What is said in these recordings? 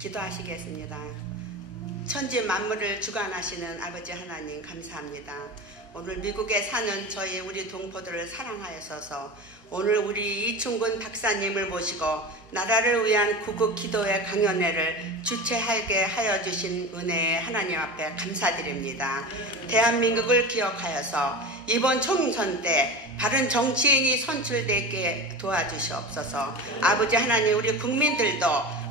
기도하시겠습니다. 천지 만물을 주관하시는 아버지 하나님 감사합니다. 오늘 미국에 사는 우리 동포들을 사랑하여서 오늘 우리 이충근 박사님을 모시고 나라를 위한 구국 기도회 강연회를 주최하게 하여 주신 은혜에 하나님 앞에 감사드립니다. 대한민국을 기억하여서 이번 총선 때 바른 정치인이 선출되게 도와주시옵소서. 아버지 하나님, 우리 국민들도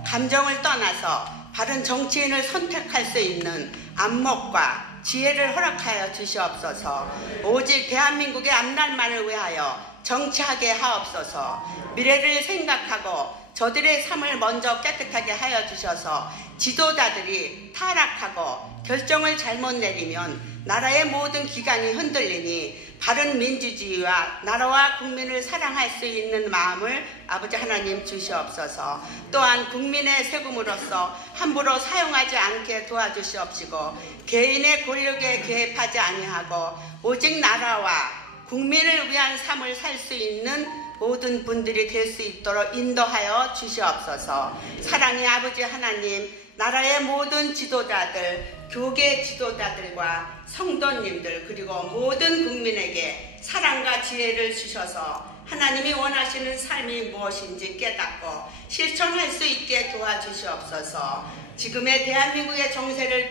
감정을 떠나서 바른 정치인을 선택할 수 있는 안목과 지혜를 허락하여 주시옵소서. 오직 대한민국의 앞날만을 위하여 정치하게 하옵소서. 미래를 생각하고 저들의 삶을 먼저 깨끗하게 하여 주셔서 지도자들이 타락하고 결정을 잘못 내리면 나라의 모든 기강이 흔들리니 바른 민주주의와 나라와 국민을 사랑할 수 있는 마음을 아버지 하나님 주시옵소서. 또한 국민의 세금으로서 함부로 사용하지 않게 도와주시옵시고 개인의 권력에 개입하지 아니하고 오직 나라와 국민을 위한 삶을 살 수 있는 모든 분들이 될 수 있도록 인도하여 주시옵소서. 사랑의 아버지 하나님, 나라의 모든 지도자들, 교계 지도자들과 성도님들 그리고 모든 국민에게 사랑과 지혜를 주셔서 하나님이 원하시는 삶이 무엇인지 깨닫고 실천할 수 있게 도와주시옵소서. 지금의 대한민국의 정세를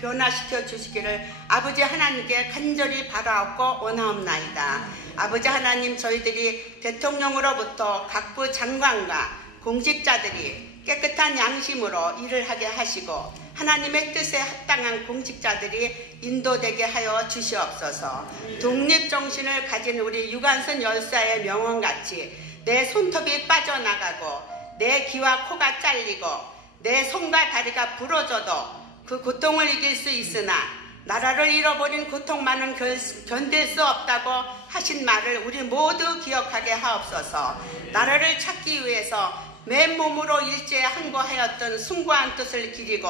변화시켜 주시기를 아버지 하나님께 간절히 바라옵고 원하옵나이다. 아버지 하나님, 저희들이 대통령으로부터 각부 장관과 공직자들이 깨끗한 양심으로 일을 하게 하시고 하나님의 뜻에 합당한 공직자들이 인도되게 하여 주시옵소서. 독립정신을 가진 우리 유관순 열사의 명언같이 내 손톱이 빠져나가고 내 귀와 코가 잘리고 내 손과 다리가 부러져도 그 고통을 이길 수 있으나 나라를 잃어버린 고통만은 견딜 수 없다고 하신 말을 우리 모두 기억하게 하옵소서. 나라를 찾기 위해서 맨몸으로 일제에 항거하였던 숭고한 뜻을 기리고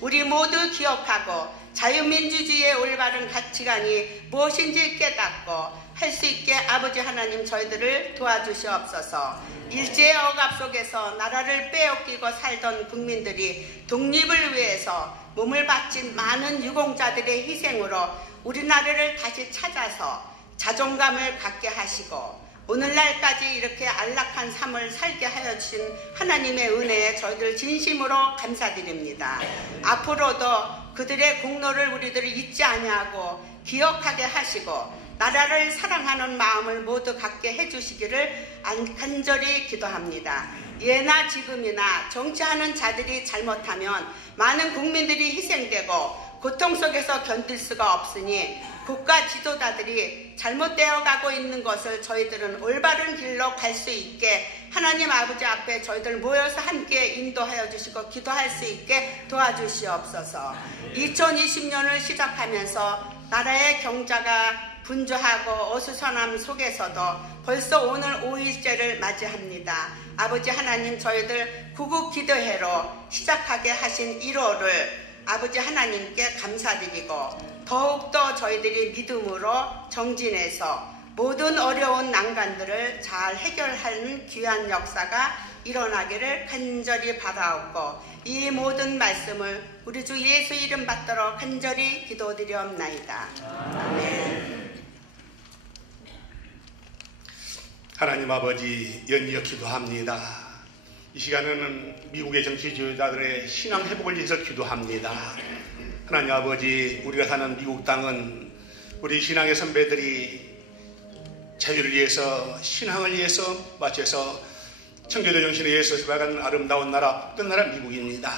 우리 모두 기억하고 자유민주주의의 올바른 가치관이 무엇인지 깨닫고 할 수 있게 아버지 하나님 저희들을 도와주시옵소서. 일제의 억압 속에서 나라를 빼앗기고 살던 국민들이 독립을 위해서 몸을 바친 많은 유공자들의 희생으로 우리나라를 다시 찾아서 자존감을 갖게 하시고 오늘날까지 이렇게 안락한 삶을 살게 하여 주신 하나님의 은혜에 저희들 진심으로 감사드립니다. 앞으로도 그들의 공로를 우리들이 잊지 아니하고 기억하게 하시고 나라를 사랑하는 마음을 모두 갖게 해주시기를 간절히 기도합니다. 예나 지금이나 정치하는 자들이 잘못하면 많은 국민들이 희생되고 고통 속에서 견딜 수가 없으니 국가 지도자들이 잘못되어 가고 있는 것을 저희들은 올바른 길로 갈 수 있게 하나님 아버지 앞에 저희들 모여서 함께 인도하여 주시고 기도할 수 있게 도와주시옵소서. 2020년을 시작하면서 나라의 경제가 분주하고 어수선함 속에서도 벌써 오늘 5일째를 맞이합니다. 아버지 하나님, 저희들 구국 기도회로 시작하게 하신 1호를 아버지 하나님께 감사드리고 더욱더 저희들이 믿음으로 정진해서 모든 어려운 난관들을 잘 해결하는 귀한 역사가 일어나기를 간절히 바라옵고 이 모든 말씀을 우리 주 예수 이름 받도록 간절히 기도드리옵나이다. 아멘. 하나님 아버지, 연이어 기도합니다. 이 시간에는 미국의 정치 지도자들의 신앙 회복을 위해서 기도합니다. 하나님 아버지, 우리가 사는 미국 땅은 우리 신앙의 선배들이 자유를 위해서, 신앙을 위해서 바쳐서 청교도 정신에 의해서 세워간 아름다운 나라, 어떤 나라 미국입니다.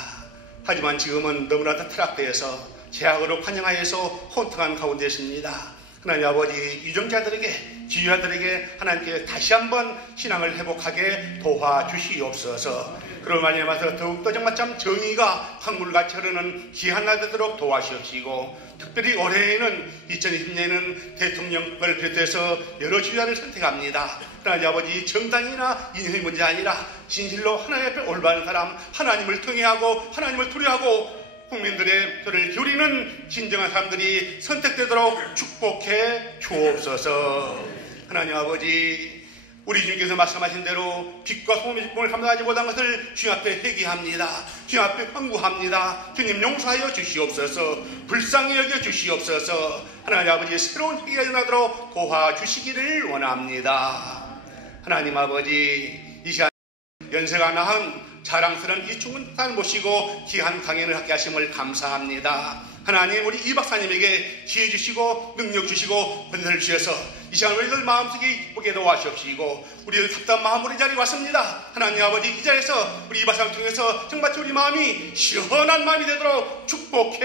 하지만 지금은 너무나도 타락되어서 제약으로 관영하여서 혼탁한 가운데 있습니다. 하나님 아버지, 유정자들에게, 지휘자들에게 하나님께 다시 한번 신앙을 회복하게 도와주시옵소서. 그런 말미암아서 더욱더 정말 참 정의가 강물같이 흐르는 귀한 날 되도록 도와주시고, 특별히 올해에는 2020년에는 대통령을 비롯해서 여러 지휘자를 선택합니다. 하나님 아버지, 정당이나 인생의 문제 아니라 진실로 하나님 앞에 올바른 사람, 하나님을 통해하고 하나님을 두려워하고 국민들의 혀를 기울이는 진정한 사람들이 선택되도록 축복해 주옵소서. 하나님 아버지, 우리 주님께서 말씀하신 대로 빛과 소금의 직분을 감당하지 못한 것을 주님 앞에 회개합니다. 주님 앞에 간구합니다. 주님 용서하여 주시옵소서. 불쌍히 여겨 주시옵소서. 하나님 아버지 새로운 희귀가 일어나도록 도와주시기를 원합니다. 하나님 아버지 이 시간 연세가 나은 자랑스러운 이충근 목사를 모시고 귀한 강연을 하게 하심을 감사합니다. 하나님 우리 이 박사님에게 지혜 주시고 능력 주시고 권세를 주셔서 이 시간 우리들 마음속에 기쁘게 도와주시옵시고 우리들 답답한 마음으로 이 자리에 왔습니다. 하나님 아버지 이 자리에서 우리 이 박사를 통해서 정말 우리 마음이 시원한 마음이 되도록 축복해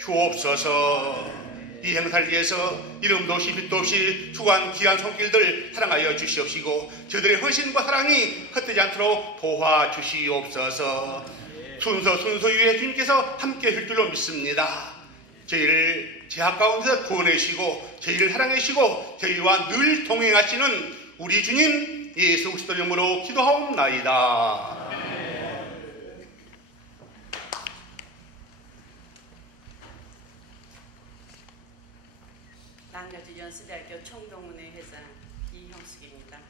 주옵소서. 이 행사를 위해서 이름도 없이 빛도 없이 주관 귀한 손길들 사랑하여 주시옵시고 저들의 헌신과 사랑이 헛되지 않도록 도와주시옵소서. 순서 위에 주님께서 함께 하실 줄로 믿습니다. 저희를 제약 가운데서 구원해주시고 저희를 사랑해주시고 저희와 늘 동행하시는 우리 주님 예수 그리스도 이름으로 기도하옵나이다. 남가주 연수대학교 총동문회 회장 이형숙입니다.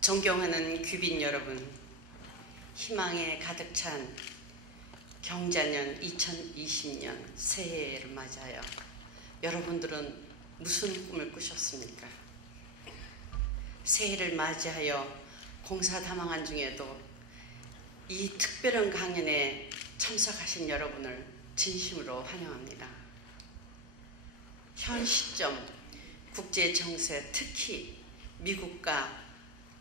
존경하는 귀빈 여러분, 희망에 가득 찬 경자년 2020년 새해를 맞아요. 여러분들은 무슨 꿈을 꾸셨습니까? 새해를 맞이하여 공사다망한 중에도 이 특별한 강연에 참석하신 여러분을 진심으로 환영합니다. 현 시점 국제정세, 특히 미국과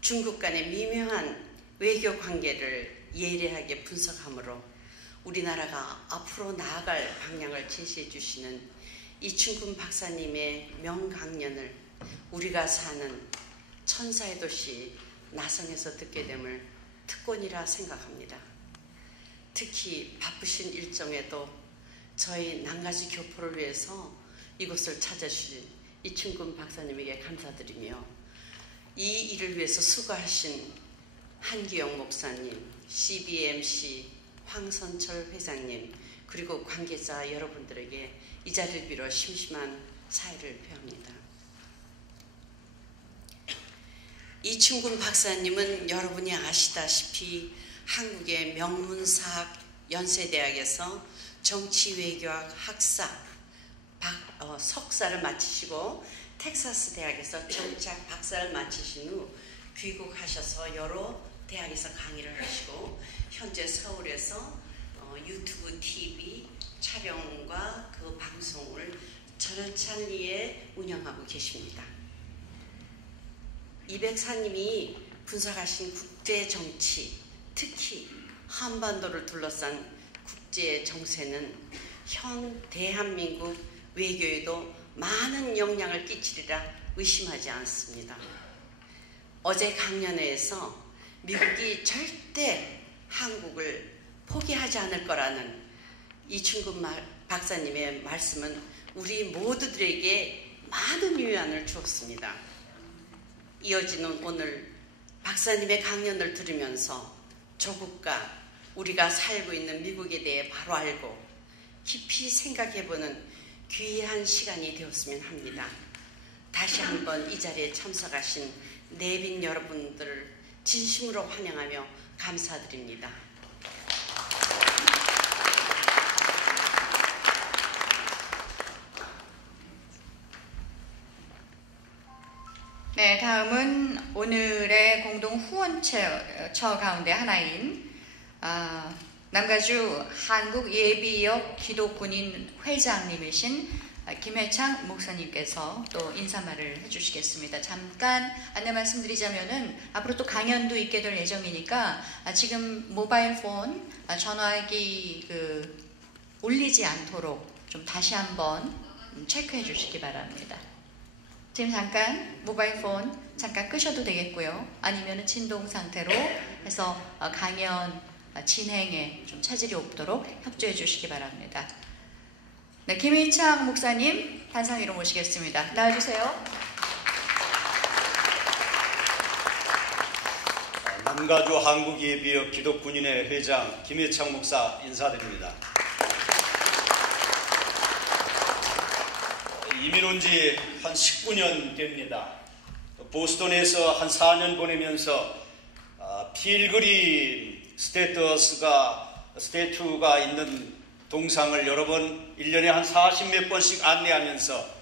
중국 간의 미묘한 외교 관계를 예리하게 분석함으로 우리나라가 앞으로 나아갈 방향을 제시해 주시는 이충근 박사님의 명강연을 우리가 사는 천사의 도시 나성에서 듣게 됨을 특권이라 생각합니다. 특히 바쁘신 일정에도 저희 남가주 교포를 위해서 이곳을 찾아주신 이충근 박사님에게 감사드리며 이 일을 위해서 수고하신 한기영 목사님, CBMC 황선철 회장님 그리고 관계자 여러분들에게 이 자리를 빌어 심심한 사의를 표합니다. 이충근 박사님은 여러분이 아시다시피 한국의 명문사학 연세대학에서 정치외교학 학사 석사를 마치시고 텍사스 대학에서 정치학 박사를 마치신 후 귀국하셔서 여러 대학에서 강의를 하시고 현재 서울에서 유튜브 TV 촬영과 그 방송을 전원찬리에 운영하고 계십니다. 이 백사님이 분석하신 국제정치, 특히 한반도를 둘러싼 국제정세는 현 대한민국 외교에도 많은 영향을 끼치리라 의심하지 않습니다. 어제 강연회에서 미국이 절대 한국을 포기하지 않을 거라는 이충근 박사님의 말씀은 우리 모두들에게 많은 위안을 주었습니다. 이어지는 오늘 박사님의 강연을 들으면서 조국과 우리가 살고 있는 미국에 대해 바로 알고 깊이 생각해보는 귀한 시간이 되었으면 합니다. 다시 한번 이 자리에 참석하신 내빈 여러분들을 진심으로 환영하며 감사드립니다. 네, 다음은 오늘의 공동 후원처 가운데 하나인 남가주 한국예비역 기독군인 회장님이신 김혜창 목사님께서 또 인사말을 해주시겠습니다. 잠깐 안내 말씀드리자면은 앞으로 또 강연도 있게 될 예정이니까 지금 모바일 폰 전화기 울리지 않도록 좀 다시 한번 체크해 주시기 바랍니다. 지금 잠깐 모바일 폰 잠깐 끄셔도 되겠고요. 아니면 진동 상태로 해서 강연 진행에 좀 차질이 없도록 협조해 주시기 바랍니다. 네, 김희창 목사님 단상 위로 모시겠습니다. 나와주세요. 한가주 한국예비역 기독군인회 회장 김해창 목사 인사드립니다. 이민 온 지 한 19년 됩니다. 보스턴에서 한 4년 보내면서 필그림 스태투가 있는 동상을 여러 번 1년에 한 40몇 번씩 안내하면서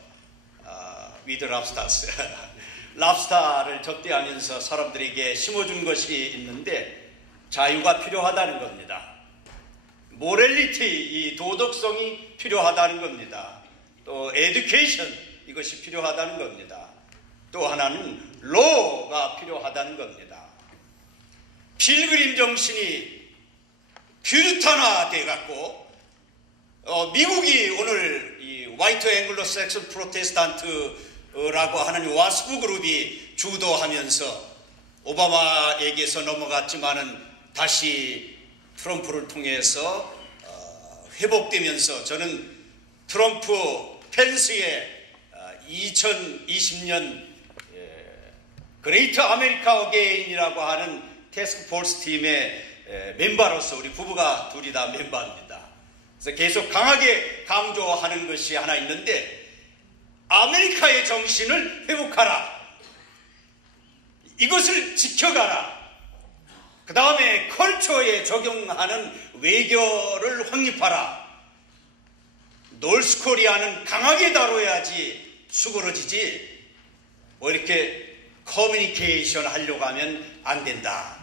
위드 랍스타스 랍스타를 접대하면서 사람들에게 심어준 것이 있는데 자유가 필요하다는 겁니다. 모럴리티, 이 도덕성이 필요하다는 겁니다. 또 에듀케이션, 이것이 필요하다는 겁니다. 또 하나는 로가 필요하다는 겁니다. 필그림 정신이 퓨리탄화 돼갖고 미국이 오늘 이 화이트 앵글로 섹션 프로테스탄트라고 하는 와스프 그룹이 주도하면서 오바마에게서 넘어갔지만은 다시 트럼프를 통해서 회복되면서 저는 트럼프 펜스의 2020년 그레이트 아메리카 어게인이라고 하는 태스크포스 팀의 멤버로서 우리 부부가 둘이 다 멤버입니다. 그래서 계속 강하게 강조하는 것이 하나 있는데 아메리카의 정신을 회복하라. 이것을 지켜가라. 그 다음에 컬처에 적용하는 외교를 확립하라. 노스코리아는 강하게 다뤄야지 수그러지지 뭐 이렇게 커뮤니케이션 하려고 하면 안 된다.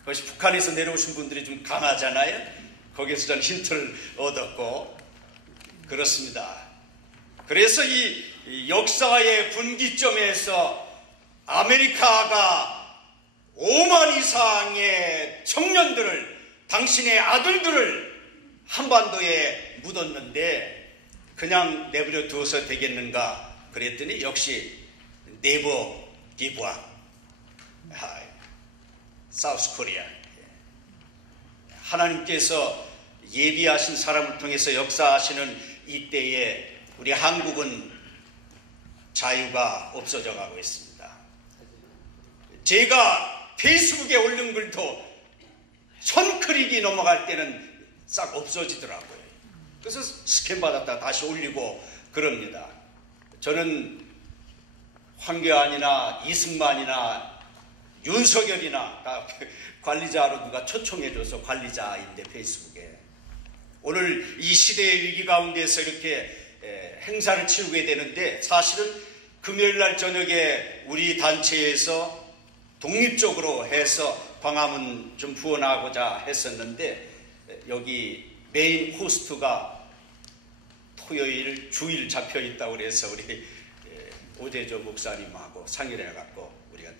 그것이 북한에서 내려오신 분들이 좀 강하잖아요. 거기에서 저는 힌트를 얻었고 그렇습니다. 그래서 이 역사의 분기점에서 아메리카가 5만 이상의 청년들을 당신의 아들들을 한반도에 묻었는데 그냥 내버려 두어서 되겠는가 그랬더니 역시 네버 기브업 사우스 코리아 하나님께서 예비하신 사람을 통해서 역사하시는 이때에 우리 한국은 자유가 없어져 가고 있습니다. 제가 페이스북에 올린 글도 1000클릭이 넘어갈 때는 싹 없어지더라고요. 그래서 스캔 받았다 다시 올리고 그럽니다. 저는 황교안이나 이승만이나 윤석열이나 다 관리자로 누가 초청해줘서 관리자인데 페이스북에 오늘 이 시대의 위기 가운데서 이렇게 행사를 치르게 되는데 사실은 금요일날 저녁에 우리 단체에서 독립적으로 해서 광화문 좀 후원하고자 했었는데 여기 메인 호스트가 토요일 주일 잡혀있다고 그래서 우리 오대조 목사님하고 상의를 해갖고 우리가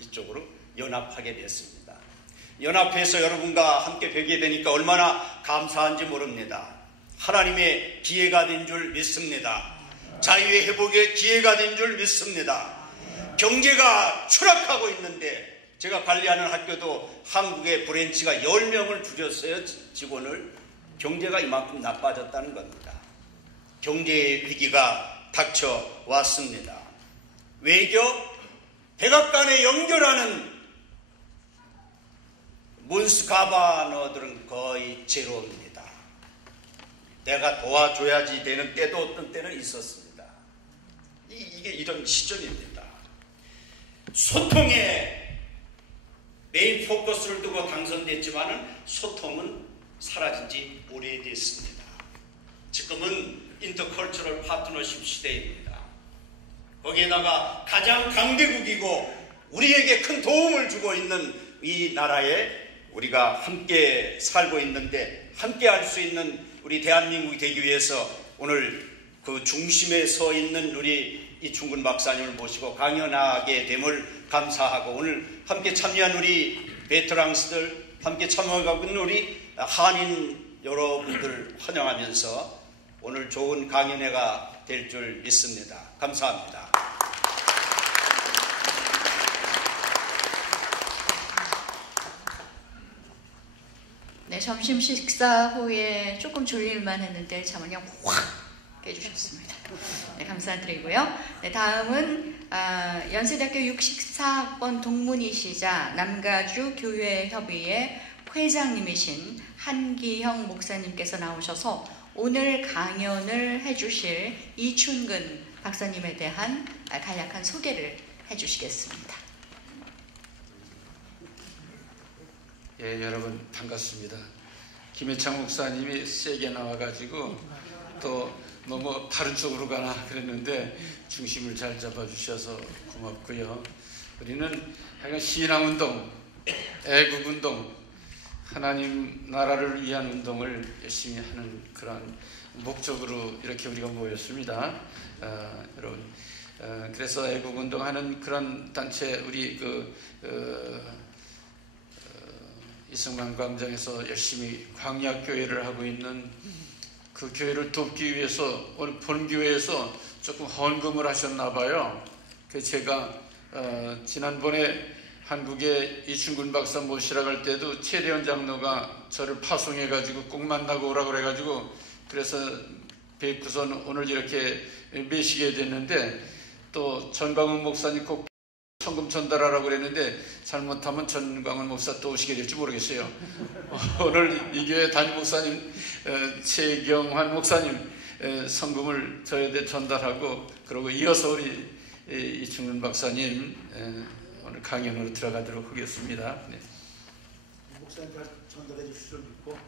이쪽으로 연합하게 됐습니다. 연합해서 여러분과 함께 뵙게 되니까 얼마나 감사한지 모릅니다. 하나님의 기회가 된 줄 믿습니다. 자유의 회복의 기회가 된 줄 믿습니다. 경제가 추락하고 있는데 제가 관리하는 학교도 한국의 브랜치가 10명을 줄였어요. 직원을. 경제가 이만큼 나빠졌다는 겁니다. 경제의 위기가 닥쳐왔습니다. 외교, 백악관에 연결하는 문스 가바너들은 거의 제로입니다. 내가 도와줘야지 되는 때도 어떤 때는 있었습니다. 이게 이런 시점입니다. 소통에 메인 포커스를 두고 당선됐지만은 소통은 사라진 지 오래됐습니다. 지금은 인터컬처럴 파트너십 시대입니다. 거기에다가 가장 강대국이고 우리에게 큰 도움을 주고 있는 이 나라에 우리가 함께 살고 있는데 함께 할 수 있는 우리 대한민국이 되기 위해서 오늘 그 중심에 서 있는 우리 이충근 박사님을 모시고 강연하게 됨을 감사하고 오늘 함께 참여한 우리 베테랑스들 함께 참여하고 있는 우리 한인 여러분들 환영하면서 오늘 좋은 강연회가 될 줄 믿습니다. 감사합니다. 네, 점심 식사 후에 조금 졸릴만 했는데 참 그냥 확 해주셨습니다. 네, 감사드리고요. 네, 다음은 연세대학교 64학번 동문이시자 남가주 교회협의회 회장님이신 한기형 목사님께서 나오셔서 오늘 강연을 해주실 이춘근 박사님에 대한 간략한 소개를 해주시겠습니다. 예, 여러분 반갑습니다. 김해창 목사님이 세게 나와가지고 또 너무 다른 쪽으로 가나 그랬는데 중심을 잘 잡아주셔서 고맙고요. 우리는 하여간 신앙운동, 애국운동, 하나님 나라를 위한 운동을 열심히 하는 그런 목적으로 이렇게 우리가 모였습니다. 여러분, 그래서 애국운동하는 그런 단체 우리 이승만 광장에서 열심히 광야교회를 하고 있는 그 교회를 돕기 위해서 오늘 본교회에서 조금 헌금을 하셨나 봐요. 그래서 제가 지난번에 한국에 이춘근 박사 모시러 갈 때도 최대원 장로가 저를 파송해가지고 꼭 만나고 오라고 그래가지고 그래서 뵙고선 오늘 이렇게 모시게 됐는데 또 전광훈 목사님 꼭 헌금 전달하라고 그랬는데 잘못하면 전광훈 목사 또 오시게 될지 모르겠어요. 오늘 이 교회 담임 목사님 최경환 목사님 헌금을 저에게 전달하고 그리고 이어서 우리 이춘근 박사님 오늘 강연으로 들어가도록 하겠습니다. 네. 목사님 잘 전달해 주실 줄 믿고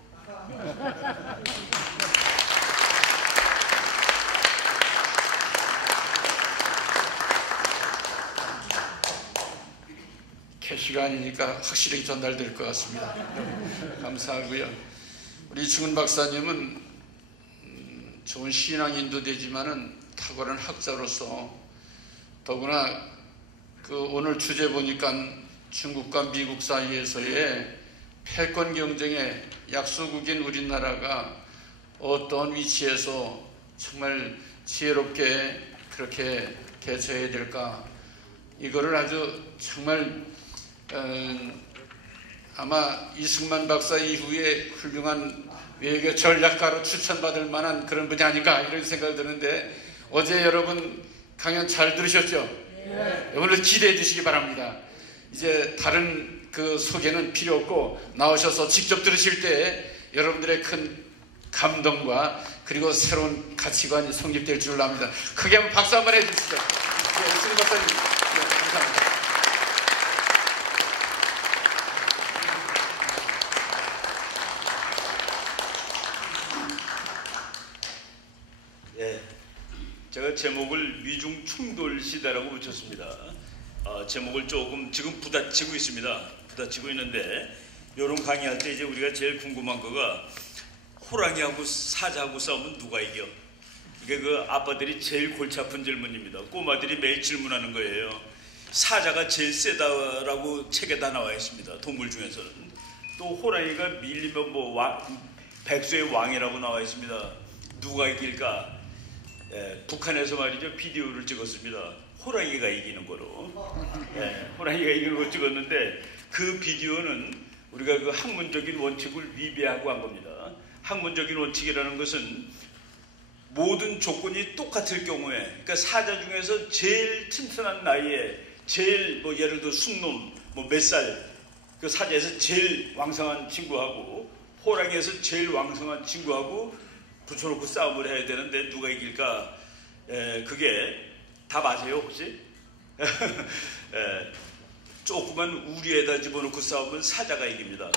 시간이니까 확실히 전달될 것 같습니다. 감사하고요. 우리 이충근 박사님은 좋은 신앙 인도되지만은 탁월한 학자로서 더구나 오늘 주제 보니까 중국과 미국 사이에서의 패권 경쟁의 약소국인 우리나라가 어떤 위치에서 정말 지혜롭게 그렇게 대처해야 될까 이거를 아주 정말 아마 이승만 박사 이후에 훌륭한 외교 전략가로 추천받을 만한 그런 분이 아닌가 이런 생각이 드는데 어제 여러분 강연 잘 들으셨죠? 네. 오늘 기대해 주시기 바랍니다. 이제 다른 그 소개는 필요 없고 나오셔서 직접 들으실 때 여러분들의 큰 감동과 그리고 새로운 가치관이 성립될 줄 압니다. 크게 한번 박수 한번 해주시죠. 네, 이승만 박사님 감사합니다. 제가 제목을 미중 충돌 시대라고 붙였습니다. 제목을 조금 지금 부딪히고 있습니다. 부딪히고 있는데 이런 강의할 때 이제 우리가 제일 궁금한 거가 호랑이하고 사자하고 싸우면 누가 이겨? 이게 그 아빠들이 제일 골치 아픈 질문입니다. 꼬마들이 매일 질문하는 거예요. 사자가 제일 세다라고 책에다 나와 있습니다. 동물 중에서는. 또 호랑이가 밀리면 백수의 왕이라고 나와 있습니다. 누가 이길까? 북한에서 말이죠 비디오를 찍었습니다. 호랑이가 이기는 거로 호랑이가 이기는 거 찍었는데 그 비디오는 우리가 그 학문적인 원칙을 위배하고 한 겁니다. 학문적인 원칙이라는 것은 모든 조건이 똑같을 경우에 그러니까 사자 중에서 제일 튼튼한 나이에 제일 예를 들어 순놈 몇 살 그 사자에서 제일 왕성한 친구하고 호랑이에서 제일 왕성한 친구하고 붙여놓고 싸움을 해야 되는데 누가 이길까? 그게 답 아세요 혹시? 조그만 우리에다 집어넣고 싸우면 사자가 이깁니다.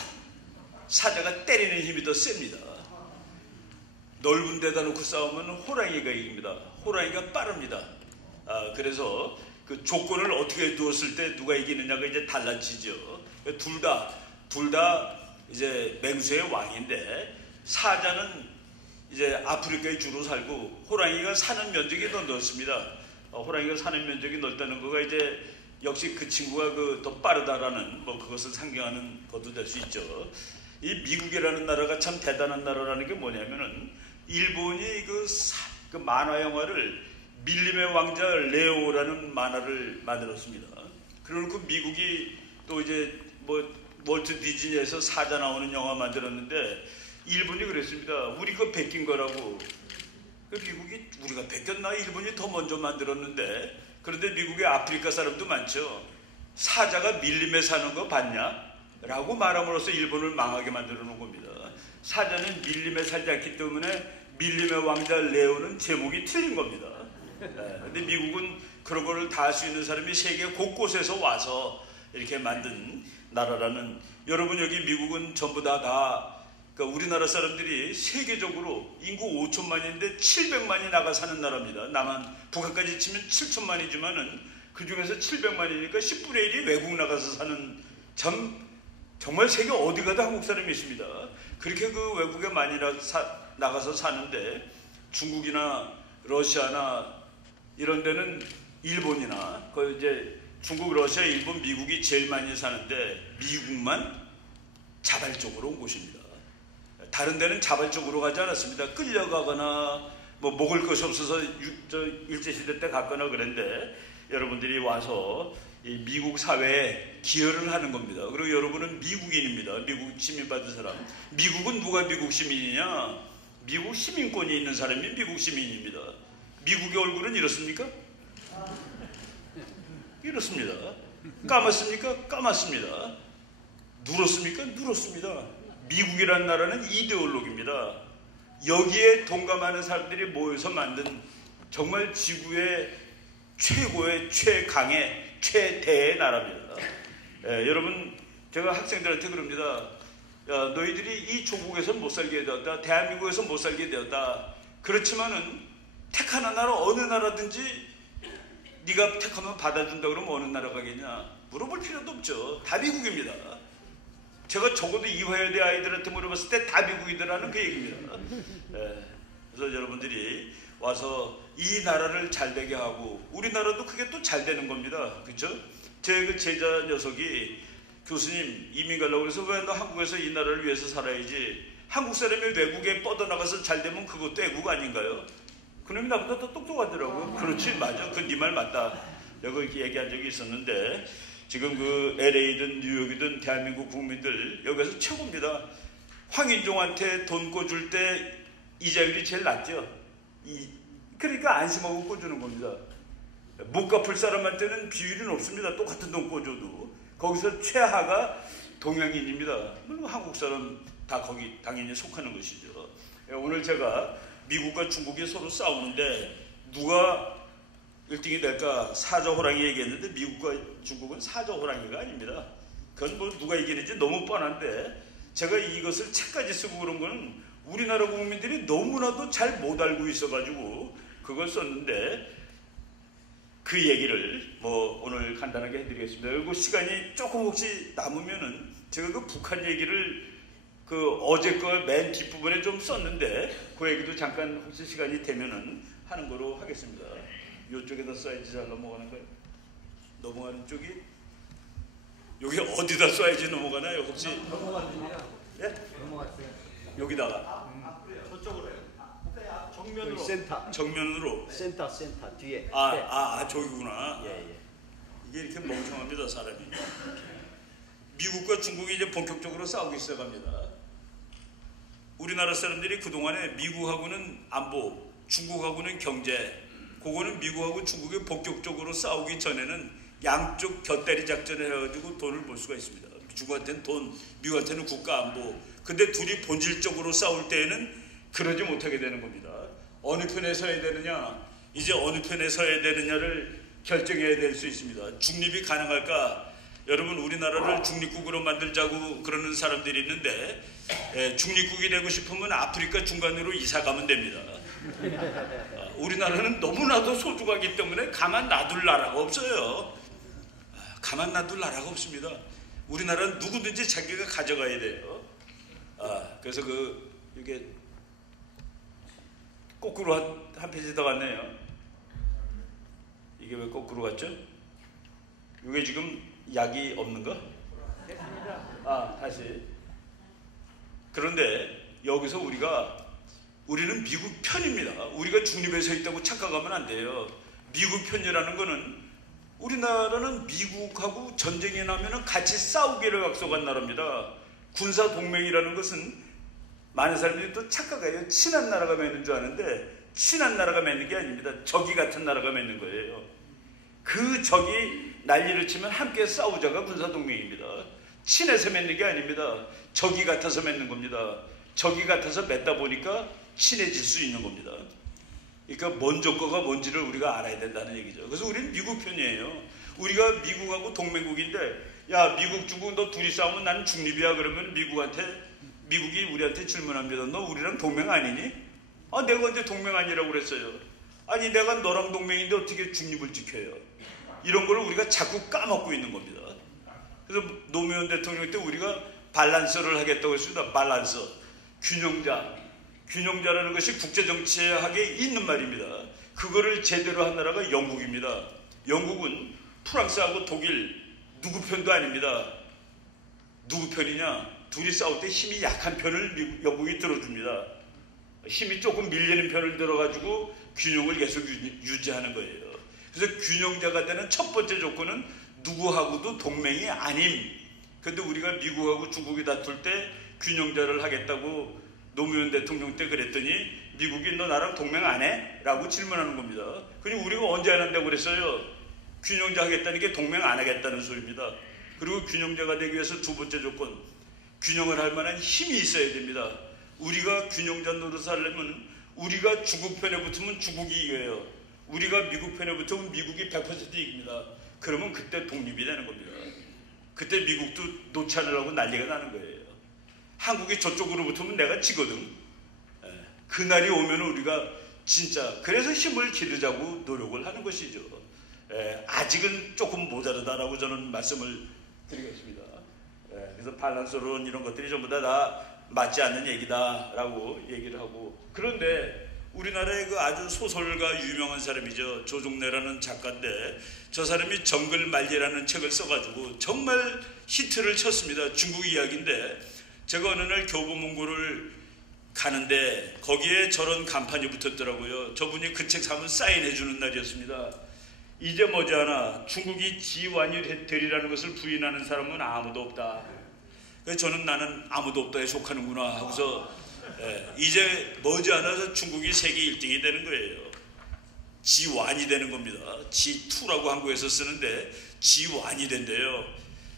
사자가 때리는 힘이 더 셉니다. 넓은 데다 놓고 싸우면 호랑이가 이깁니다. 호랑이가 빠릅니다. 그래서 그 조건을 어떻게 두었을 때 누가 이기느냐가 이제 달라지죠. 둘 다 이제 맹수의 왕인데 사자는 이제 아프리카에 주로 살고 호랑이가 사는 면적이 더 넓습니다. 호랑이가 사는 면적이 넓다는 거가 이제 역시 그 친구가 더 빠르다라는 그것을 상징하는 것도 될 수 있죠. 이 미국이라는 나라가 참 대단한 나라라는 게 뭐냐면은 일본이 그 만화 영화를 밀림의 왕자 레오라는 만화를 만들었습니다. 그리고 그 미국이 또 이제 월트 디즈니에서 사자 나오는 영화 만들었는데 일본이 그랬습니다. 우리 그거 베낀 거라고. 그 미국이 우리가 베꼈나? 일본이 더 먼저 만들었는데. 그런데 미국의 아프리카 사람도 많죠. 사자가 밀림에 사는 거 봤냐? 라고 말함으로써 일본을 망하게 만들어 놓은 겁니다. 사자는 밀림에 살지 않기 때문에 밀림의 왕자 레오는 제목이 틀린 겁니다. 근데 미국은 그런 거를 다 할 수 있는 사람이 세계 곳곳에서 와서 이렇게 만든 나라라는, 여러분 여기 미국은 전부 그러니까 우리나라 사람들이 세계적으로 인구 5천만인데 700만이 나가 사는 나라입니다. 남한 북한까지 치면 7천만이지만은 그 중에서 700만이니까 10분의 1이 외국 나가서 사는, 정말 세계 어디 가도 한국 사람이 있습니다. 그렇게 그 외국에 많이 나가서 사는데 중국이나 러시아나 이런 데는 일본이나 이제 중국, 러시아, 일본, 미국이 제일 많이 사는데 미국만 자발적으로 온 곳입니다. 다른 데는 자발적으로 가지 않았습니다. 끌려가거나 뭐 먹을 것이 없어서 일제시대 때 갔거나 그랬는데 여러분들이 와서 이 미국 사회에 기여를 하는 겁니다. 그리고 여러분은 미국인입니다. 미국 시민 받은 사람. 미국은 누가 미국 시민이냐? 미국 시민권이 있는 사람이 미국 시민입니다. 미국의 얼굴은 이렇습니까? 이렇습니다. 까맣습니까? 까맣습니다. 누렇습니까? 누렇습니다. 미국이라는 나라는 이데올로기입니다. 여기에 동감하는 사람들이 모여서 만든 정말 지구의 최고의 최강의 최대의 나라입니다. 여러분, 제가 학생들한테 그럽니다. 야, 너희들이 이 조국에서 못 살게 되었다. 대한민국에서 못 살게 되었다. 그렇지만은 택하는 나라 어느 나라든지 네가 택하면 받아준다 그러면 어느 나라 가겠냐? 물어볼 필요도 없죠. 다 미국입니다. 제가 적어도 이화여대 아이들한테 물어봤을 때 다 미국이더라는 그 얘기입니다. 그래서 여러분들이 와서 이 나라를 잘 되게 하고 우리나라도 그게 또 잘 되는 겁니다. 그렇죠? 제 그 제자 녀석이 교수님 이민 가려고 그래서 왜 너 한국에서 이 나라를 위해서 살아야지, 한국 사람이 외국에 뻗어나가서 잘 되면 그것도 애국 아닌가요? 그놈이 나보다 더 똑똑하더라고요. 그렇지, 맞아, 그 네 말 맞다. 내가 이렇게 얘기한 적이 있었는데 지금 그 LA든 뉴욕이든 대한민국 국민들 여기서 최고입니다. 황인종한테 돈 꿔줄 때 이자율이 제일 낮죠. 그러니까 안심하고 꿔주는 겁니다. 못 갚을 사람한테는 비율이 높습니다. 똑같은 돈 꿔줘도. 거기서 최하가 동양인입니다. 물론 한국 사람 다 거기 당연히 속하는 것이죠. 오늘 제가 미국과 중국이 서로 싸우는데 누가 1등이 될까? 사자호랑이 얘기했는데 미국과 중국은 사자호랑이가 아닙니다. 그건 뭐 누가 이기는지 너무 뻔한데 제가 이것을 책까지 쓰고 그런 거는 우리나라 국민들이 너무나도 잘 못 알고 있어가지고 그걸 썼는데 그 얘기를 뭐 오늘 간단하게 해드리겠습니다. 그리고 시간이 조금 혹시 남으면은 제가 그 북한 얘기를 그 어제 거 맨 뒷부분에 좀 썼는데 그 얘기도 잠깐 혹시 시간이 되면은 하는 거로 하겠습니다. 이쪽에다 써야지 잘 넘어가는 거예요? 넘어가는 쪽이? 여기 어디다 써야지 넘어가나요? 혹시? 넘어갔습니다. 예? 넘어갔어요. 여기다가? 저쪽으로요. 정면으로. 센터. 정면으로? 센터 뒤에. 저기구나. 예. 이게 이렇게 멍청합니다, 사람이. 미국과 중국이 이제 본격적으로 싸우기 시작합니다. 우리나라 사람들이 그동안에 미국하고는 안보, 중국하고는 경제, 그거는 미국하고 중국이 본격적으로 싸우기 전에는 양쪽 곁다리 작전을 해가지고 돈을 벌 수가 있습니다. 중국한테는 돈, 미국한테는 국가 안보. 근데 둘이 본질적으로 싸울 때에는 그러지 못하게 되는 겁니다. 어느 편에 서야 되느냐, 이제 어느 편에 서야 되느냐를 결정해야 될 수 있습니다. 중립이 가능할까? 여러분, 우리나라를 중립국으로 만들자고 그러는 사람들이 있는데 중립국이 되고 싶으면 아프리카 중간으로 이사 가면 됩니다. 우리나라는 너무나도 소중하기 때문에 가만 놔둘 나라가 없어요. 가만 놔둘 나라가 없습니다. 우리나라는 누구든지 자기가 가져가야 돼요. 그래서 이게 거꾸로 한 페이지 더 갔네요. 이게 왜 거꾸로 갔죠? 이게 지금 약이 없는가? 다시. 그런데 여기서 우리는 미국 편입니다. 우리가 중립에 서 있다고 착각하면 안 돼요. 미국 편이라는 거는 우리나라는 미국하고 전쟁이 나면 같이 싸우기로 약속한 나라입니다. 군사 동맹이라는 것은 많은 사람들이 또 착각해요. 친한 나라가 맺는 줄 아는데 친한 나라가 맺는 게 아닙니다. 적이 같은 나라가 맺는 거예요. 그 적이 난리를 치면 함께 싸우자가 군사동맹입니다. 친해서 맺는 게 아닙니다. 적이 같아서 맺는 겁니다. 적이 같아서 맺다 보니까 친해질 수 있는 겁니다. 그러니까 먼저 거가 뭔지를 우리가 알아야 된다는 얘기죠. 그래서 우리는 미국 편이에요. 우리가 미국하고 동맹국인데, 야, 미국, 중국 너 둘이 싸우면 나는 중립이야. 그러면 미국이 우리한테 질문합니다. 너 우리랑 동맹 아니니? 아, 내가 언제 동맹 아니라고 그랬어요. 아니, 내가 너랑 동맹인데 어떻게 중립을 지켜요? 이런 걸 우리가 자꾸 까먹고 있는 겁니다. 그래서 노무현 대통령 때 우리가 밸런스를 하겠다고 했습니다. 밸런스. 균형자라는 것이 국제정치학에 있는 말입니다. 그거를 제대로 한 나라가 영국입니다. 영국은 프랑스하고 독일 누구 편도 아닙니다. 누구 편이냐? 둘이 싸울 때 힘이 약한 편을 영국이 들어줍니다. 힘이 조금 밀리는 편을 들어가지고 균형을 계속 유지하는 거예요. 그래서 균형자가 되는 첫 번째 조건은 누구하고도 동맹이 아님. 그런데 우리가 미국하고 중국이 다툴 때 균형자를 하겠다고 노무현 대통령 때 그랬더니 미국이 너 나랑 동맹 안 해? 라고 질문하는 겁니다. 그리고 우리가 언제 안 한다고 그랬어요? 균형자 하겠다는 게 동맹 안 하겠다는 소리입니다. 그리고 균형자가 되기 위해서 두 번째 조건, 균형을 할 만한 힘이 있어야 됩니다. 우리가 균형자 노릇을 하려면 우리가 중국 편에 붙으면 중국이 이겨요. 우리가 미국 편에 붙으면 미국이 100% 이깁니다. 그러면 그때 독립이 되는 겁니다. 그때 미국도 놓지 않으려고 난리가 나는 거예요. 한국이 저쪽으로 붙으면 내가 지거든. 그날이 오면 우리가 진짜 그래서 힘을 기르자고 노력을 하는 것이죠. 아직은 조금 모자르다라고 저는 말씀을 드리겠습니다. 그래서 밸런스론 이런 것들이 전부 다 맞지 않는 얘기다라고 얘기를 하고, 그런데 우리나라의 그 아주 소설가 유명한 사람이죠. 조종래라는 작가인데 저 사람이 정글 말리라는 책을 써가지고 정말 히트를 쳤습니다. 중국 이야기인데 제가 어느 날 교보문고를 가는데 거기에 저런 간판이 붙었더라고요. 저분이 그 책 사면 사인해주는 날이었습니다. 이제 머지않아 중국이 지완이 되리라는 것을 부인하는 사람은 아무도 없다. 그래서 저는 나는 아무도 없다에 속하는구나 하고서 이제 머지않아서 중국이 세계 1등이 되는 거예요. 지완이 되는 겁니다. G2라고 한국에서 쓰는데 지완이 된대요.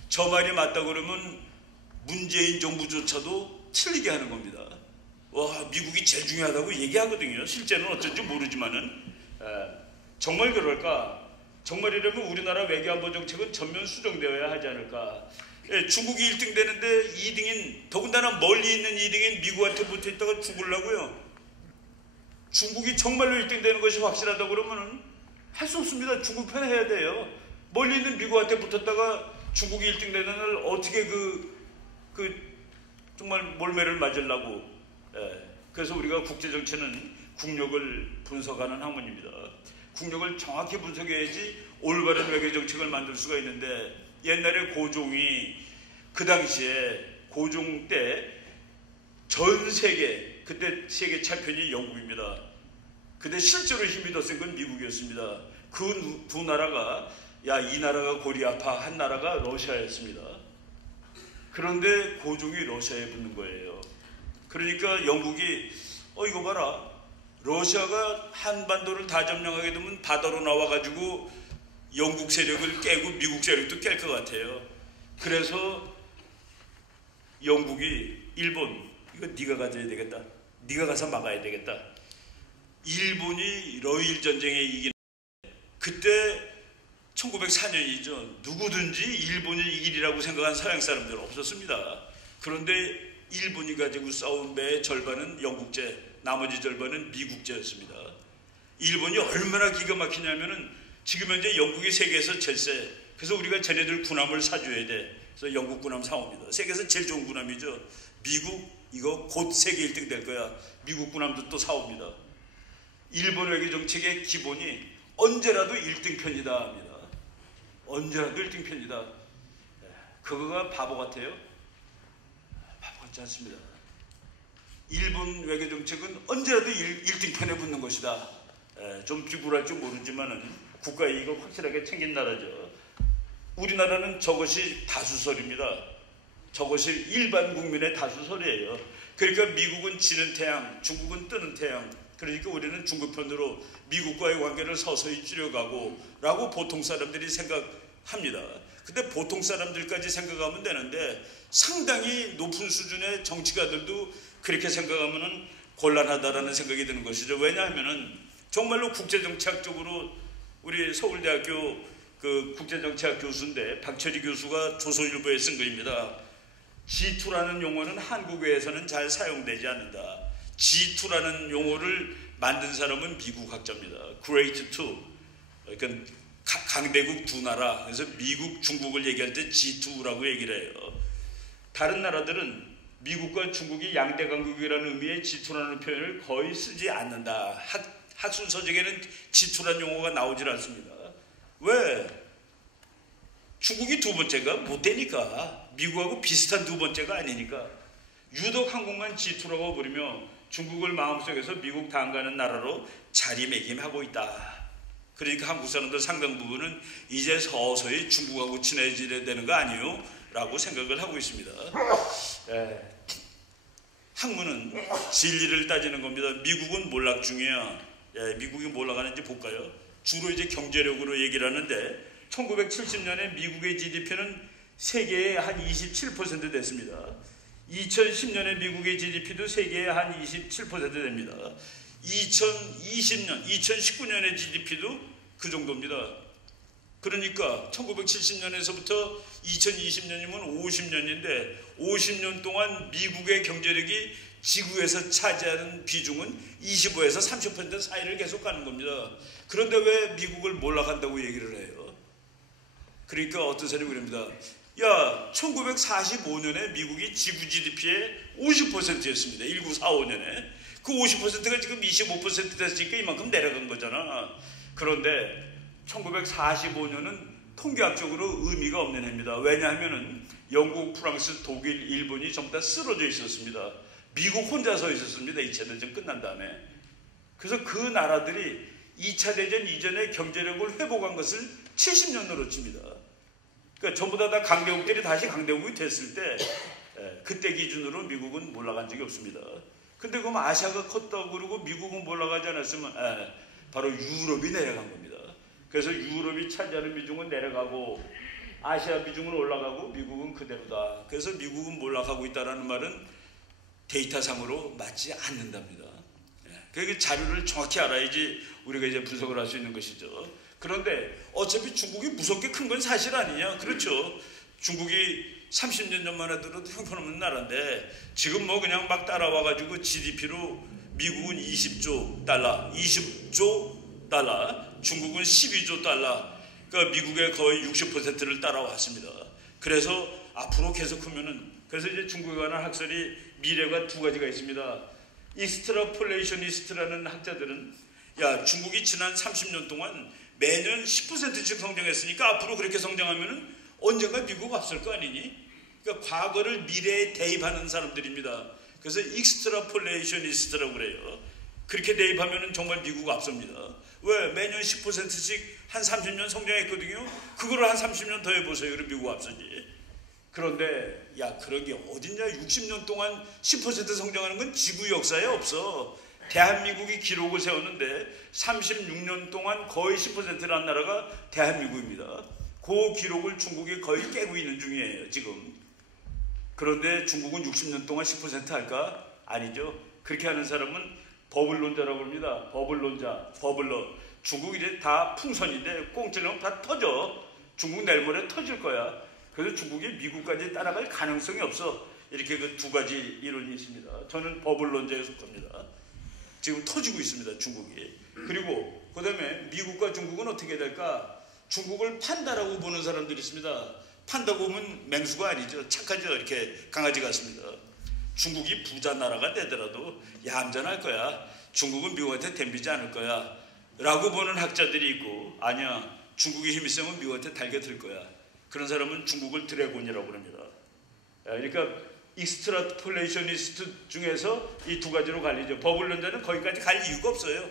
저 말이 맞다 그러면 문재인 정부조차도 틀리게 하는 겁니다. 와, 미국이 제일 중요하다고 얘기하거든요. 실제는 어쩐지 모르지만은 정말 그럴까? 정말이라면 우리나라 외교안보 정책은 전면 수정되어야 하지 않을까? 중국이 1등 되는데 2등인, 더군다나 멀리 있는 2등인 미국한테 붙어있다가 죽으려고요. 중국이 정말로 1등 되는 것이 확실하다고 그러면 할 수 없습니다. 중국 편 해야 돼요. 멀리 있는 미국한테 붙었다가 중국이 1등 되는 날 어떻게 정말 몰매를 맞으려고. 그래서 우리가 국제정치는 국력을 분석하는 학문입니다. 국력을 정확히 분석해야지 올바른 외교정책을 만들 수가 있는데, 옛날에 고종이 그 당시에 고종 때 전 세계, 그때 세계 챔피언이 영국입니다. 근데 실제로 힘이 더 센 건 미국이었습니다. 그 두 나라가, 야, 이 나라가 골이 아파 한 나라가 러시아였습니다. 그런데 고종이 러시아에 붙는 거예요. 그러니까 영국이 이거 봐라, 러시아가 한반도를 다 점령하게 되면 바다로 나와가지고 영국 세력을 깨고 미국 세력도 깰 것 같아요. 그래서 영국이 일본, 이거 네가 가져야 되겠다. 네가 가서 막아야 되겠다. 일본이 러일 전쟁에 이긴 그때 1904년이죠. 누구든지 일본이 이기리라고 생각한 서양 사람들은 없었습니다. 그런데 일본이 가지고 싸운 배의 절반은 영국제, 나머지 절반은 미국제였습니다. 일본이 얼마나 기가 막히냐면은 지금 현재 영국이 세계에서 제일 세. 그래서 우리가 쟤네들 군함을 사줘야 돼. 그래서 영국 군함 사옵니다. 세계에서 제일 좋은 군함이죠. 미국 이거 곧 세계 1등 될 거야. 미국 군함도 또 사옵니다. 일본 외교 정책의 기본이 언제라도 1등 편이다 합니다. 언제라도 1등 편이다. 그거가 바보 같아요? 바보 같지 않습니다. 일본 외교 정책은 언제라도 1등 편에 붙는 것이다. 좀 비굴할 줄 모르지만은 국가 이익을 확실하게 챙긴 나라죠. 우리나라는 저것이 다수설입니다. 저것이 일반 국민의 다수설이에요. 그러니까 미국은 지는 태양, 중국은 뜨는 태양, 그러니까 우리는 중국 편으로 미국과의 관계를 서서히 줄여가고 라고 보통 사람들이 생각합니다. 근데 보통 사람들까지 생각하면 되는데 상당히 높은 수준의 정치가들도 그렇게 생각하면 곤란하다라는 생각이 드는 것이죠. 왜냐하면 정말로 국제정치학적으로 우리 서울대학교 그 국제정치학 교수인데 박철희 교수가 조선일보에 쓴 거입니다. G2라는 용어는 한국어에서는 잘 사용되지 않는다. G2라는 용어를 만든 사람은 미국 학자입니다. Great Two. 그러니까 강대국 두 나라. 그래서 미국, 중국을 얘기할 때 G2라고 얘기를 해요. 다른 나라들은 미국과 중국이 양대 강국이라는 의미의 G2라는 표현을 거의 쓰지 않는다. 학술 서적에는 G2라는 용어가 나오질 않습니다. 왜? 중국이 두 번째가 못 되니까. 미국하고 비슷한 두 번째가 아니니까. 유독 한국만 G2라고 부르며 중국을 마음속에서 미국 다음가는 나라로 자리매김하고 있다. 그러니까 한국 사람들 상당 부분은 이제 서서히 중국하고 친해져야 되는 거 아니에요? 라고 생각을 하고 있습니다. 학문은 진리를 따지는 겁니다. 미국은 몰락 중이야. 미국이 뭘 나가는지 볼까요? 주로 이제 경제력으로 얘기를 하는데 1970년에 미국의 GDP는 세계의 한 27% 됐습니다. 2010년에 미국의 GDP도 세계의 한 27% 됩니다. 2020년, 2019년의 GDP도 그 정도입니다. 그러니까 1970년에서부터 2020년이면 50년인데 50년 동안 미국의 경제력이 지구에서 차지하는 비중은 25에서 30% 사이를 계속 가는 겁니다. 그런데 왜 미국을 몰락한다고 얘기를 해요? 그러니까 어떤 사람이 그럽니다. 야, 1945년에 미국이 지구 GDP의 50%였습니다. 1945년에. 그 50%가 지금 25% 됐으니까 이만큼 내려간 거잖아. 그런데 1945년은 통계학적으로 의미가 없는 해입니다. 왜냐하면 영국, 프랑스, 독일, 일본이 전부 다 쓰러져 있었습니다. 미국 혼자 서 있었습니다. 2차 대전 끝난 다음에. 그래서 그 나라들이 2차 대전 이전에 경제력을 회복한 것을 70년으로 칩니다. 그러니까 전부 다 강대국들이 다시 강대국이 됐을 때 그때 기준으로 미국은 몰락한 적이 없습니다. 근데 그럼 아시아가 컸다고 그러고 미국은 몰락하지 않았으면 바로 유럽이 내려간 겁니다. 그래서 유럽이 차지하는 비중은 내려가고 아시아 비중은 올라가고 미국은 그대로다. 그래서 미국은 몰락하고 있다는 말은 데이터상으로 맞지 않는답니다. 그 자료를 정확히 알아야지 우리가 이제 분석을 할 수 있는 것이죠. 그런데 어차피 중국이 무섭게 큰 건 사실 아니냐? 그렇죠. 중국이 30년 전만 해도 형편없는 나라인데 지금 뭐 그냥 막 따라와가지고 GDP로 미국은 20조 달러, 20조 달러, 중국은 12조 달러. 그러니까 미국의 거의 60%를 따라왔습니다. 그래서 앞으로 계속하면은 그래서 이제 중국에 관한 학설이 미래가 두 가지가 있습니다. 익스트라폴레이셔니스트라는 학자들은 야, 중국이 지난 30년 동안 매년 10%씩 성장했으니까 앞으로 그렇게 성장하면은 언젠가 미국 앞설 거 아니니? 그러니까 과거를 미래에 대입하는 사람들입니다. 그래서 익스트라폴레이셔니스트라고 그래요. 그렇게 대입하면은 정말 미국 앞섭니다. 왜? 매년 10%씩 한 30년 성장했거든요. 그거를 한 30년 더 해보세요. 그럼 미국 앞서지. 그런데 야, 그런 게 어딨냐? 60년 동안 10% 성장하는 건 지구 역사에 없어. 대한민국이 기록을 세웠는데 36년 동안 거의 10%를 한 나라가 대한민국입니다. 그 기록을 중국이 거의 깨고 있는 중이에요, 지금. 그런데 중국은 60년 동안 10% 할까? 아니죠. 그렇게 하는 사람은 버블론자라고 합니다. 버블론자, 버블러. 중국이 이제 다 풍선인데 꽁찔러면 다 터져. 중국 내일 모레 터질 거야. 그래서 중국이 미국까지 따라갈 가능성이 없어. 이렇게 그 두 가지 이론이 있습니다. 저는 버블론자에 속합니다. 지금 터지고 있습니다, 중국이. 그리고 그 다음에 미국과 중국은 어떻게 될까? 중국을 판다라고 보는 사람들이 있습니다. 판다고 보면 맹수가 아니죠. 착하죠. 이렇게 강아지 같습니다. 중국이 부자 나라가 되더라도 얌전할 거야. 중국은 미국한테 덤비지 않을 거야. 라고 보는 학자들이 있고, 아니야, 중국이 힘이 세면 미국한테 달겨들 거야. 그런 사람은 중국을 드래곤이라고 합니다. 그러니까 익스트라폴레이셔니스트 중에서 이 두 가지로 갈리죠. 버블론자는 거기까지 갈 이유가 없어요.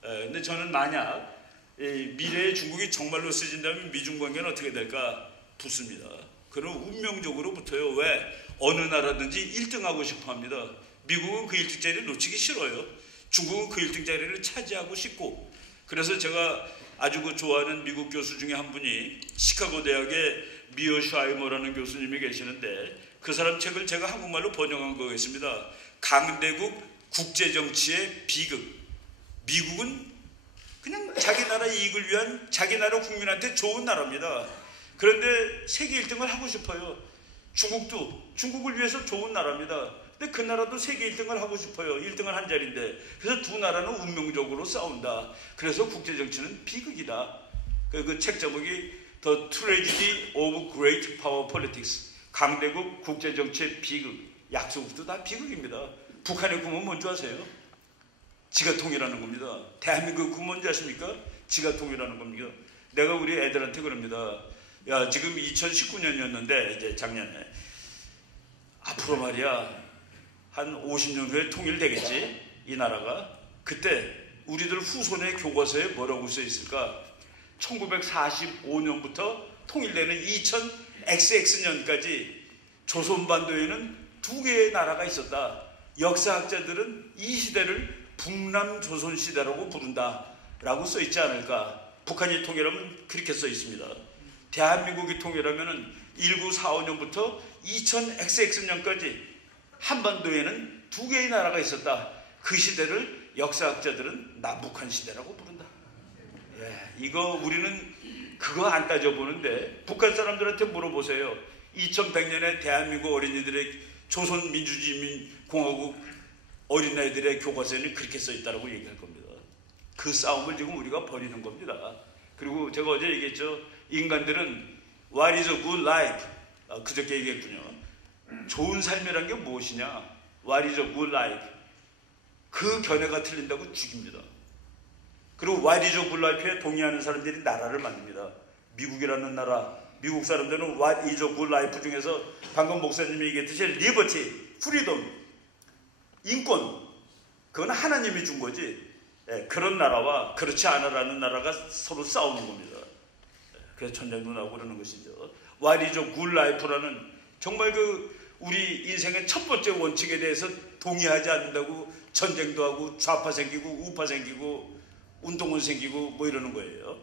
근데 저는 만약 미래에 중국이 정말로 쓰진다면 미중 관계는 어떻게 될까? 붙습니다. 그럼 운명적으로 붙어요. 왜? 어느 나라든지 1등하고 싶어 합니다. 미국은 그 1등짜리 놓치기 싫어요. 중국은 그 1등 자리를 차지하고 싶고, 그래서 제가 아주 좋아하는 미국 교수 중에 한 분이 시카고 대학의 미어 샤이머라는 교수님이 계시는데, 그 사람 책을 제가 한국말로 번역한 거겠습니다. 강대국 국제정치의 비극. 미국은 그냥 자기 나라 이익을 위한 자기 나라 국민한테 좋은 나라입니다. 그런데 세계 1등을 하고 싶어요. 중국도 중국을 위해서 좋은 나라입니다. 근데 그 나라도 세계 1등을 하고 싶어요. 1등을 한 자리인데. 그래서 두 나라는 운명적으로 싸운다. 그래서 국제정치는 비극이다. 그 책 제목이 The Tragedy of Great Power Politics. 강대국 국제정치의 비극. 약소국도 다 비극입니다. 북한의 꿈은 뭔지 아세요? 지가 통일하는 겁니다. 대한민국 꿈은 뭔지 아십니까? 지가 통일하는 겁니다. 내가 우리 애들한테 그럽니다. 야, 지금 2019년이었는데 이제 작년에 앞으로 말이야 한 50년 후에 통일되겠지 이 나라가. 그때 우리들 후손의 교과서에 뭐라고 써 있을까? 1945년부터 통일되는 2000XX년까지 조선반도에는 두 개의 나라가 있었다. 역사학자들은 이 시대를 북남조선시대라고 부른다 라고 써 있지 않을까. 북한이 통일하면 그렇게 써 있습니다. 대한민국이 통일하면 1945년부터 2000XX년까지 한반도에는 두 개의 나라가 있었다. 그 시대를 역사학자들은 남북한 시대라고 부른다. 이거 우리는 그거 안 따져보는데 북한 사람들한테 물어보세요. 2100년에 대한민국 어린이들의 조선민주주의인민공화국 어린아이들의 교과서에는 그렇게 써있다고 얘기할 겁니다. 그 싸움을 지금 우리가 벌이는 겁니다. 그리고 제가 어제 얘기했죠. 인간들은 What is a good life? 그저께 얘기했군요. 좋은 삶이란 게 무엇이냐? What is a good life? 그 견해가 틀린다고 죽입니다. 그리고 What is a good life에 동의하는 사람들이 나라를 만듭니다. 미국이라는 나라, 미국 사람들은 What is a good life 중에서 방금 목사님이 얘기했듯이 liberty, freedom, 인권, 그건 하나님이 준 거지. 그런 나라와 그렇지 않아라는 나라가 서로 싸우는 겁니다. 그래서 전쟁도 나오고 그러는 것이죠. What is a good life라는 정말 우리 인생의 첫 번째 원칙에 대해서 동의하지 않는다고 전쟁도 하고 좌파 생기고 우파 생기고 운동은 생기고 뭐 이러는 거예요.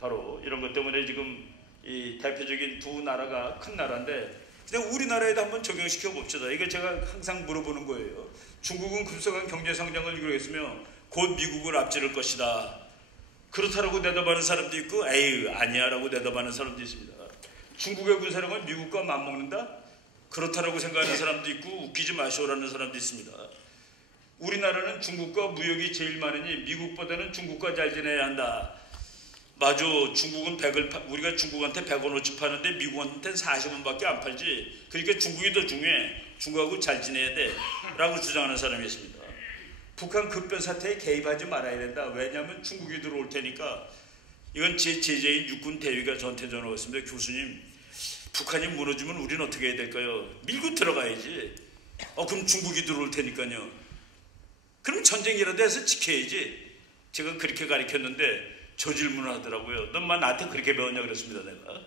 바로 이런 것 때문에 지금 이 대표적인 두 나라가 큰 나라인데 그냥 우리나라에도 한번 적용시켜 봅시다. 이게 제가 항상 물어보는 거예요. 중국은 급속한 경제 성장을 이루겠으며 곧 미국을 앞지를 것이다. 그렇다라고 대답하는 사람도 있고 에이 아니야 라고 대답하는 사람도 있습니다. 중국의 군사력은 미국과 맞먹는다? 그렇다라고 생각하는 사람도 있고 웃기지 마시오라는 사람도 있습니다. 우리나라는 중국과 무역이 제일 많으니 미국보다는 중국과 잘 지내야 한다. 맞아. 중국은 우리가 중국한테 100원어치 파는데 미국한테는 40원밖에 안 팔지. 그러니까 중국이 더 중요해. 중국하고 잘 지내야 돼 라고 주장하는 사람이 있습니다. 북한 급변 사태에 개입하지 말아야 된다. 왜냐하면 중국이 들어올 테니까. 이건 제 제자인 육군 대위가 저한테 전화 왔습니다. 교수님, 북한이 무너지면 우리는 어떻게 해야 될까요? 밀고 들어가야지. 그럼 중국이 들어올 테니까요. 그럼 전쟁이라도 해서 지켜야지. 제가 그렇게 가르쳤는데 저 질문을 하더라고요. 넌만 나한테 그렇게 배웠냐 그랬습니다. 내가.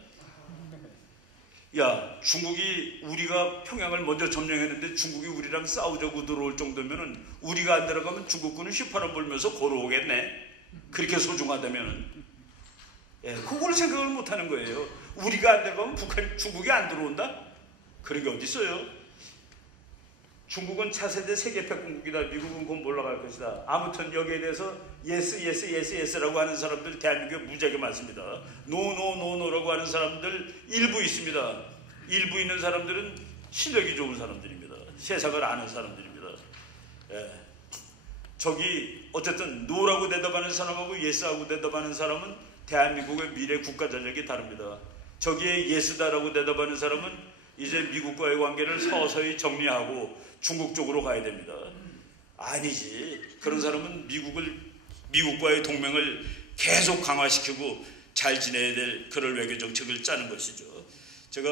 야, 중국이 우리가 평양을 먼저 점령했는데 중국이 우리랑 싸우자고 들어올 정도면은 우리가 안 들어가면 중국군은 휘파람 불면서 걸어오겠네. 그렇게 소중하다면은. 그걸 생각을 못하는 거예요. 우리가 안 들어가면 중국이 안 들어온다? 그런 게 어디 있어요? 중국은 차세대 세계 패권국이다. 미국은 곧 몰라갈 것이다. 아무튼 여기에 대해서 예스라고 하는 사람들 대한민국에 무지하게 많습니다. 노라고 하는 사람들 일부 있습니다. 일부 있는 사람들은 실력이 좋은 사람들입니다. 세상을 아는 사람들입니다. 저기 어쨌든 노라고 대답하는 사람하고 예스하고 대답하는 사람은 대한민국의 미래 국가 전략이 다릅니다. 저기에 예스다라고 대답하는 사람은 이제 미국과의 관계를 서서히 정리하고 중국 쪽으로 가야 됩니다. 아니지. 그런 사람은 미국과의 동맹을 계속 강화시키고 잘 지내야 될 그럴 외교 정책을 짜는 것이죠. 제가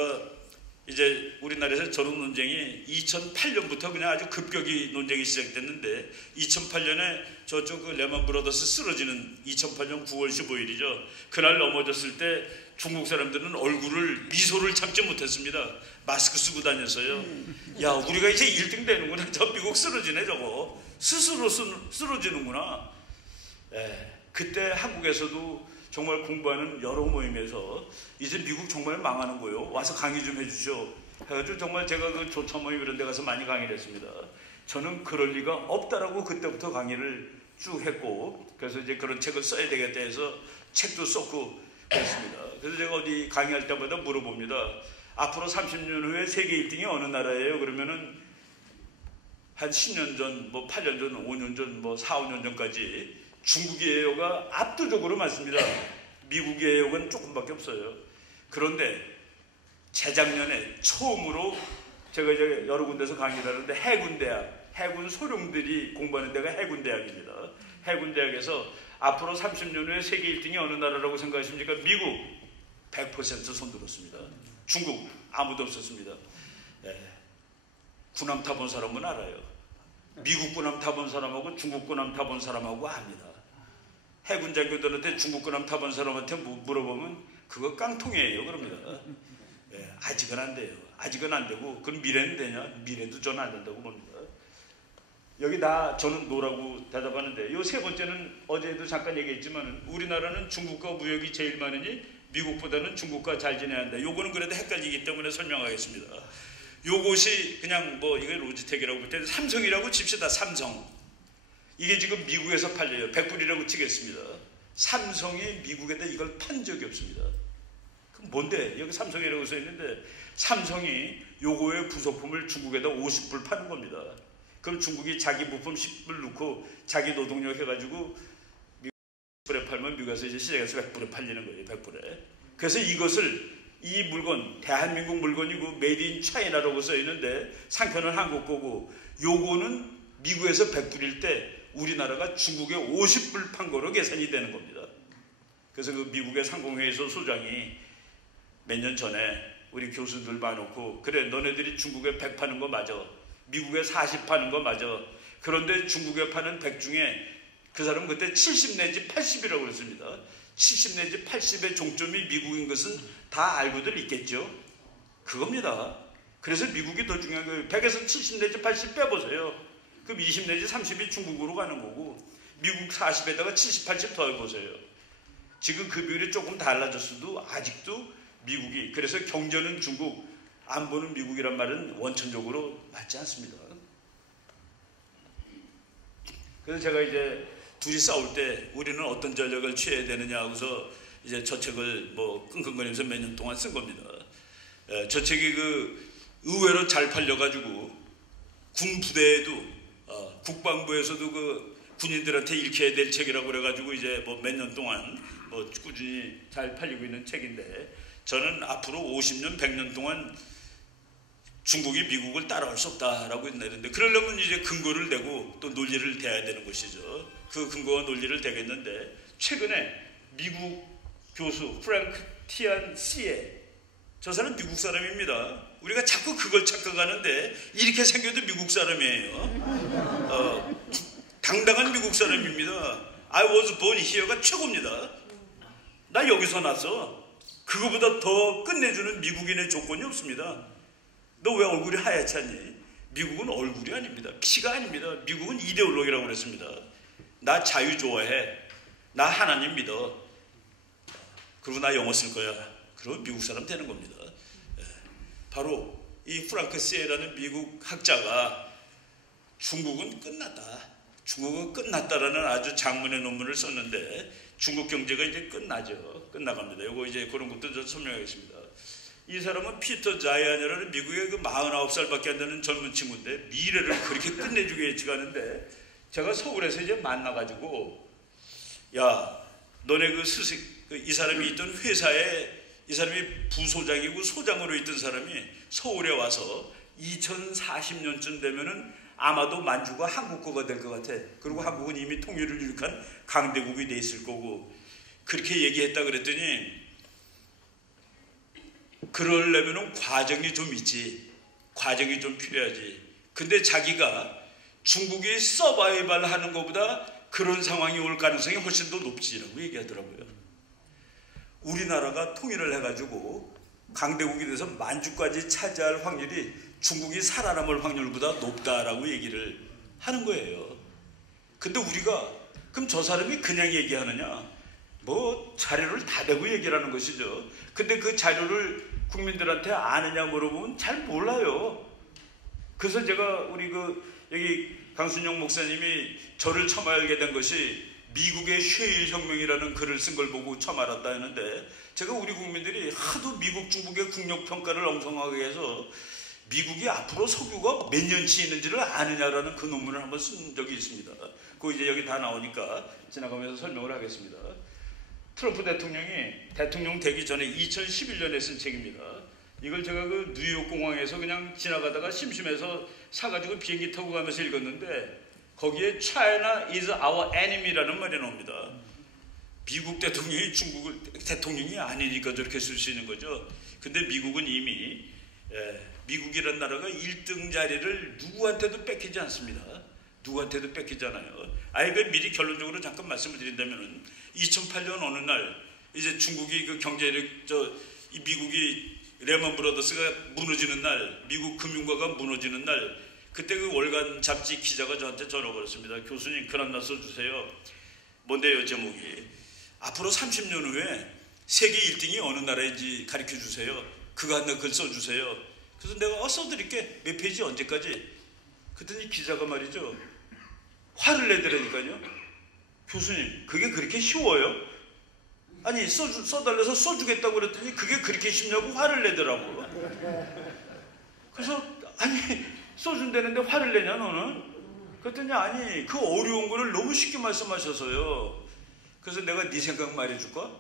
이제 우리나라에서 전후 논쟁이 2008년부터 그냥 아주 급격히 논쟁이 시작됐는데 2008년에 저쪽 그 레먼 브라더스 쓰러지는 2008년 9월 15일이죠. 그날 넘어졌을 때 중국 사람들은 얼굴을 미소를 참지 못했습니다. 마스크 쓰고 다녔어요. 야, 우리가 이제 1등 되는구나. 저 미국 쓰러지네 저거. 스스로 쓰러지는구나. 그때 한국에서도 정말 공부하는 여러 모임에서 이제 미국 정말 망하는 거예요. 와서 강의 좀 해주시오. 해가지고 정말 제가 그 조차 모임 이런 데 가서 많이 강의를 했습니다. 저는 그럴 리가 없다라고 그때부터 강의를 쭉 했고, 그래서 이제 그런 책을 써야 되겠다 해서 책도 썼고 그랬습니다. 그래서 제가 어디 강의할 때마다 물어봅니다. 앞으로 30년 후에 세계 1등이 어느 나라예요? 그러면은 한 10년 전, 뭐 8년 전, 5년 전, 뭐 4, 5년 전까지 중국이에요가 압도적으로 많습니다. 미국이에요는 조금밖에 없어요. 그런데 재작년에 처음으로 제가 이제 여러 군데서 강의를 하는데 해군대학, 해군 소령들이 공부하는 데가 해군대학입니다. 해군대학에서 앞으로 30년 후에 세계 1등이 어느 나라라고 생각하십니까? 미국 100% 손들었습니다. 중국 아무도 없었습니다. 군함 타본 사람은 알아요. 미국 군함 타본 사람하고 중국 군함 타본 사람하고 압니다. 해군 장교들한테 중국 군함 타본 사람한테 물어보면 그거 깡통이에요 그럽니다. 아직은 안 돼요. 아직은 안 되고 그럼 미래는 되냐? 미래도 저는 안 된다고 봅니다. 여기 다 저는 노라고 대답하는데 요 세 번째는 어제도 잠깐 얘기했지만 우리나라는 중국과 무역이 제일 많으니 미국보다는 중국과 잘 지내야 한다. 요거는 그래도 헷갈리기 때문에 설명하겠습니다. 요것이 그냥 뭐 이게 로지텍이라고 볼 때 삼성이라고 칩시다. 삼성. 이게 지금 미국에서 팔려요. 100불이라고 치겠습니다. 삼성이 미국에다 이걸 판 적이 없습니다. 그럼 뭔데? 여기 삼성이라고 써 있는데 삼성이 요거의 부속품을 중국에다 50불 파는 겁니다. 그럼 중국이 자기 부품 10불 넣고 자기 노동력 해가지고 미국 10불에 팔면 미국에서 이제 시장에서 100불에 팔리는 거예요. 100불에. 그래서 이것을 이 물건 대한민국 물건이고 메이드 인 차이나라고 써 있는데 상표는 한국 거고 요거는 미국에서 100불일 때 우리나라가 중국에 50불 판 거로 계산이 되는 겁니다. 그래서 그 미국의 상공회의소 소장이 몇 년 전에 우리 교수들 봐놓고 그래 너네들이 중국에 100 파는 거 맞아. 미국에 40 파는 거 맞아. 그런데 중국에 파는 100 중에 그 사람은 그때 70 내지 80이라고 그랬습니다. 70 내지 80의 종점이 미국인 것은 다 알고들 있겠죠. 그겁니다. 그래서 미국이 더 중요한 거예요. 100에서 70 내지 80 빼보세요. 그럼 20 내지 30이 중국으로 가는 거고 미국 40에다가 70, 80 더해보세요. 지금 그 비율이 조금 달라졌어도 아직도 미국이 그래서 경제는 중국, 안보는 미국이란 말은 원천적으로 맞지 않습니다. 그래서 제가 이제 둘이 싸울 때 우리는 어떤 전략을 취해야 되느냐 하고서 이제 저 책을 뭐 끙끙거리면서 몇 년 동안 쓴 겁니다. 저 책이 그 의외로 잘 팔려가지고 군 부대에도 국방부에서도 그 군인들한테 읽혀야 될 책이라고 그래가지고 이제 뭐 몇 년 동안 뭐 꾸준히 잘 팔리고 있는 책인데 저는 앞으로 50년, 100년 동안 중국이 미국을 따라올 수 없다라고 내는데 그러려면 이제 근거를 대고 또 논리를 대야 되는 것이죠. 그 근거와 논리를 대겠는데 최근에 미국 교수 프랭크 티안 시에 저 사람 미국 사람입니다. 우리가 자꾸 그걸 착각하는데 이렇게 생겨도 미국 사람이에요. 당당한 미국 사람입니다. I was born here가 최고입니다. 나 여기서 났어. 그거보다 더 끝내주는 미국인의 조건이 없습니다. 너 왜 얼굴이 하얗지 않니? 미국은 얼굴이 아닙니다. 피가 아닙니다. 미국은 이데올로기라고 그랬습니다. 나 자유 좋아해. 나 하나님 믿어. 그리고 나 영어 쓸 거야. 그러면 미국 사람 되는 겁니다. 바로 이 프랑크 시에라는 미국 학자가 중국은 끝났다. 중국은 끝났다라는 아주 장문의 논문을 썼는데 중국 경제가 이제 끝나죠. 끝나갑니다. 이거 이제 그런 것도 좀 설명하겠습니다. 이 사람은 피터 자이안이라는 미국의 그 49살밖에 안 되는 젊은 친구인데 미래를 그렇게 끝내주게 예측하는데 제가 서울에서 이제 만나가지고 야 너네 이 사람이 있던 회사에 이 사람이 부소장이고 소장으로 있던 사람이 서울에 와서 2040년쯤 되면은 아마도 만주가 한국 거가 될 것 같아. 그리고 한국은 이미 통일을 이룩한 강대국이 돼 있을 거고 그렇게 얘기했다 그랬더니 그러려면 과정이 좀 있지. 과정이 좀 필요하지. 근데 자기가 중국이 서바이벌 하는 것보다 그런 상황이 올 가능성이 훨씬 더 높지라고 얘기하더라고요. 우리나라가 통일을 해가지고 강대국이 돼서 만주까지 차지할 확률이 중국이 살아남을 확률보다 높다라고 얘기를 하는 거예요. 근데 우리가 그럼 저 사람이 그냥 얘기하느냐? 뭐 자료를 다 대고 얘기를 하는 것이죠. 근데 그 자료를 국민들한테 아느냐 물어보면 잘 몰라요. 그래서 제가 우리 여기 강순영 목사님이 저를 처음 알게 된 것이 미국의 쉐일 혁명이라는 글을 쓴 걸 보고 처음 알았다 했는데, 제가 우리 국민들이 하도 미국 중국의 국력 평가를 엉성하게 해서 미국이 앞으로 석유가 몇 년치 있는지를 아느냐라는 그 논문을 한번 쓴 적이 있습니다. 그거 이제 여기 다 나오니까 지나가면서 설명을 하겠습니다. 트럼프 대통령이 대통령 되기 전에 2011년에 쓴 책입니다. 이걸 제가 그 뉴욕 공항에서 그냥 지나가다가 심심해서 사가지고 비행기 타고 가면서 읽었는데, 거기에 China is our enemy라는 말이 나옵니다. 미국 대통령이 중국을 대통령이 아니니까 저렇게 쓸 수 있는 거죠. 근데 미국은 이미 미국이라는 나라가 1등 자리를 누구한테도 뺏기지 않습니다. 누구한테도 뺏기지 않아요. 아예 그 미리 결론적으로 잠깐 말씀을 드린다면은 2008년 어느 날 이제 중국이 그 경제력 이 미국이 레먼 브라더스가 무너지는 날, 미국 금융가가 무너지는 날, 그때 그 월간 잡지 기자가 저한테 전화 걸었습니다. 교수님 글 하나 써주세요. 뭔데요 제목이? 앞으로 30년 후에 세계 1등이 어느 나라인지 가르쳐 주세요. 그거 하나 글 써주세요. 그래서 내가 써드릴게. 몇 페이지 언제까지? 그랬더니 기자가 말이죠, 화를 내더라니까요. 교수님 그게 그렇게 쉬워요? 아니 써달라서 써주겠다고 그랬더니 그게 그렇게 쉽냐고 화를 내더라고. 그래서 아니 써준다는데 화를 내냐 너는? 그랬더니 아니 그 어려운 거를 너무 쉽게 말씀하셔서요. 그래서 내가 네 생각 말해줄까?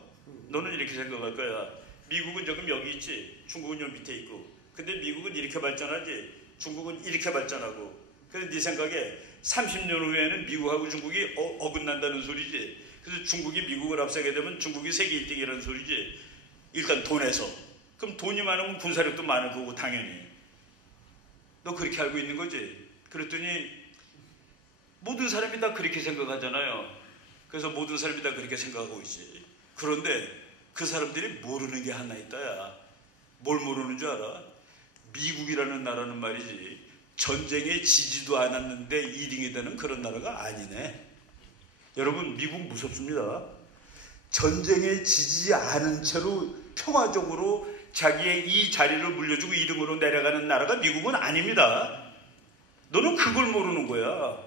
너는 이렇게 생각할 거야. 미국은 조금 여기 있지, 중국은 여기 밑에 있고. 근데 미국은 이렇게 발전하지, 중국은 이렇게 발전하고. 그래서 네 생각에 30년 후에는 미국하고 중국이 어긋난다는 소리지. 그래서 중국이 미국을 앞서게 되면 중국이 세계 1등이라는 소리지. 일단 돈에서. 그럼 돈이 많으면 군사력도 많을 거고 당연히. 너 그렇게 알고 있는 거지? 그랬더니 모든 사람이 다 그렇게 생각하잖아요. 그래서 모든 사람이 다 그렇게 생각하고 있지. 그런데 그 사람들이 모르는 게 하나 있다야. 뭘 모르는 줄 알아? 미국이라는 나라는 말이지, 전쟁에 지지도 않았는데 2등이 되는 그런 나라가 아니네. 여러분 미국 무섭습니다. 전쟁에 지지 않은 채로 평화적으로 자기의 이 자리를 물려주고 2등으로 내려가는 나라가 미국은 아닙니다. 너는 그걸 모르는 거야.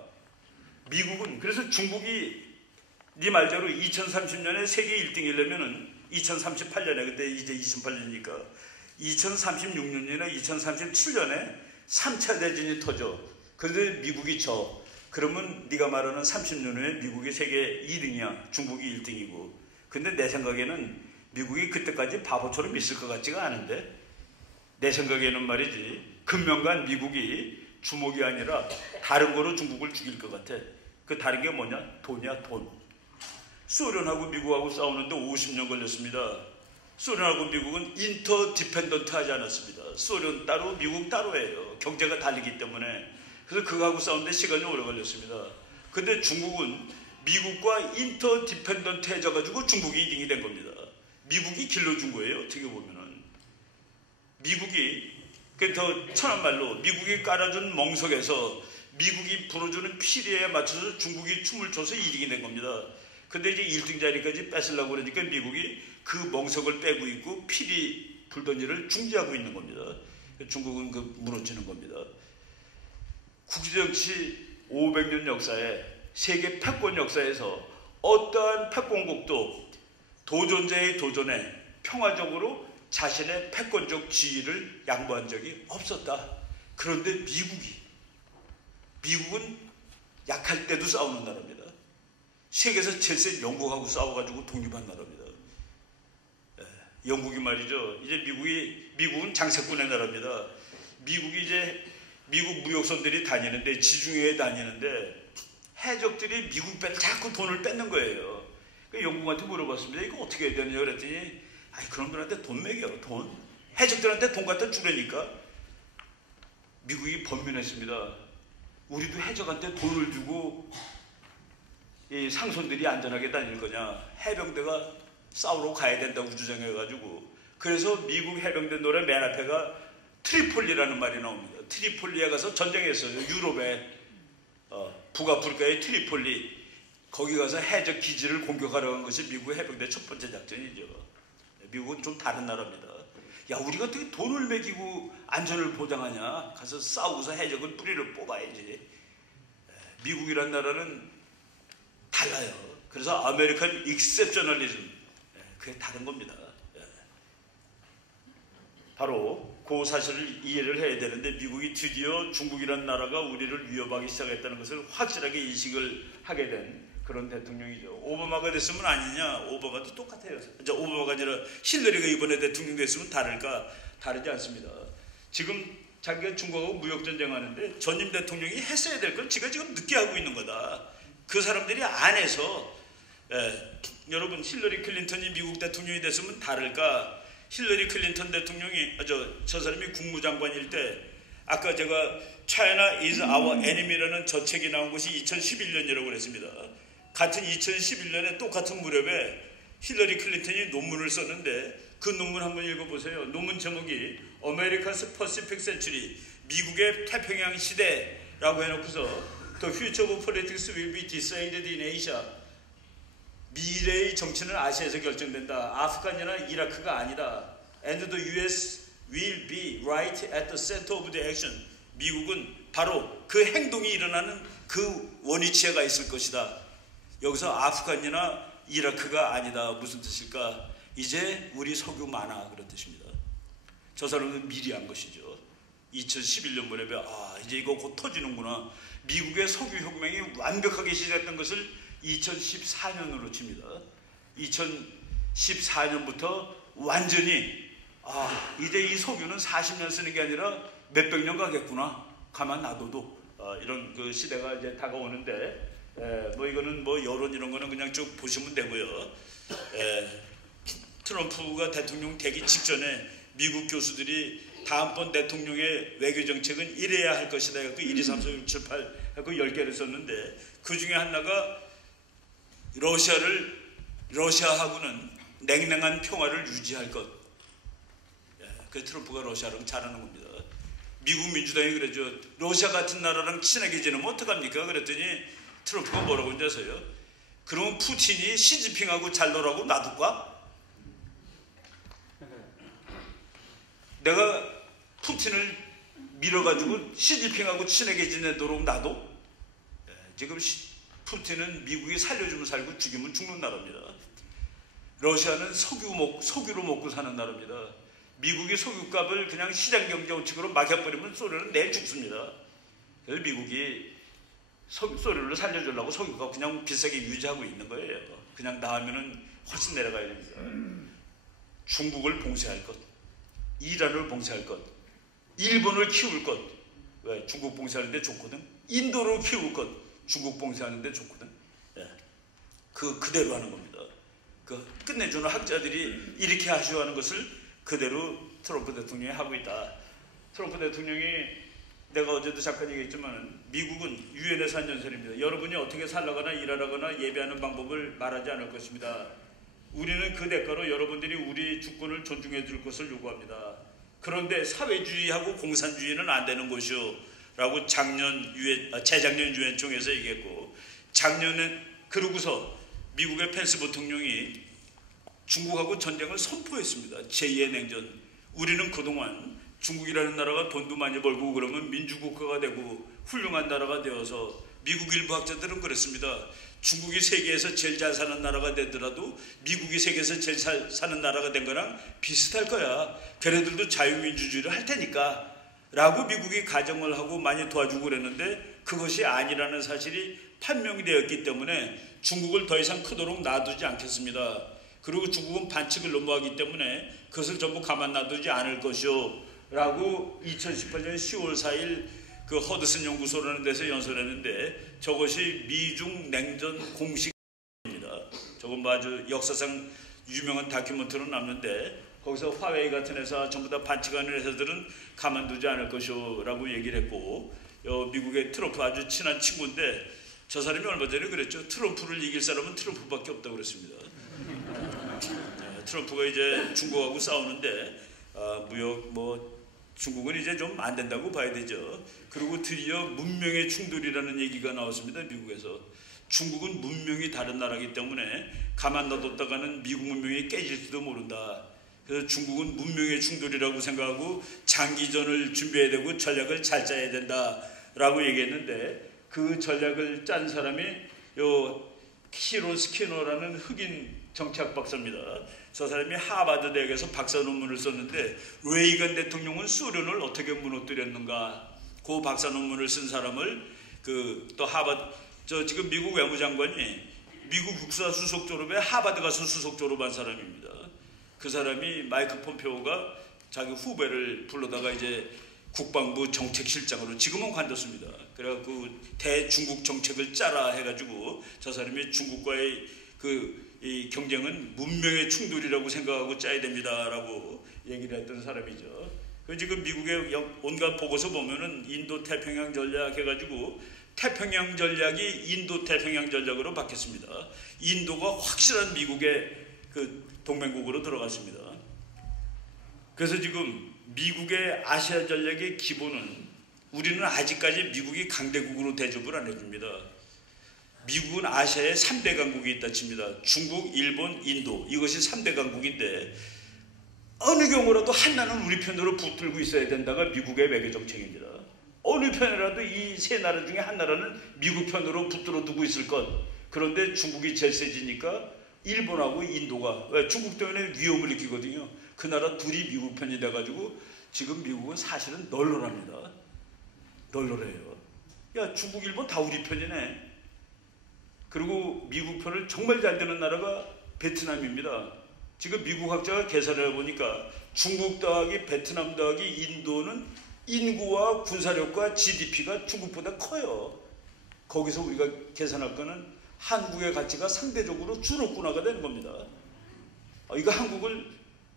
미국은. 그래서 중국이 네 말대로 2030년에 세계 1등이려면은 2038년에, 근데 이제 2008년이니까 2036년이나 2037년에 3차 대전이 터져. 그런데 미국이 져. 그러면 네가 말하는 30년 후에 미국이 세계 2등이야. 중국이 1등이고. 근데 내 생각에는 미국이 그때까지 바보처럼 있을 것 같지가 않은데, 내 생각에는 말이지, 금년간 미국이 주먹이 아니라 다른 거로 중국을 죽일 것 같아. 그 다른 게 뭐냐? 돈이야, 돈. 소련하고 미국하고 싸우는데 50년 걸렸습니다. 소련하고 미국은 인터 디펜던트 하지 않았습니다. 소련 따로 미국 따로예요. 경제가 다르기 때문에. 그래서 그거하고 싸우는데 시간이 오래 걸렸습니다. 근데 중국은 미국과 인터 디펜던트 해져가지고 중국이 2등이 된 겁니다. 미국이 길러준 거예요. 어떻게 보면은. 미국이, 더 천한 말로 미국이 깔아준 멍석에서 미국이 불어주는 피리에 맞춰서 중국이 춤을 춰서 2등이 된 겁니다. 근데 이제 1등 자리까지 뺏으려고 그러니까 미국이 그 멍석을 빼고 있고 피리 불던 일을 중지하고 있는 겁니다. 중국은 그 무너지는 겁니다. 국제정치 500년 역사에, 세계 패권 역사에서 어떠한 패권국도 도전자의 도전에 평화적으로 자신의 패권적 지위를 양보한 적이 없었다. 그런데 미국은 약할 때도 싸우는 나라입니다. 세계에서 제일 센 영국하고 싸워가지고 독립한 나라입니다. 영국이 말이죠. 이제 미국은 장사꾼의 나라입니다. 미국이 이제 미국 무역선들이 다니는데, 지중해에 다니는데 해적들이 미국 배를 자꾸 돈을 뺏는 거예요. 영국한테 물어봤습니다. 이거 어떻게 해야 되느냐 그랬더니, 그놈들한테 돈 먹여, 돈. 해적들한테 돈 갖다 주려니까 미국이 번면했습니다. 우리도 해적한테 돈을 주고 이 상선들이 안전하게 다닐 거냐, 해병대가 싸우러 가야 된다고 주장해가지고, 그래서 미국 해병대 노래 맨 앞에가 트리폴리라는 말이 나옵니다. 트리폴리에 가서 전쟁했어요. 유럽에 북아프리카의 트리폴리, 거기 가서 해적 기지를 공격하러 간 것이 미국 해병대 첫 번째 작전이죠. 미국은 좀 다른 나라입니다. 야, 우리가 어떻게 돈을 매기고 안전을 보장하냐, 가서 싸우고서 해적은 뿌리를 뽑아야지. 미국이란 나라는 달라요. 그래서 아메리칸 익셉셔널리즘, 그게 다른 겁니다. 바로 그 사실을 이해를 해야 되는데, 미국이 드디어 중국이란 나라가 우리를 위협하기 시작했다는 것을 확실하게 인식을 하게 된 그런 대통령이죠. 오바마가 됐으면 아니냐, 오바마도 똑같아요. 오바마가 아니라 힐러리가 이번에 대통령 됐으면 다르지 않습니다. 지금 자기가 중국하고 무역전쟁하는데 전임 대통령이 했어야 될 걸 지가 지금 늦게 하고 있는 거다. 그 사람들이 안 해서, 여러분, 힐러리 클린턴이 미국 대통령이 됐으면 다를까? 힐러리 클린턴 대통령이 저 사람이 국무장관일 때, 아까 제가 China is our enemy라는 저 책이 나온 것이 2011년이라고 그랬습니다. 같은 2011년에 똑같은 무렵에 힐러리 클린턴이 논문을 썼는데, 그 논문 한번 읽어보세요. 논문 제목이 America's Pacific Century, 미국의 태평양 시대라고 해놓고서 The future of politics will be decided in Asia, 미래의 정치는 아시아에서 결정된다. 아프간이나 이라크가 아니다. And the US will be right at the center of the action. 미국은 바로 그 행동이 일어나는 그 원위치에 가 있을 것이다. 여기서 아프간이나 이라크가 아니다. 무슨 뜻일까? 이제 우리 석유 많아, 그런 뜻입니다. 저 사람은 미리 한 것이죠. 2011년 무렵에 이제 이거 곧 터지는구나. 미국의 석유 혁명이 완벽하게 시작했던 것을 2014년으로 칩니다. 2014년부터 완전히 이제 이 석유는 40년 쓰는 게 아니라 몇백 년 가겠구나. 가만 놔둬도 이런 그 시대가 이제 다가오는데, 뭐 이거는 뭐 여론 이런 거는 그냥 쭉 보시면 되고요. 트럼프가 대통령 되기 직전에 미국 교수들이 다음번 대통령의 외교 정책은 이래야 할 것이다 해서 1, 2, 3, 4, 6, 7, 8 해서 10개를 썼는데, 그 중에 하나가 러시아하고는 냉랭한 평화를 유지할 것. 그 트럼프가 러시아랑 잘하는 겁니다. 미국 민주당이 그러죠. 러시아 같은 나라랑 친하게 지내면 어떡합니까? 그랬더니 트럼프가 뭐라고 혼자서요. 그럼 푸틴이 시진핑하고 잘 놀라고 놔둘까? 내가 푸틴을 밀어가지고 시진핑하고 친하게 지내도록 놔둬? 지금 푸틴은 미국이 살려주면 살고 죽이면 죽는 나라입니다. 러시아는 석유로 먹고 사는 나라입니다. 미국이 석유값을 그냥 시장경제원칙으로 막혀버리면 소련은 내일 죽습니다. 그래서 미국이 소련을 살려주려고 석유값 그냥 비싸게 유지하고 있는 거예요. 그냥 나오면은 훨씬 내려가야 됩니다. 중국을 봉쇄할 것, 이란을 봉쇄할 것, 일본을 키울 것. 왜? 중국 봉쇄하는데 좋거든. 인도를 키울 것, 중국 봉쇄하는데 좋거든. 그대로 하는 겁니다. 끝내주는 학자들이 이렇게 하시오 하는 것을 그대로 트럼프 대통령이 하고 있다. 트럼프 대통령이, 내가 어제도 잠깐 얘기했지만, 미국은 유엔에서 한 연설입니다. 여러분이 어떻게 살아가나 일하거나 예배하는 방법을 말하지 않을 것입니다. 우리는 그 대가로 여러분들이 우리 주권을 존중해 줄 것을 요구합니다. 그런데 사회주의하고 공산주의는 안 되는 것이오 라고 재작년 유엔총회에서 얘기했고, 작년에 그러고서 미국의 펜스 부통령이 중국하고 전쟁을 선포했습니다. 제2의 냉전. 우리는 그동안 중국이라는 나라가 돈도 많이 벌고 그러면 민주국가가 되고 훌륭한 나라가 되어서, 미국 일부 학자들은 그랬습니다. 중국이 세계에서 제일 잘 사는 나라가 되더라도 미국이 세계에서 제일 잘 사는 나라가 된 거랑 비슷할 거야. 걔네들도 자유민주주의를 할 테니까 라고 미국이 가정을 하고 많이 도와주고 그랬는데, 그것이 아니라는 사실이 판명이 되었기 때문에 중국을 더 이상 크도록 놔두지 않겠습니다. 그리고 중국은 반칙을 너무 하기 때문에 그것을 전부 가만 놔두지 않을 것이오 라고 2018년 10월 4일 그 허드슨 연구소라는 데서 연설했는데, 저것이 미중 냉전 공식입니다. 저건 아주 역사상 유명한 다큐멘터리로 남는데, 거기서 화웨이 같은 회사 전부 다 반칙하는 회사들은 가만두지 않을 것이라고 얘기를 했고, 미국의 트럼프 아주 친한 친구인데 저 사람이 얼마 전에 그랬죠. 트럼프를 이길 사람은 트럼프밖에 없다고 그랬습니다. 트럼프가 이제 중국하고 싸우는데 무역 중국은 이제 좀 안 된다고 봐야 되죠. 그리고 드디어 문명의 충돌이라는 얘기가 나왔습니다. 미국에서. 중국은 문명이 다른 나라이기 때문에 가만 놔뒀다가는 미국 문명이 깨질지도 모른다. 그래서 중국은 문명의 충돌이라고 생각하고 장기전을 준비해야 되고 전략을 잘 짜야 된다라고 얘기했는데, 그 전략을 짠 사람이 키로 스키너라는 흑인 정치학 박사입니다. 저 사람이 하버드 대학에서 박사 논문을 썼는데 레이건 대통령은 소련을 어떻게 무너뜨렸는가, 그 박사 논문을 쓴 사람을 또 하버드 지금 미국 외무장관이 미국 육사 수석 졸업에 하버드 가서 수석 졸업한 사람입니다. 그 사람이 마이크 폼페오가 자기 후배를 불러다가 이제 국방부 정책실장으로 지금은 관뒀습니다. 그래갖고 대중국 정책을 짜라 해가지고 저 사람이 중국과의 이 경쟁은 문명의 충돌이라고 생각하고 짜야 됩니다라고 얘기를 했던 사람이죠. 지금 미국의 온갖 보고서 보면은 인도 태평양 전략 해가지고 태평양 전략이 인도 태평양 전략으로 바뀌었습니다. 인도가 확실한 미국의 동맹국으로 들어갔습니다. 그래서 지금 미국의 아시아 전략의 기본은, 우리는 아직까지 미국이 강대국으로 대접을 안 해줍니다. 미국은 아시아에 3대 강국이 있다 칩니다. 중국, 일본, 인도, 이것이 3대 강국인데 어느 경우라도 하나는 우리 편으로 붙들고 있어야 된다가 미국의 외교 정책입니다. 어느 편이라도 이 세 나라 중에 한 나라는 미국 편으로 붙들어 두고 있을 것. 그런데 중국이 제일 세지니까 일본하고 인도가 중국 때문에 위험을 느끼거든요. 그 나라 둘이 미국 편이 돼가지고 지금 미국은 사실은 널널합니다. 널널해요. 야, 중국, 일본 다 우리 편이네. 그리고 미국 편을 정말 잘 되는 나라가 베트남입니다. 지금 미국 학자가 계산을 해보니까 중국 더하기 베트남 더하기 인도는 인구와 군사력과 GDP가 중국보다 커요. 거기서 우리가 계산할 거는 한국의 가치가 상대적으로 주력군화가 되는 겁니다. 이거 한국을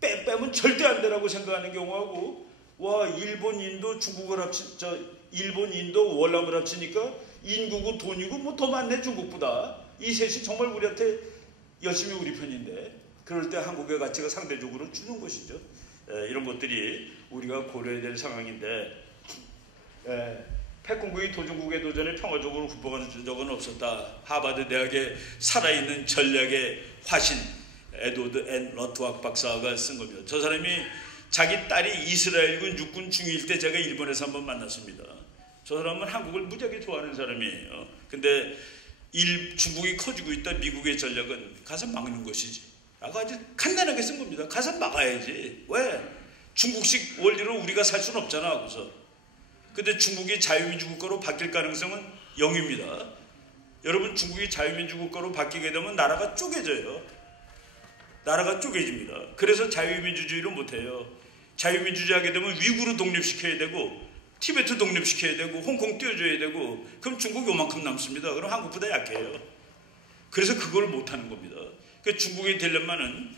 빼면 절대 안 되라고 생각하는 경우하고, 와, 일본, 인도, 중국을 일본, 인도, 월남을 합치니까 인구고 돈이고 더 많네 중국보다. 이 셋이 정말 우리한테 열심히 우리 편인데, 그럴 때 한국의 가치가 상대적으로 주는 것이죠. 이런 것들이 우리가 고려해야 될 상황인데, 패권국이 도전국의 도전에 평화적으로 극복한 적은 없었다. 하버드 대학의 살아있는 전략의 화신 에드워드 N. 러트왁 박사가 쓴 겁니다. 저 사람이 자기 딸이 이스라엘군 육군 중위일 때 제가 일본에서 한번 만났습니다. 저 사람은 한국을 무지하게 좋아하는 사람이에요. 근데 중국이 커지고 있다 미국의 전략은 가서 막는 것이지. 아주 간단하게 쓴 겁니다. 가서 막아야지. 왜? 중국식 원리로 우리가 살 수는 없잖아. 그래서. 근데 중국이 자유민주국가로 바뀔 가능성은 0입니다. 여러분, 중국이 자유민주국가로 바뀌게 되면 나라가 쪼개져요. 나라가 쪼개집니다. 그래서 자유민주주의를 못해요. 자유민주주의 하게 되면 위구르 독립시켜야 되고, 티베트 독립시켜야 되고, 홍콩 띄워줘야 되고, 그럼 중국 요만큼 남습니다. 그럼 한국보다 약해요. 그래서 그걸 못하는 겁니다. 중국이 되려면은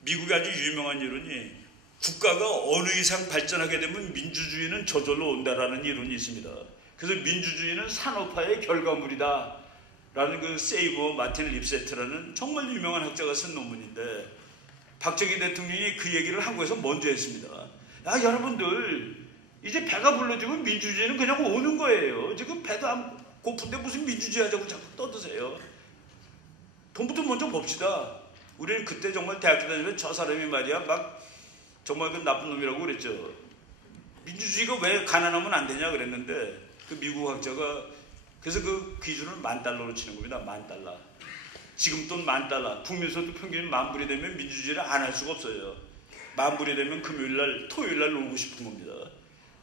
미국의 아주 유명한 이론이, 국가가 어느 이상 발전하게 되면 민주주의는 저절로 온다라는 이론이 있습니다. 그래서 민주주의는 산업화의 결과물이다 라는 세이버 마틴 립세트라는 정말 유명한 학자가 쓴 논문인데, 박정희 대통령이 그 얘기를 한국에서 먼저 했습니다. 야, 여러분들, 이제 배가 불러지면 민주주의는 그냥 오는 거예요. 지금 배도 안 고픈데 무슨 민주주의 하자고 자꾸 떠드세요. 돈부터 먼저 봅시다. 우리는 그때 정말 대학교 다니면 저 사람이 말이야 정말 나쁜 놈이라고 그랬죠. 민주주의가 왜 가난하면 안 되냐 그랬는데, 미국 학자가 그래서 그 기준을 $10,000로 치는 겁니다. $10,000. 지금 돈 $10,000. 국민소득 평균이 10,000불이 되면 민주주의를 안 할 수가 없어요. 10,000불이 되면 금요일날, 토요일날 놀고 싶은 겁니다.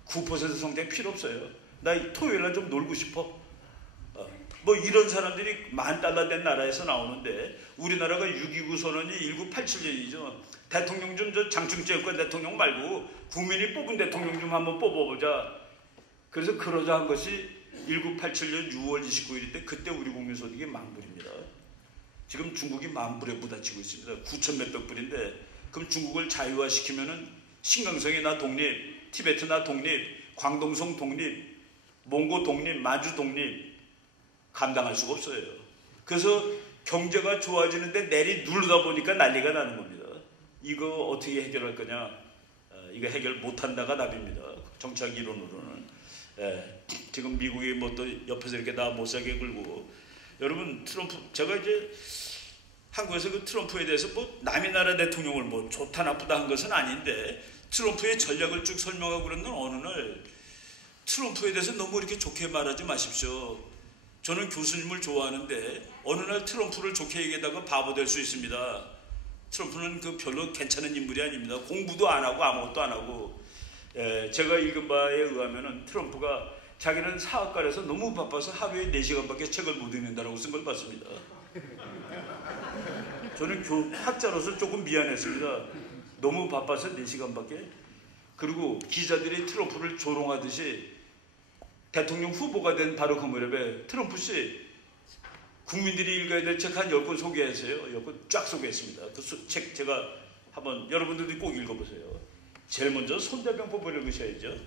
9% 성장 필요 없어요. 나 토요일날 좀 놀고 싶어. 이런 사람들이 $10,000 된 나라에서 나오는데, 우리나라가 6.29 선언이 1987년이죠. 대통령 좀 장충재권 대통령 말고 국민이 뽑은 대통령 좀 한번 뽑아보자. 그래서 그러자 한 것이 1987년 6월 29일인데, 그때 우리 국민 소득이 $10,000불입니다. 지금 중국이 $10,000불에 부딪히고 있습니다. 9,000 몇백 불인데, 그럼 중국을 자유화시키면은 신강성이 나 독립, 티베트 나 독립, 광동성 독립, 몽고 독립, 마주 독립 감당할 수가 없어요. 그래서 경제가 좋아지는데 내리 누르다 보니까 난리가 나는 겁니다. 이거 어떻게 해결할 거냐? 이거 해결 못한다가 답입니다. 정치학 이론으로는. 지금 미국이 뭐 또 옆에서 이렇게 나 못살게 굴고, 여러분 트럼프, 제가 이제 한국에서 그 트럼프에 대해서 뭐 남의 나라 대통령을 뭐 좋다 나쁘다 한 것은 아닌데, 트럼프의 전략을 쭉 설명하고 그러는 어느 날 트럼프에 대해서 너무 이렇게 좋게 말하지 마십시오. 저는 교수님을 좋아하는데 어느 날 트럼프를 좋게 얘기하다가 바보 될 수 있습니다. 트럼프는 그 별로 괜찮은 인물이 아닙니다. 공부도 안 하고 아무것도 안 하고. 제가 읽은 바에 의하면은 트럼프가 자기는 사학과라서 너무 바빠서 하루에 4시간밖에 책을 못 읽는다라고 쓴 걸 봤습니다. 저는 학자로서 조금 미안했습니다. 너무 바빠서 4시간밖에. 그리고 기자들이 트럼프를 조롱하듯이 대통령 후보가 된 바로 그 무렵에 트럼프 씨 국민들이 읽어야 될 책 한 10권 소개하세요. 10권 쫙 소개했습니다. 그 책 제가 한번 여러분들도 꼭 읽어보세요. 제일 먼저 손자병법을 읽으셔야죠.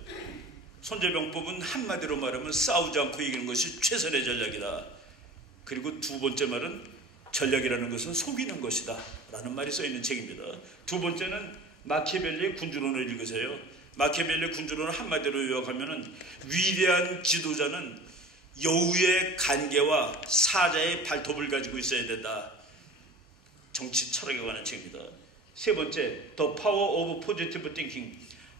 손자병법은 한마디로 말하면 싸우지 않고 이기는 것이 최선의 전략이다. 그리고 두 번째 말은 전략이라는 것은 속이는 것이다 라는 말이 써있는 책입니다. 두 번째는 마키아벨리의 군주론을 읽으세요. 마키아벨리의 군주론을 한마디로 요약하면 위대한 지도자는 여우의 간계와 사자의 발톱을 가지고 있어야 된다. 정치 철학에 관한 책입니다. 세 번째, The Power of Positive Thinking.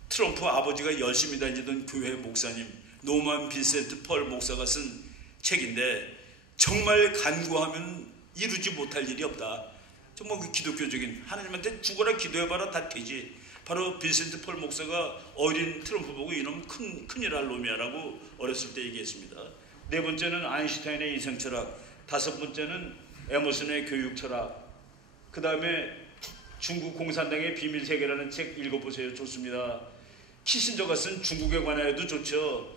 트럼프 아버지가 열심히 다니던 교회 목사님 노만 빈센트 펄 목사가 쓴 책인데, 정말 간구하면 이루지 못할 일이 없다. 정말 그 기독교적인, 하나님한테 죽어라 기도해봐라 다 되지. 바로 빈센트 펄 목사가 어린 트럼프 보고 이놈 큰일 할 놈이야 라고 어렸을 때 얘기했습니다. 네 번째는 아인슈타인의 인생철학, 다섯 번째는 에머슨의 교육철학, 그 다음에 중국 공산당의 비밀세계라는 책 읽어보세요. 좋습니다. 키신저가 쓴 중국에 관하여도 좋죠.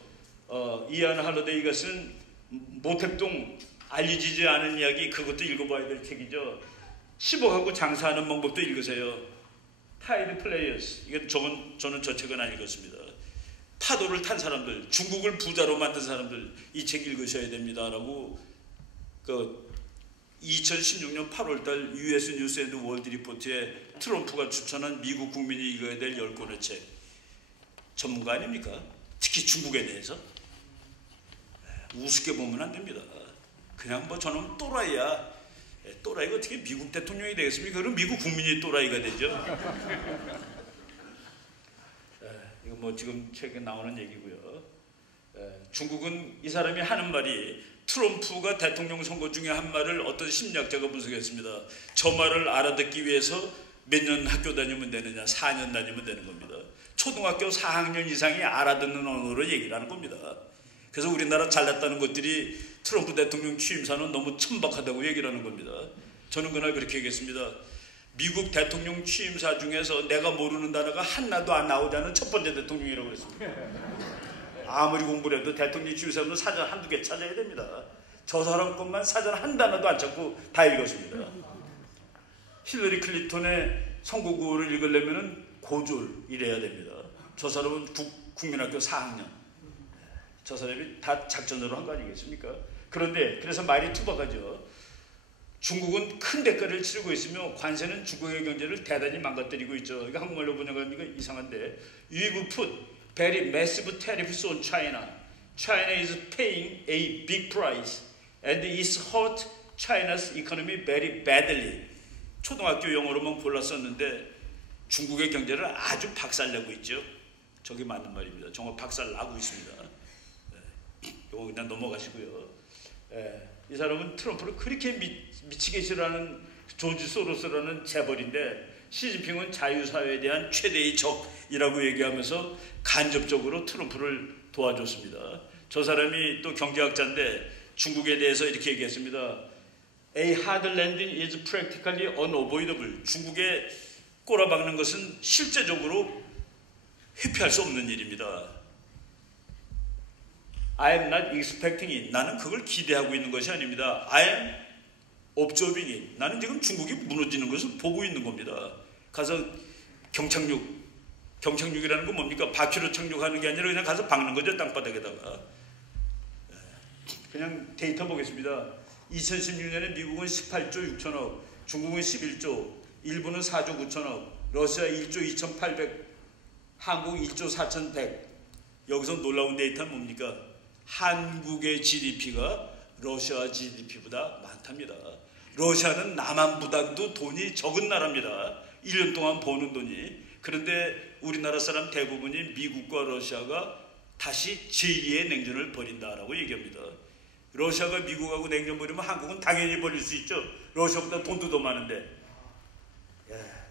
이안 할러데이가 쓴 모택동 알려지지 않은 이야기, 그것도 읽어봐야 될 책이죠. 10억하고 장사하는 방법도 읽으세요. 타이드 플레이어스, 이건 저는 저 책은 안 읽었습니다. 파도를 탄 사람들, 중국을 부자로 만든 사람들, 이 책 읽으셔야 됩니다 라고 2016년 8월달 US 뉴스 앤드 월드 리포트에 트럼프가 추천한 미국 국민이 읽어야 될 10권의 책. 전문가 아닙니까? 특히 중국에 대해서. 우습게 보면 안 됩니다. 그냥 뭐 저놈 또라이야. 또라이가 어떻게 미국 대통령이 되겠습니까? 그럼 미국 국민이 또라이가 되죠. 이거 뭐 지금 책에 나오는 얘기고요. 중국은 이 사람이 하는 말이, 트럼프가 대통령 선거 중에 한 말을 어떤 심리학자가 분석했습니다. 저 말을 알아듣기 위해서 몇 년 학교 다니면 되느냐? 4년 다니면 되는 겁니다. 초등학교 4학년 이상이 알아듣는 언어로 얘기를 하는 겁니다. 그래서 우리나라 잘났다는 것들이 트럼프 대통령 취임사는 너무 천박하다고 얘기를 하는 겁니다. 저는 그날 그렇게 얘기했습니다. 미국 대통령 취임사 중에서 내가 모르는 단어가 하나도 안 나오자는 첫 번째 대통령이라고 그랬습니다. 아무리 공부를 해도 대통령 취임사는 사전 한두 개 찾아야 됩니다. 저 사람 것만 사전 한 단어도 안 찾고 다 읽었습니다. 힐러리 클린턴의 선거구호를 읽으려면 고졸 이래야 됩니다. 저 사람은 국민학교 4학년. 저 사람이 다 작전으로 한 거 아니겠습니까? 그런데 그래서 말이 투박하죠. 중국은 큰 대가를 치르고 있으며 관세는 중국의 경제를 대단히 망가뜨리고 있죠. 이거 한국말로 번역하니까 이상한데, You have put very massive tariffs on China. China is paying a big price and it's hurt China's economy very badly. 초등학교 영어로만 골랐었는데 중국의 경제를 아주 박살내고 있죠. 저게 맞는 말입니다. 정말 박살나고 있습니다. 이거 그냥 넘어가시고요. 이 사람은 트럼프를 그렇게 미치게 싫어하는 조지 소로스라는 재벌인데, 시진핑은 자유사회에 대한 최대의 적이라고 얘기하면서 간접적으로 트럼프를 도와줬습니다. 저 사람이 또 경제학자인데 중국에 대해서 이렇게 얘기했습니다. A hard landing is practically unavoidable. 중국에 꼬라박는 것은 실제적으로 회피할 수 없는 일입니다. I am not expecting it. 나는 그걸 기대하고 있는 것이 아닙니다. I am observing it. 나는 지금 중국이 무너지는 것을 보고 있는 겁니다. 가서 경착륙이라는 건 뭡니까? 바퀴로 착륙하는 게 아니라 그냥 가서 박는 거죠, 땅바닥에다가. 그냥 데이터 보겠습니다. 2016년에 미국은 18조 6천억, 중국은 11조, 일본은 4조 9천억, 러시아 1조 2,800, 한국 1조 4,100. 여기서 놀라운 데이터는 뭡니까? 한국의 GDP가 러시아 GDP보다 많답니다. 러시아는 남한보다도 돈이 적은 나라입니다. 1년 동안 버는 돈이. 그런데 우리나라 사람 대부분이 미국과 러시아가 다시 제2의 냉전을 벌인다라고 얘기합니다. 러시아가 미국하고 냉전 벌이면 한국은 당연히 벌릴 수 있죠. 러시아보다 돈도 더 많은데.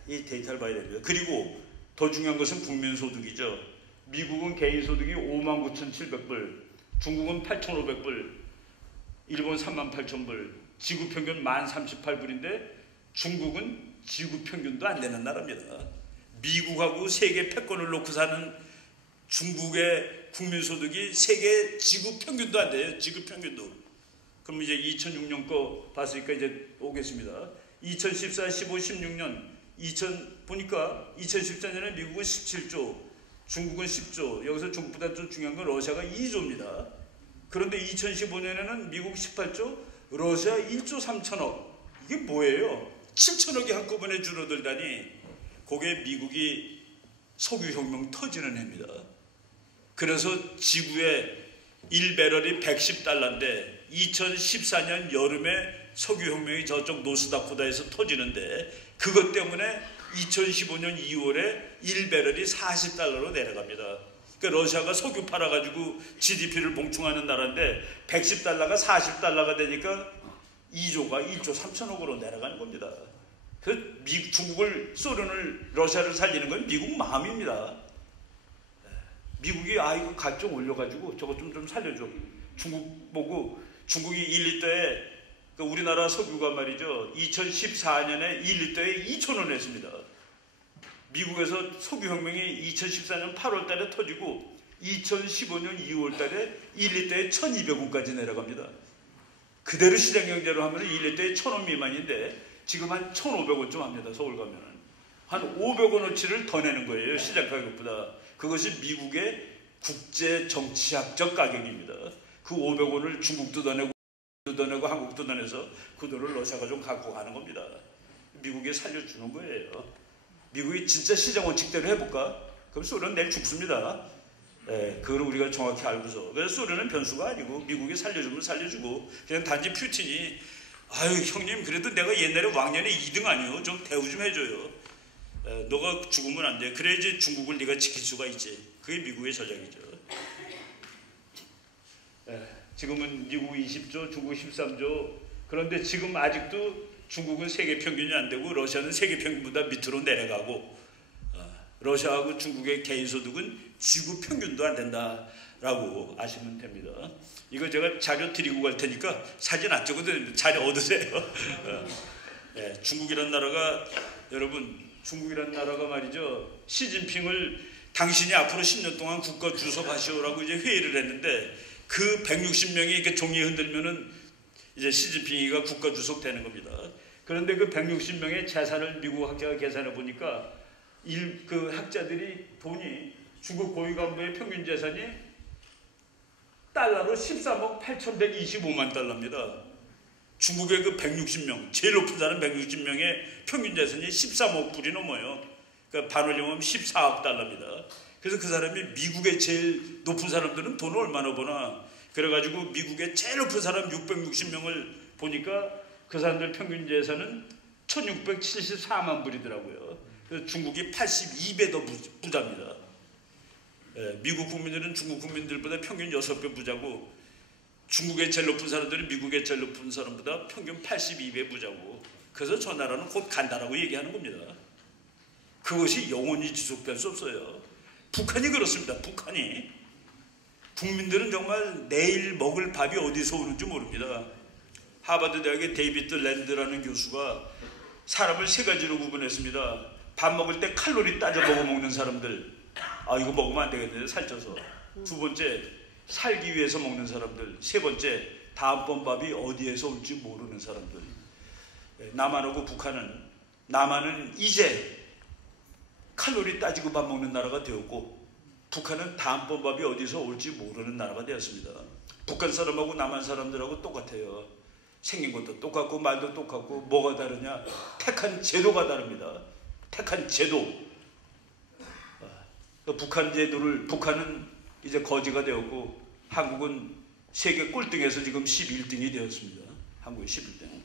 이 데이터를 봐야 됩니다. 그리고 더 중요한 것은 국민소득이죠. 미국은 개인소득이 59,700불, 중국은 8,500불, 일본 38,000불, 지구평균 1038불인데 중국은 지구평균도 안 되는 나라입니다. 미국하고 세계 패권을 놓고 사는 중국의 국민소득이 세계 지구평균도 안 돼요. 지구평균도. 그럼 이제 2006년 거 봤으니까 이제 오겠습니다. 2014, 15, 16년 보니까 2014년에 미국은 17조, 중국은 10조, 여기서 중국보다 좀 중요한 건 러시아가 2조입니다. 그런데 2015년에는 미국 18조, 러시아 1조 3천억. 이게 뭐예요? 7천억이 한꺼번에 줄어들다니. 그게 미국이 석유혁명 터지는 해입니다. 그래서 지구의 1배럴이 110달러인데 2014년 여름에 석유혁명이 저쪽 노스다코다에서 터지는데 그것 때문에 2015년 2월에 1배럴이 40달러로 내려갑니다. 그러니까 러시아가 석유 팔아가지고 GDP를 봉충하는 나라인데 110달러가 40달러가 되니까 2조가 1조 3천억으로 내려가는 겁니다. 그 중국을, 소련을, 러시아를 살리는 건 미국 마음입니다. 미국이 이거 값 좀 올려가지고 저것 좀 살려줘. 중국 보고 중국이 1리터에 우리나라 석유가 말이죠. 2014년에 1리터에 2,000원 했습니다. 미국에서 석유혁명이 2014년 8월 달에 터지고 2015년 2월 달에 1리터에 1,200원까지 내려갑니다. 그대로 시장경제로 하면 1리터에 1,000원 미만인데 지금 한 1,500원쯤 합니다. 서울 가면은. 한 500원어치를 더 내는 거예요. 시장 가격보다. 그것이 미국의 국제 정치학적 가격입니다. 그 500원을 중국도 더 내고 한국도 더 내서 그 돈을 러시아가 좀 갖고 가는 겁니다. 미국에 살려주는 거예요. 미국이 진짜 시장 원칙대로 해볼까? 그럼 소련은 내일 죽습니다. 그걸 우리가 정확히 알고서. 그래서 소련은 변수가 아니고 미국이 살려주면 살려주고 그냥 단지 푸틴이 형님 그래도 내가 옛날에 왕년에 2등 아니요. 좀 대우 좀 해줘요. 너가 죽으면 안 돼. 그래야지 중국을 네가 지킬 수가 있지. 그게 미국의 전략이죠. 지금은 미국 20조, 중국 13조. 그런데 지금 아직도 중국은 세계 평균이 안 되고 러시아는 세계 평균보다 밑으로 내려가고 러시아하고 중국의 개인소득은 지구 평균도 안 된다라고 아시면 됩니다. 이거 제가 자료 드리고 갈 테니까 사진 안 찍어도 됩니다. 자료 얻으세요. 중국이란 나라가 여러분 중국이란 나라가 말이죠. 시진핑을 당신이 앞으로 10년 동안 국가 주석하시오라고 이제 회의를 했는데 그 160명이 이렇게 종이 흔들면은 이제 시진핑이가 국가 주석 되는 겁니다. 그런데 그 160명의 재산을 미국 학자가 계산해 보니까 그 학자들이 돈이 중국 고위 간부의 평균 재산이 달러로 13억 8,125만 달러입니다. 중국의 그 160명, 제일 높은 사람 160명의 평균 재산이 13억 불이 넘어요. 그러니까 반올림하면 14억 달러입니다. 그래서 그 사람이 미국의 제일 높은 사람들은 돈을 얼마나 버나. 그래가지고 미국의 제일 높은 사람 660명을 보니까 그 사람들 평균 재산은 1,674만 불이더라고요. 그래서 중국이 82배 더 부자입니다. 미국 국민들은 중국 국민들보다 평균 6배 부자고 중국의 제일 높은 사람들은 미국의 제일 높은 사람보다 평균 82배 부자고 그래서 저 나라는 곧 간다라고 얘기하는 겁니다. 그것이 영원히 지속될 수 없어요. 북한이 그렇습니다. 북한이. 국민들은 정말 내일 먹을 밥이 어디서 오는지 모릅니다. 하버드 대학의 데이비드 랜드라는 교수가 사람을 세 가지로 구분했습니다. 밥 먹을 때 칼로리 따져 먹는 사람들. 이거 먹으면 안 되겠네. 살쪄서. 두 번째, 살기 위해서 먹는 사람들. 세 번째, 다음번 밥이 어디에서 올지 모르는 사람들. 남한하고 북한은 남한은 이제 칼로리 따지고 밥 먹는 나라가 되었고, 북한은 다음번 밥이 어디서 올지 모르는 나라가 되었습니다. 북한 사람하고 남한 사람들하고 똑같아요. 생긴 것도 똑같고 말도 똑같고 뭐가 다르냐? 택한 제도가 다릅니다. 택한 제도. 북한 제도를, 북한은 이제 거지가 되었고 한국은 세계 꼴등에서 지금 11등이 되었습니다. 한국이 11등.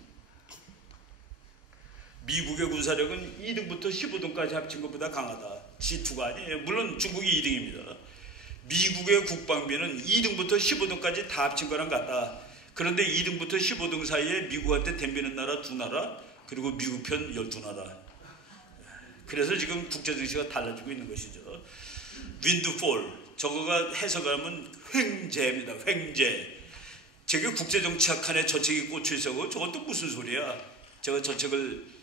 미국의 군사력은 2등부터 15등까지 합친 것보다 강하다. G2가 아니에요. 물론 중국이 2등입니다. 미국의 국방비는 2등부터 15등까지 다 합친 거랑 같다. 그런데 2등부터 15등 사이에 미국한테 덤비는 나라 2나라, 그리고 미국 편 12나라. 그래서 지금 국제정치가 달라지고 있는 것이죠. 윈드폴, 저거가 해석하면 횡재입니다. 횡재. 저게 국제정치학한에 저 책이 꽂혀있어. 저것도 무슨 소리야. 제가 저 책을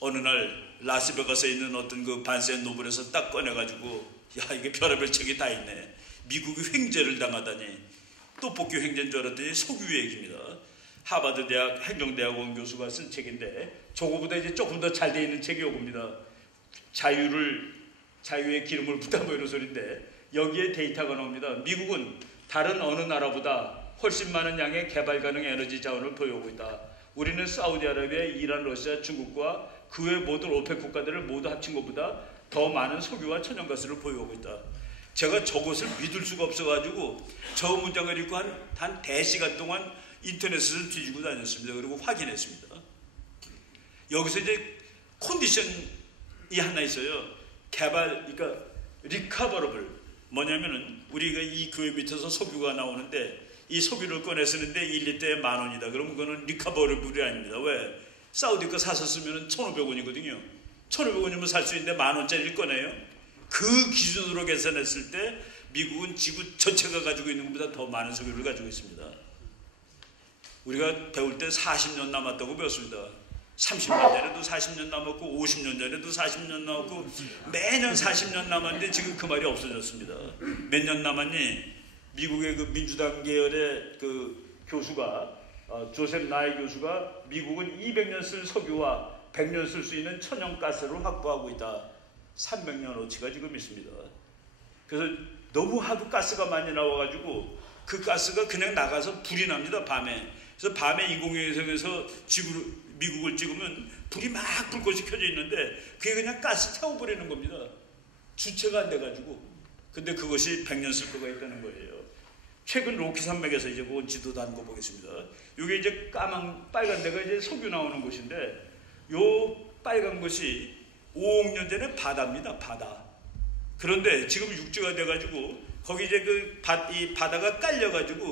어느 날 라스베가스에 있는 어떤 그 반센 노블에서 딱 꺼내가지고, 야, 이게 별의별 책이 다 있네. 미국이 횡재를 당하다니. 떡볶이 횡재인 줄 알았더니 석유 얘기입니다. 하버드 대학 행정대학원 교수가 쓴 책인데, 저거보다 이제 조금 더 잘 돼 있는 책이 요겁니다. 자유의 기름을 붓다 뭐 이런 소리인데, 여기에 데이터가 나옵니다. 미국은 다른 어느 나라보다 훨씬 많은 양의 개발 가능 에너지 자원을 보유하고 있다. 우리는 사우디아라비아, 이란, 러시아, 중국과 그 외 모든 오펙 국가들을 모두 합친 것보다 더 많은 석유와 천연가스를 보유하고 있다. 제가 저것을 믿을 수가 없어가지고 저 문장을 읽고 한 대시간 동안 인터넷을 뒤지고 다녔습니다. 그리고 확인했습니다. 여기서 이제 컨디션이 하나 있어요. 그러니까 리커버러블. 뭐냐면은 우리가 이 교회 밑에서 석유가 나오는데 이 석유를 꺼내 쓰는데 1리터에 10,000원이다. 그러면 그거는 리커버러블이 아닙니다. 왜? 사우디 거 사서 쓰면 1,500원이거든요. 1,500원이면 살 수 있는데 10,000원짜리를 꺼내요. 그 기준으로 계산했을 때 미국은 지구 전체가 가지고 있는 것보다 더 많은 석유를 가지고 있습니다. 우리가 배울 때 40년 남았다고 배웠습니다. 30년 전에도 40년 남았고 50년 전에도 40년 남았고 매년 40년 남았는데 지금 그 말이 없어졌습니다. 몇 년 남았니? 미국의 그 민주당 계열의 그 교수가 조셉 나이 교수가 미국은 200년 쓸 석유와 100년 쓸 수 있는 천연가스를 확보하고 있다. 300년어치가 지금 있습니다. 그래서 너무 하도 가스가 많이 나와가지고 그 가스가 그냥 나가서 불이 납니다. 밤에. 그래서 밤에 인공위성에서 미국을 찍으면 불이 막 불꽃이 켜져 있는데 그게 그냥 가스 태워버리는 겁니다. 주체가 안 돼가지고. 근데 그것이 100년 쓸 거가 있다는 거예요. 최근 로키 산맥에서 이제 그건 지도도 한 거 보겠습니다. 이게 이제 빨간 데가 이제 석유 나오는 곳인데 요 빨간 것이 5억 년 전에 바다입니다. 바다. 그런데 지금 육지가 돼가지고 거기 이제 이 바다가 깔려가지고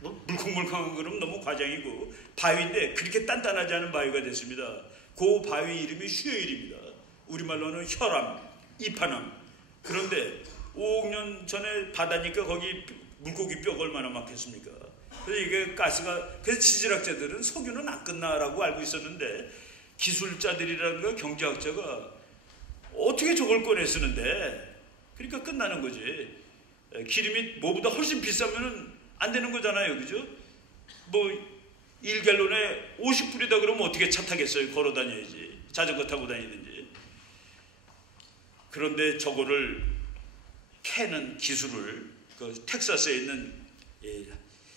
뭐 물컹물컹한 그럼 너무 과장이고 바위인데 그렇게 단단하지 않은 바위가 됐습니다. 그 바위 이름이 슈에일입니다. 우리말로는 혈암, 이파남. 그런데 5억 년 전에 바다니까 거기 물고기 뼈가 얼마나 많겠습니까? 그래서 이게 가스가, 그래서 지질학자들은 석유는 안 끝나라고 알고 있었는데 기술자들이라든가 경제학자가 어떻게 저걸 꺼내 쓰는데 그러니까 끝나는 거지. 기름이 뭐보다 훨씬 비싸면은 안 되는 거잖아요. 그죠? 뭐 1갤론에 50불이다 그러면 어떻게 차 타겠어요? 걸어 다녀야지. 자전거 타고 다니든지. 그런데 저거를 캐는 기술을 그 텍사스에 있는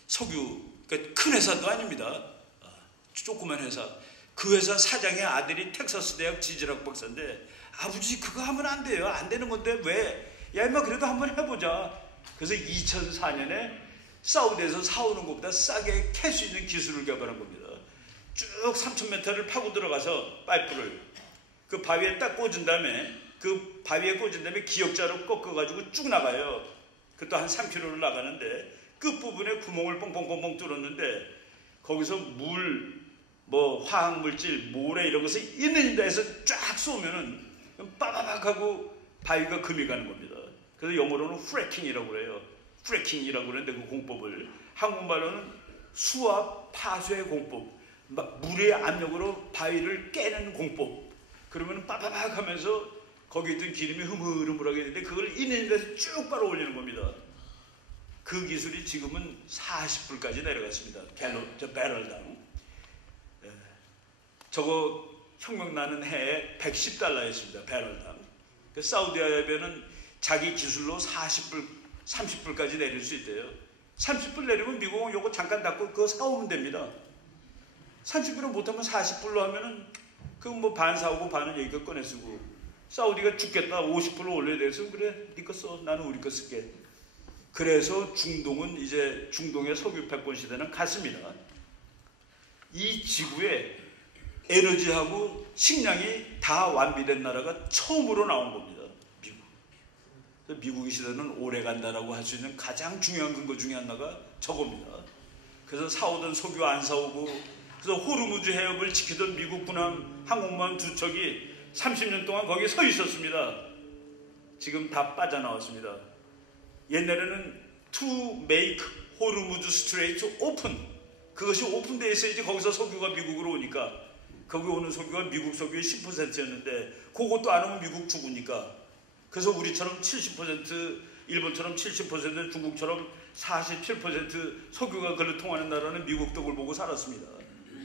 석유, 그러니까 큰 회사도 아닙니다. 조그만 회사. 그 회사 사장의 아들이 텍사스 대학 지질학 박사인데 아버지 그거 하면 안 돼요. 안 되는 건데 왜? 야 임마 그래도 한번 해보자. 그래서 2004년에 사우디에서 사오는 것보다 싸게 캘 수 있는 기술을 개발한 겁니다. 쭉 3,000m를 파고 들어가서 파이프를 그 바위에 딱 꽂은 다음에 그 바위에 꽂은 다음에 기역자로 꺾어가지고 쭉 나가요. 그것도 한 3km를 나가는데 끝부분에 구멍을 뻥뻥뻥뻥 뚫었는데 거기서 물, 뭐 화학물질, 모래 이런 것을 있는 데에서 쫙 쏘면은 빠바박 하고 바위가 금이 가는 겁니다. 그래서 영어로는 프래킹이라고 그래요. 프래킹이라고 그러는데 그 공법을 한국말로는 수압 파쇄 공법, 물의 압력으로 바위를 깨는 공법. 그러면 빠바박 하면서 거기 있던 기름이 흐물흐물하게 되는데 그걸 있는 데서 쭉 빨아 올리는 겁니다. 그 기술이 지금은 40불까지 내려갔습니다. 배럴당. 저거 혁명 나는 해에 $110였습니다. 배럴당. 사우디아라비아는 자기 기술로 40불, 30불까지 내릴 수 있대요. 30불 내리면 미국은 요거 잠깐 닫고 그거 사오면 됩니다. 30불은 못하면 40불로 하면은 그 뭐 반 사오고 반은 여기가 꺼내 쓰고, 사우디가 죽겠다 50불로 올려야 돼서 그래 네 거 써, 나는 우리 거 쓸게. 그래서 중동은 이제 중동의 석유 패권 시대는 갔습니다. 이 지구에 에너지하고 식량이 다 완비된 나라가 처음으로 나온 겁니다. 미국. 미국의 시대는 오래 간다라고 할 수 있는 가장 중요한 근거 중에 하나가 저겁니다. 그래서 사오던 석유 안 사오고, 그래서 호르무즈 해협을 지키던 미국 군함 항공모함 2척이 30년 동안 거기 서 있었습니다. 지금 다 빠져나왔습니다. 옛날에는 to make 호르무즈 스트레이트 오픈, 그것이 오픈되어 있어야지 거기서 석유가 미국으로 오니까, 거기 오는 석유가 미국 석유의 10%였는데 그것도 안 오면 미국 죽으니까, 그래서 우리처럼 70%, 일본처럼 70%, 중국처럼 47% 석유가 걸로 통하는 나라는 미국 덕을 보고 살았습니다.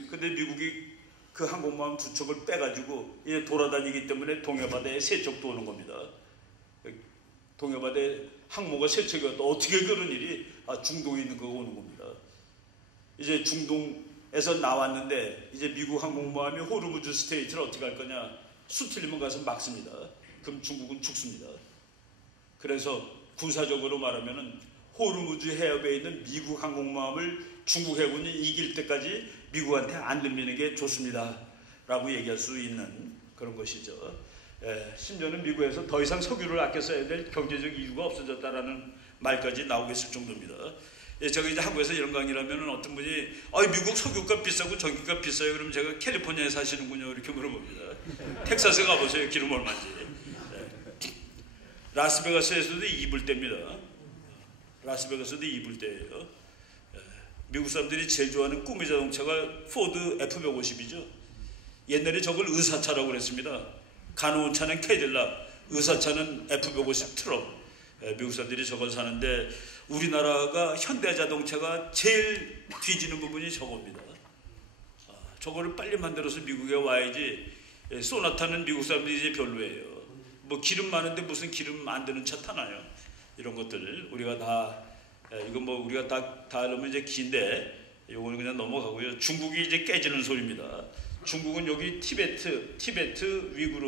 근데 미국이 그 항공모함 2척을 빼가지고 이제 돌아다니기 때문에 동해바다에 3척도 오는 겁니다. 동해바다에 항모가 3척이 왔다. 어떻게 그런 일이 중동에 있는 거가 오는 겁니다. 이제 중동에서 나왔는데 이제 미국 항공모함이 호르무즈 스트레이트를 어떻게 할 거냐, 수틀리면 가서 막습니다. 그럼 중국은 죽습니다. 그래서 군사적으로 말하면은 호르무즈 해협에 있는 미국 항공모함을 중국 해군이 이길 때까지 미국한테 안 들리는 게 좋습니다 라고 얘기할 수 있는 그런 것이죠. 심지어는 미국에서 더 이상 석유를 아껴 써야 될 경제적 이유가 없어졌다라는 말까지 나오고 있을 정도입니다. 제가 이제 한국에서 이런 강의를 하면 어떤 분이 미국 석유가 비싸고 전기가 비싸요. 그러면 제가 캘리포니아에 사시는군요 이렇게 물어봅니다. 텍사스 가보세요. 기름 얼마인지. 라스베가스에서도 2불대입니다. 라스베가스도 2불대예요. 미국 사람들이 제일 좋아하는 꿈의 자동차가 포드 F150이죠. 옛날에 저걸 의사차라고 그랬습니다. 가노운 차는 캐딜락, 의사차는 F150 트럭. 미국 사람들이 저걸 사는데 우리나라가 현대자동차가 제일 뒤지는 부분이 저겁니다. 저거를 빨리 만들어서 미국에 와야지. 소나타는 미국 사람들이 이제 별로예요. 뭐 기름 많은데 무슨 기름 안 드는 차 타나요? 이런 것들 우리가 다, 이건 뭐 우리가 다 하려면 이제 긴데 요거는 그냥 넘어가고요. 중국이 이제 깨지는 소리입니다. 중국은 여기 티베트 위구르,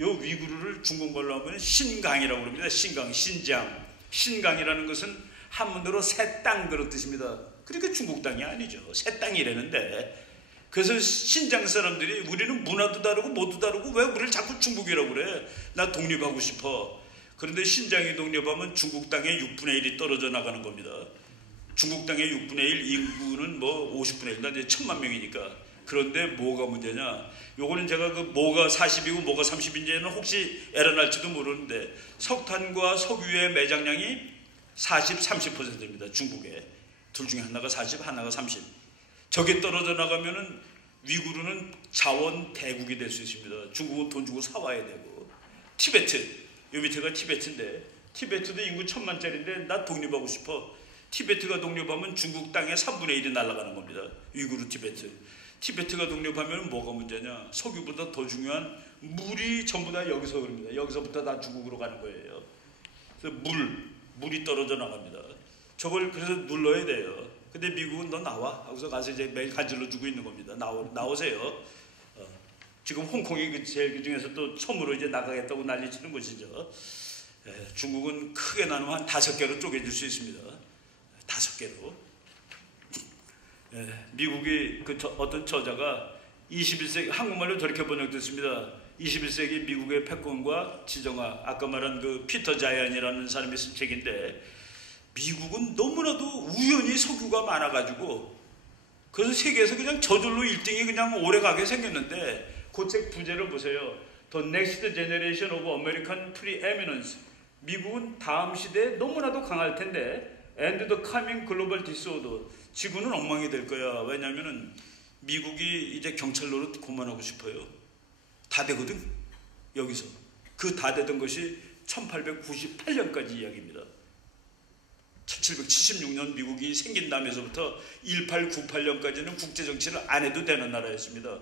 요 위구르를 중국말로 하면 신강이라고 합니다. 신강, 신장. 신강이라는 것은 한문으로 새 땅 그런 뜻입니다. 그러니까 중국 땅이 아니죠. 새 땅이라는데. 그래서 신장 사람들이 우리는 문화도 다르고 뭐도 다르고 왜 우리를 자꾸 중국이라고 그래? 나 독립하고 싶어. 그런데 신장이 독립하면 중국 땅의 6분의 1이 떨어져 나가는 겁니다. 중국 땅의 6분의 1 인구는 뭐 50분의 1, 나 이제 1000만 명이니까. 그런데 뭐가 문제냐? 요거는 제가 그 뭐가 40이고 뭐가 30인지는 혹시 에러날지도 모르는데 석탄과 석유의 매장량이 40, 30%입니다. 중국에. 둘 중에 하나가 40, 하나가 30. 저게 떨어져 나가면은 위구르는 자원 대국이 될 수 있습니다. 중국은 돈 주고 사와야 되고. 티베트, 요 밑에가 티베트인데 티베트도 인구 1000만짜리인데 나 독립하고 싶어. 티베트가 독립하면 중국 땅의 3분의 1이 날아가는 겁니다. 위구르 티베트. 티베트가 독립하면 뭐가 문제냐? 석유보다 더 중요한 물이 전부 다 여기서 그럽니다. 여기서부터 다 중국으로 가는 거예요. 그래서 물이 떨어져 나갑니다. 저걸 그래서 눌러야 돼요. 근데 미국은 너 나와 하고서 가서 이제 매일 간질러 주고 있는 겁니다. 나오세요. 지금 홍콩이 제일 그 중에서 또 처음으로 이제 나가겠다고 난리치는 것이죠. 중국은 크게 나누면 한 5개로 쪼개질 수 있습니다. 5개로. 미국이 어떤 저자가 21세기 한국말로 저렇게 번역됐습니다. 21세기 미국의 패권과 지정화, 아까 말한 그 피터 자이언이라는 사람이 쓴 책인데 미국은 너무나도 우연히 석유가 많아가지고 그래서 세계에서 그냥 저절로 1등이 그냥 오래가게 생겼는데 그 책 부제를 보세요. The Next Generation of American Preeminence. 미국은 다음 시대에 너무나도 강할 텐데 And the Coming Global Disorder. 지구는 엉망이 될 거야. 왜냐하면 미국이 이제 경찰 노릇 그만하고 싶어요. 다 되거든. 여기서. 그 다 되던 것이 1898년까지 이야기입니다. 1776년 미국이 생긴 다음에서부터 1898년까지는 국제정치를 안 해도 되는 나라였습니다.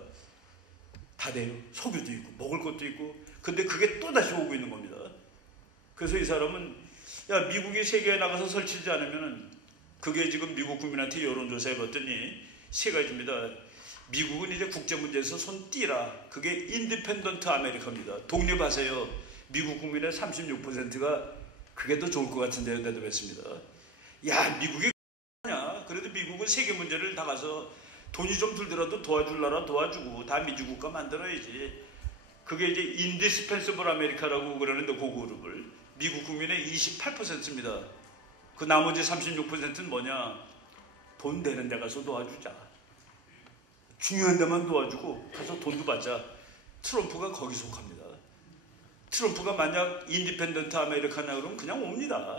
다 돼요. 석유도 있고 먹을 것도 있고. 근데 그게 또다시 오고 있는 겁니다. 그래서 이 사람은 야, 미국이 세계에 나가서 설치지 않으면은, 그게 지금 미국 국민한테 여론조사 해봤더니 세 가지입니다. 미국은 이제 국제 문제에서 손 띄라. 그게 인디펜던트 아메리카입니다. 독립하세요. 미국 국민의 36%가 그게 더 좋을 것 같은데요. 대답했습니다. 야, 미국이 냐? 그래도 미국은 세계 문제를 나가서 돈이 좀 들더라도 도와줄 나라 도와주고 다 민주국가 만들어야지. 그게 이제 인디스펜서블 아메리카라고 그러는데, 그 그룹을 미국 국민의 28%입니다. 그 나머지 36%는 뭐냐? 돈 되는 데 가서 도와주자. 중요한 데만 도와주고 가서 돈도 받자. 트럼프가 거기 속합니다. 트럼프가 만약 인디펜던트 아메리카나 그러면 그냥 옵니다.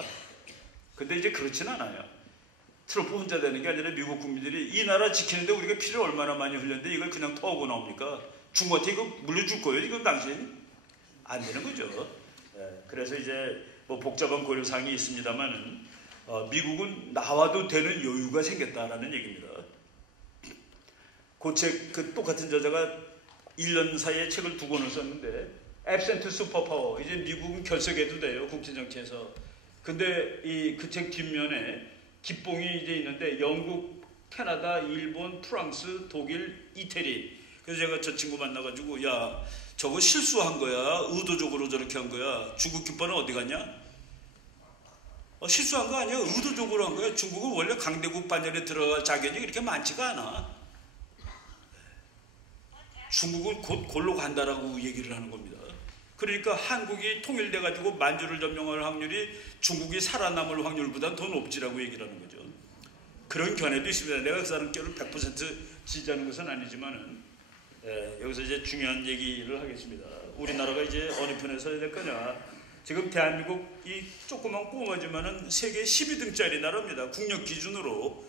근데 이제 그렇진 않아요. 트럼프 혼자 되는 게 아니라 미국 국민들이 이 나라 지키는데 우리가 피를 얼마나 많이 흘렸는데 이걸 그냥 토하고 나옵니까? 중국한테 이거 물려줄 거예요? 이건 당신? 안 되는 거죠. 그래서 이제 뭐 복잡한 고려사항이 있습니다만은 미국은 나와도 되는 여유가 생겼다라는 얘기입니다. 그 책, 그 똑같은 저자가 1년 사이에 책을 2권을 썼는데, Absent Superpower, 이제 미국은 결석해도 돼요, 국제정치에서. 근데 그 책 뒷면에 기뽕이 이제 있는데, 영국, 캐나다, 일본, 프랑스, 독일, 이태리. 그래서 제가 저 친구 만나가지고, 야, 저거 실수한 거야? 의도적으로 저렇게 한 거야? 중국 깃발은 어디 갔냐? 실수한 거 아니야? 의도적으로 한 거야. 중국은 원래 강대국 반열에 들어갈 자격이 그렇게 많지가 않아. 중국은 곧 골로 간다라고 얘기를 하는 겁니다. 그러니까 한국이 통일돼가지고 만주를 점령할 확률이 중국이 살아남을 확률보다 더 높지라고 얘기를 하는 거죠. 그런 견해도 있습니다. 내가 그 사람 께를 100% 지지하는 것은 아니지만은, 여기서 이제 중요한 얘기를 하겠습니다. 우리나라가 이제 어느 편에 서야 될 거냐. 지금 대한민국이 조그만 꼬마지만은 세계 12등짜리 나라입니다. 국력 기준으로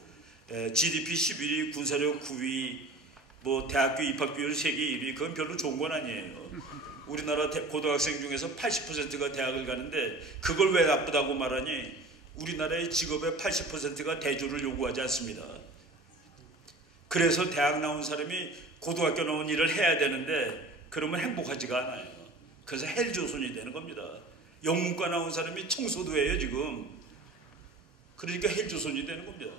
GDP 11위, 군사력 9위, 뭐 대학교 입학 비율 세계 1위, 그건 별로 좋은 건 아니에요. 우리나라 고등학생 중에서 80%가 대학을 가는데 그걸 왜 나쁘다고 말하니? 우리나라의 직업의 80%가 대졸을 요구하지 않습니다. 그래서 대학 나온 사람이 고등학교 나온 일을 해야 되는데 그러면 행복하지가 않아요. 그래서 헬조선이 되는 겁니다. 영문과 나온 사람이 청소도 해요 지금. 그러니까 헬조선이 되는 겁니다.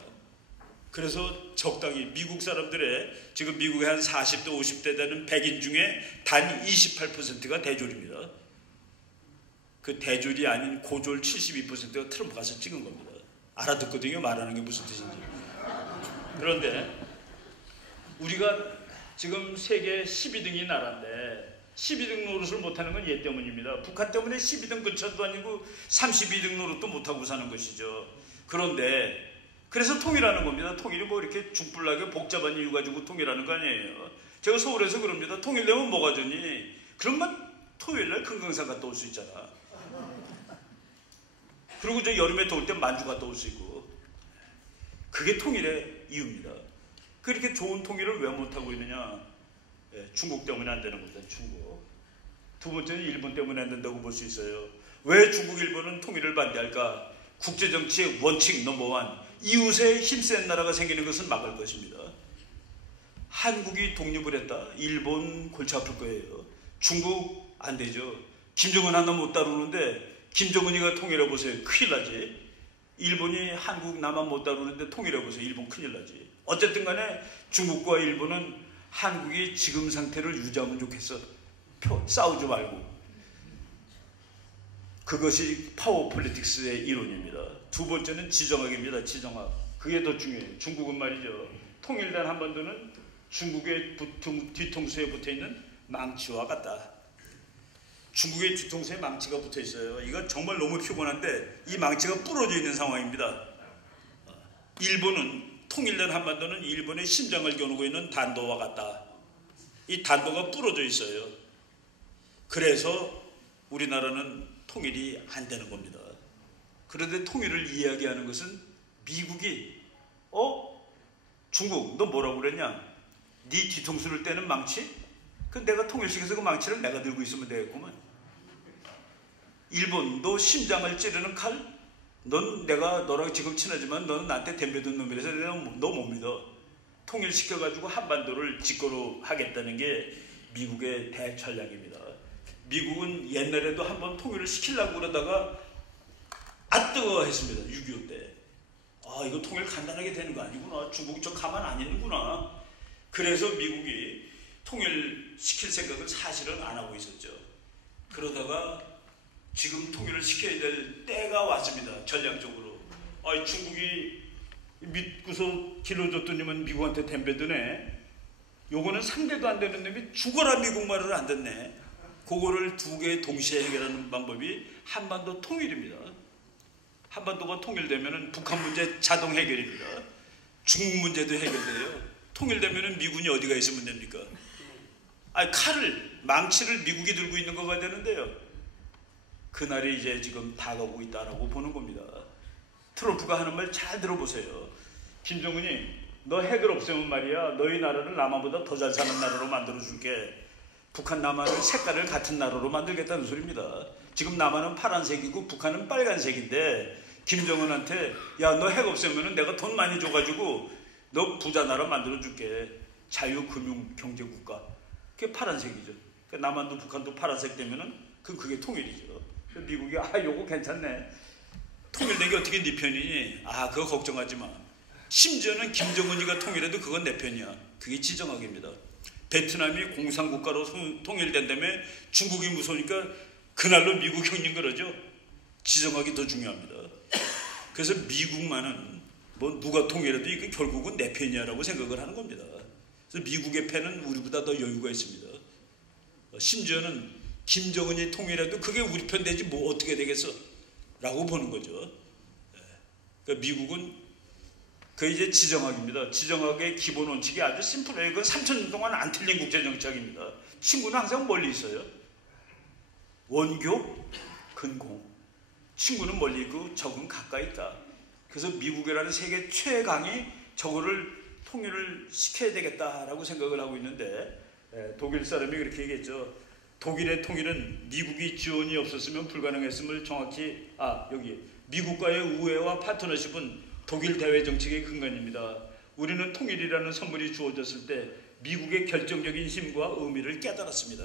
그래서 적당히 미국 사람들의, 지금 미국에 한 40대 50대 되는 백인 중에 단 28%가 대졸입니다. 그 대졸이 아닌 고졸 72%가 트럼프 가서 찍은 겁니다. 알아듣거든요, 말하는 게 무슨 뜻인지. 그런데 우리가 지금 세계 12등이 나라인데 12등 노릇을 못하는 건 얘 때문입니다. 북한 때문에 12등 근처도 아니고 32등 노릇도 못하고 사는 것이죠. 그런데 그래서 통일하는 겁니다. 통일이 뭐 이렇게 죽불나게 복잡한 이유 가지고 통일하는 거 아니에요. 제가 서울에서 그럽니다. 통일되면 뭐가 좋니? 그러면 토요일날 금강산 갔다 올 수 있잖아. 그리고 저 여름에 더울 때 만주 갔다 올 수 있고. 그게 통일의 이유입니다. 그렇게 좋은 통일을 왜 못하고 있느냐? 중국 때문에 안 되는 겁니다. 중국. 두 번째는 일본 때문에 안 된다고 볼 수 있어요. 왜 중국, 일본은 통일을 반대할까? 국제정치의 원칙 넘버원. 이웃에 힘센 나라가 생기는 것은 막을 것입니다. 한국이 독립을 했다. 일본 골치 아플 거예요. 중국 안 되죠. 김정은 하나 못 다루는데 김정은이가 통일해보세요. 큰일 나지. 일본이 한국 남한 못 다루는데 통일해보세요. 일본 큰일 나지. 어쨌든 간에 중국과 일본은 한국이 지금 상태를 유지하면 좋겠어. 싸우지 말고. 그것이 파워 폴리틱스의 이론입니다. 두 번째는 지정학입니다. 지정학. 그게 더 중요해요. 중국은 말이죠. 통일된 한반도는 중국의 뒤통수에 붙어있는 망치와 같다. 중국의 뒤통수에 망치가 붙어있어요. 이건 정말 너무 피곤한데 이 망치가 부러져 있는 상황입니다. 일본은, 통일된 한반도는 일본의 심장을 겨누고 있는 단도와 같다. 이 단도가 부러져 있어요. 그래서 우리나라는 통일이 안 되는 겁니다. 그런데 통일을 이야기하는 것은 미국이 중국 너 뭐라고 그랬냐? 네 뒤통수를 떼는 망치? 그 내가 통일시켜서 그 망치를 내가 들고 있으면 되겠구만. 일본 너 심장을 찌르는 칼? 넌 내가 너랑 지금 친하지만 너는 나한테 덤벼든 놈이라서 내가 너 못 믿어. 통일시켜가지고 한반도를 집거로 하겠다는 게 미국의 대전략입니다. 미국은 옛날에도 한번 통일을 시키려고 그러다가 뜨거워했습니다. 6.25 때. 이거 통일 간단하게 되는 거 아니구나. 중국이 저 가만 안 있는구나. 그래서 미국이 통일시킬 생각을 사실은 안 하고 있었죠. 그러다가 지금 통일을 시켜야 될 때가 왔습니다. 전략적으로. 중국이 믿고서 길러줬더니만 미국한테 덤벼드네. 요거는 상대도 안 되는 놈이 죽어라 미국 말을 안 듣네. 그거를 두 개 동시에 해결하는 방법이 한반도 통일입니다. 한반도가 통일되면 북한 문제 자동 해결입니다. 중국 문제도 해결돼요. 통일되면 미군이 어디가 있으면 됩니까? 망치를 미국이 들고 있는 거가 되는데요. 그날이 이제 지금 다가오고 있다라고 보는 겁니다. 트럼프가 하는 말 잘 들어보세요. 김정은이 너 핵을 없애면 말이야 너희 나라를 남한보다 더 잘 사는 나라로 만들어줄게. 북한 남한을 색깔을 같은 나라로 만들겠다는 소리입니다. 지금 남한은 파란색이고 북한은 빨간색인데 김정은한테 야 너 핵 없애면 내가 돈 많이 줘가지고 너 부자 나라 만들어줄게. 자유금융경제국가. 그게 파란색이죠. 그러니까 남한도 북한도 파란색 되면은 그게 통일이죠. 미국이 요거 괜찮네. 통일된 게 어떻게 네 편이니? 그거 걱정하지 마. 심지어는 김정은이가 통일해도 그건 내 편이야. 그게 지정학입니다. 베트남이 공산국가로 통일된 다음에 중국이 무서우니까 그날로 미국 형님 그러죠. 지정학이 더 중요합니다. 그래서 미국만은 누가 통일해도 이게 결국은 내 편이야라고 생각을 하는 겁니다. 그래서 미국의 편은 우리보다 더 여유가 있습니다. 심지어는 김정은이 통일해도 그게 우리 편 되지 뭐 어떻게 되겠어? 라고 보는 거죠. 그러니까 미국은 그 이제 지정학입니다. 지정학의 기본 원칙이 아주 심플해요. 그건 3,000년 동안 안 틀린 국제정책입니다. 친구는 항상 멀리 있어요. 원교, 근공. 친구는 멀리 있고 적은 가까이 있다. 그래서 미국이라는 세계 최강이 저거를 통일을 시켜야 되겠다라고 생각을 하고 있는데 독일 사람이 그렇게 얘기했죠. 독일의 통일은 미국이 지원이 없었으면 불가능했음을 정확히 여기 미국과의 우애와 파트너십은 독일 대외 정책의 근간입니다. 우리는 통일이라는 선물이 주어졌을 때 미국의 결정적인 힘과 의미를 깨달았습니다.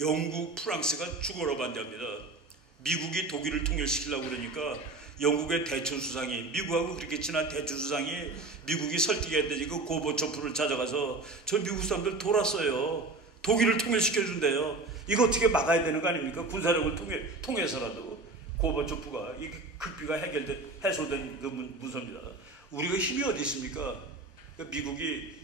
영국, 프랑스가 죽어라 반대합니다. 미국이 독일을 통일시키려고 그러니까 영국의 대처 수상이 미국하고 그렇게 친한 대처 수상이 미국이 설득해야 되지 그 고버초프를 찾아가서 저 미국 사람들 돌았어요. 독일을 통일시켜준대요. 이거 어떻게 막아야 되는 거 아닙니까? 군사력을 통해서라도 고버초프가 이 극비가 해소된 그 문서입니다. 우리가 힘이 어디 있습니까? 미국이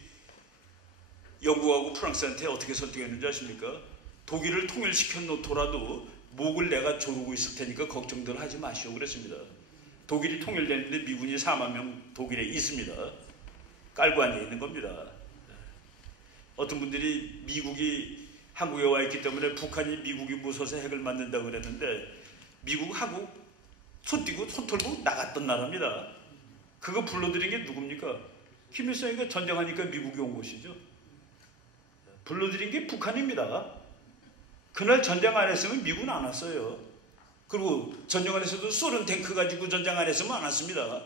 영국하고 프랑스한테 어떻게 설득했는지 아십니까? 독일을 통일시켜 놓더라도 목을 내가 조르고 있을 테니까 걱정들 하지 마시오 그랬습니다. 독일이 통일됐는데 미군이 4만 명 독일에 있습니다. 깔고 앉아 있는 겁니다. 어떤 분들이 미국이 한국에 와 있기 때문에 북한이 미국이 무서워서 핵을 만든다고 그랬는데 미국하고 손 띄고 손 털고 나갔던 나라입니다. 그거 불러들인 게 누굽니까? 김일성이가 전쟁하니까 미국이 온 것이죠. 불러들인 게 북한입니다. 그날 전쟁 안 했으면 미국은 안 왔어요. 그리고 전쟁 안 했어도 소련 탱크 가지고 전쟁 안 했으면 안 왔습니다.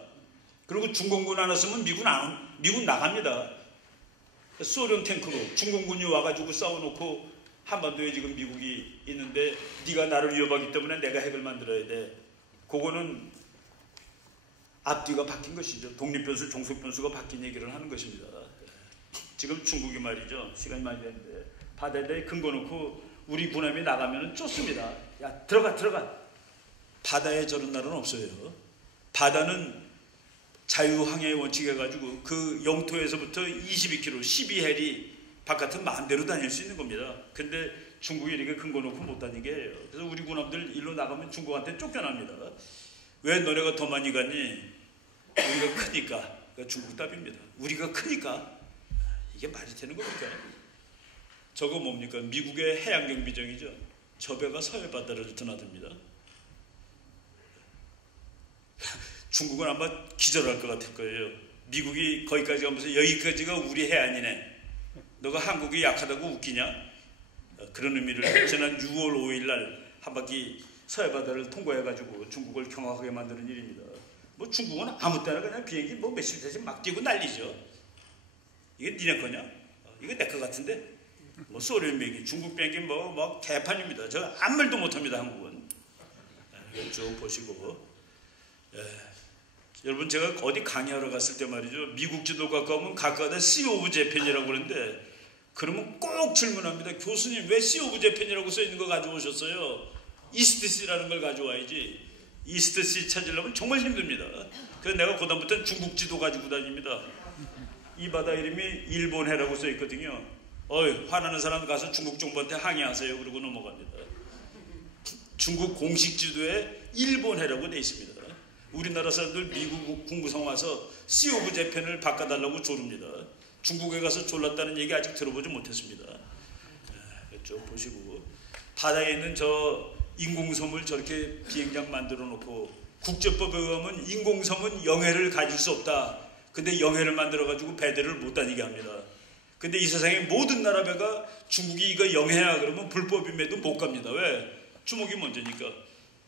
그리고 중공군 안 왔으면 미국 나갑니다. 소련 탱크로 중공군이 와가지고 싸워놓고 한반도에 지금 미국이 있는데 네가 나를 위협하기 때문에 내가 핵을 만들어야 돼. 그거는 앞뒤가 바뀐 것이죠. 독립변수, 종속변수가 바뀐 얘기를 하는 것입니다. 지금 중국이 말이죠. 시간이 많이 됐는데 바다에 근거 놓고 우리 군함이 나가면 쫓습니다. 야 들어가. 바다에 저런 날은 없어요. 바다는 자유항해의 원칙 해가지고 그 영토에서부터 22km, 12해리 바깥은 마음대로 다닐 수 있는 겁니다. 근데 중국이 이렇게 근거 놓고 못 다니게 해요. 그래서 우리 군함들 일로 나가면 중국한테 쫓겨납니다. 왜 너네가 더 많이 가니? 우리가 크니까. 그러니까 중국 답입니다. 우리가 크니까. 이게 말이 되는 겁니까? 저거 뭡니까? 미국의 해양경비정이죠. 저 배가 서해바다를 드나듭니다. 중국은 아마 기절할 것 같을 거예요. 미국이 거기까지 가면서 여기까지가 우리 해안이네. 너가 한국이 약하다고 웃기냐? 그런 의미를 지난 6월 5일 날 한 바퀴 서해바다를 통과해가지고 중국을 경악하게 만드는 일입니다. 뭐 중국은 아무 때나 그냥 비행기 몇십 대씩 막 뛰고 난리죠. 이게 니네 거냐? 이거 내 거 같은데? 뭐 소련 비행기, 중국 비행기 뭐 개판입니다. 저 아무 말도 못합니다. 한국은. 쭉 보시고. 여러분 제가 어디 강의하러 갔을 때 말이죠. 미국 지도 가까우면 가까우다 Sea of Japan이라고 그러는데 그러면 꼭 질문합니다. 교수님 왜 Sea of Japan이라고 써있는 거 가져오셨어요? 이스트 C라는 걸 가져와야지. 이스트 C 찾으려면 정말 힘듭니다. 그래서 내가 그다음부터는 중국 지도 가지고 다닙니다. 이 바다 이름이 일본해라고 써있거든요. 화나는 사람 가서 중국 정부한테 항의하세요. 그러고 넘어갑니다. 중국 공식 지도에 일본해라고 돼 있습니다. 우리나라 사람들 미국 공부성 와서 Sea of Japan을 바꿔달라고 조릅니다. 중국에 가서 졸랐다는 얘기 아직 들어보지 못했습니다. 쭉 보시고 바다에 있는 저 인공섬을 저렇게 비행장 만들어 놓고 국제법에 의하면 인공섬은 영해를 가질 수 없다. 근데 영해를 만들어 가지고 배들을 못 다니게 합니다. 근데 이 세상의 모든 나라 배가 중국이 이거 영해야 그러면 불법임에도 못 갑니다. 왜? 주목이 먼저니까.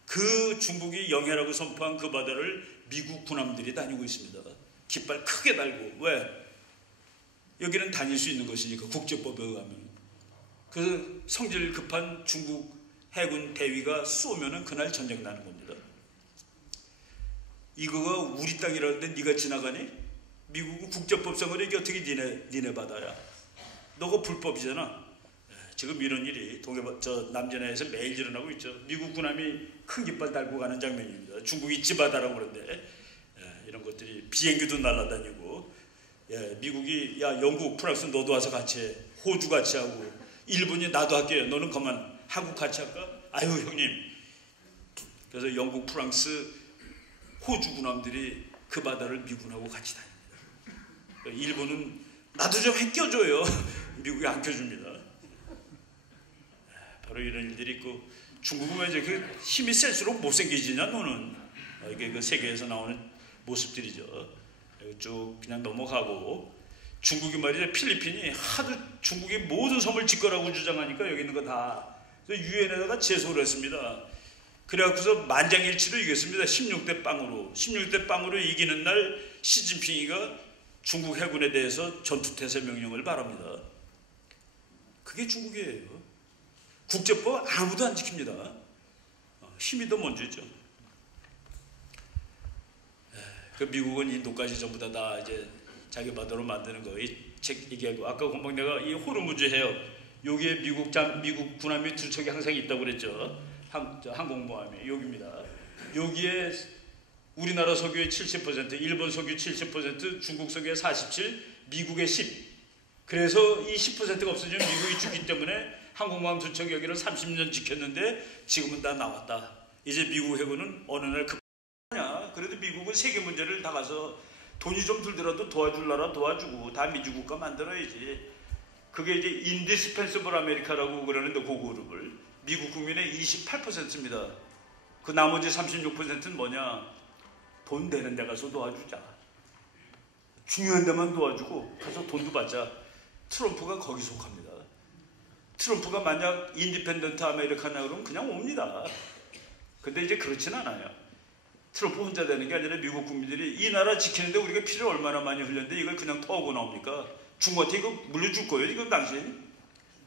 그 중국이 영해라고 선포한 그 바다를 미국 군함들이 다니고 있습니다. 깃발 크게 달고. 왜? 여기는 다닐 수 있는 것이니까 국제법에 의하면. 그 성질 급한 중국 해군 대위가 쏘면은 그날 전쟁 나는 겁니다. 이거가 우리 땅이라는데 네가 지나가니? 미국은 국제법상으로 이게 어떻게 니네 바다야? 너가 불법이잖아. 지금 이런 일이 저 남전해에서 매일 일어나고 있죠. 미국 군함이 큰 깃발 달고 가는 장면입니다. 중국이 지바다라고 그러는데 이런 것들이 비행기도 날아다니고 미국이 야 영국 프랑스 너도 와서 같이 해. 호주 같이 하고 일본이 나도 할게요. 너는 그만 한국 같이 할까? 아유 형님. 그래서 영국 프랑스 호주 군함들이 그 바다를 미군하고 같이 다닙니다. 일본은 나도 좀 껴줘요. 미국이 안 껴줍니다. 바로 이런 일들이 있고 중국은 왜 이렇게 힘이 셀수록 못생기지냐 너는. 이게 그 세계에서 나오는 모습들이죠. 쭉 그냥 넘어가고 중국이 말이죠. 필리핀이 하도 중국이 모든 섬을 짓거라고 주장하니까 여기 있는 거 다 유엔에다가 제소를 했습니다. 그래갖고서 만장일치로 이겼습니다. 16대 0으로. 16대 0으로 이기는 날 시진핑이가 중국 해군에 대해서 전투태세 명령을 바랍니다. 그게 중국이에요. 국제법 아무도 안 지킵니다. 힘이 더 먼저죠. 그 미국은 인도까지 전부 다 이제 자기 바다로 만드는 거. 이 책 얘기하고 아까 금방 내가 이 호르무즈 해협 여기에 미국 군함이 두 척이 항상 있다고 그랬죠. 항공모함이 여기입니다. 여기에 우리나라 석유의 70%, 일본 석유 70%, 중국 석유의 47%, 미국의 10%. 그래서 이 10%가 없어지면 미국이 죽기 때문에 항공모함 두 척 여기를 30년 지켰는데 지금은 다 나왔다. 이제 미국 해군은 어느 날 급하냐. 그래도 미국은 세계 문제를 다 가서 돈이 좀 들더라도 도와줄 나라 도와주고 다 민주국가 만들어야지. 그게 이제 인디스펜서블 아메리카라고 그러는데 그 그룹을 미국 국민의 28%입니다. 그 나머지 36%는 뭐냐? 돈 되는 데 가서 도와주자. 중요한 데만 도와주고 가서 돈도 받자. 트럼프가 거기 속합니다. 트럼프가 만약 인디펜던트 아메리카나 그러면 그냥 옵니다. 근데 이제 그렇진 않아요. 트럼프 혼자 되는 게 아니라 미국 국민들이 이 나라 지키는데 우리가 피를 얼마나 많이 흘렸는데 이걸 그냥 터오고 나옵니까? 중국한테 이거 물려줄 거예요? 이건 당신?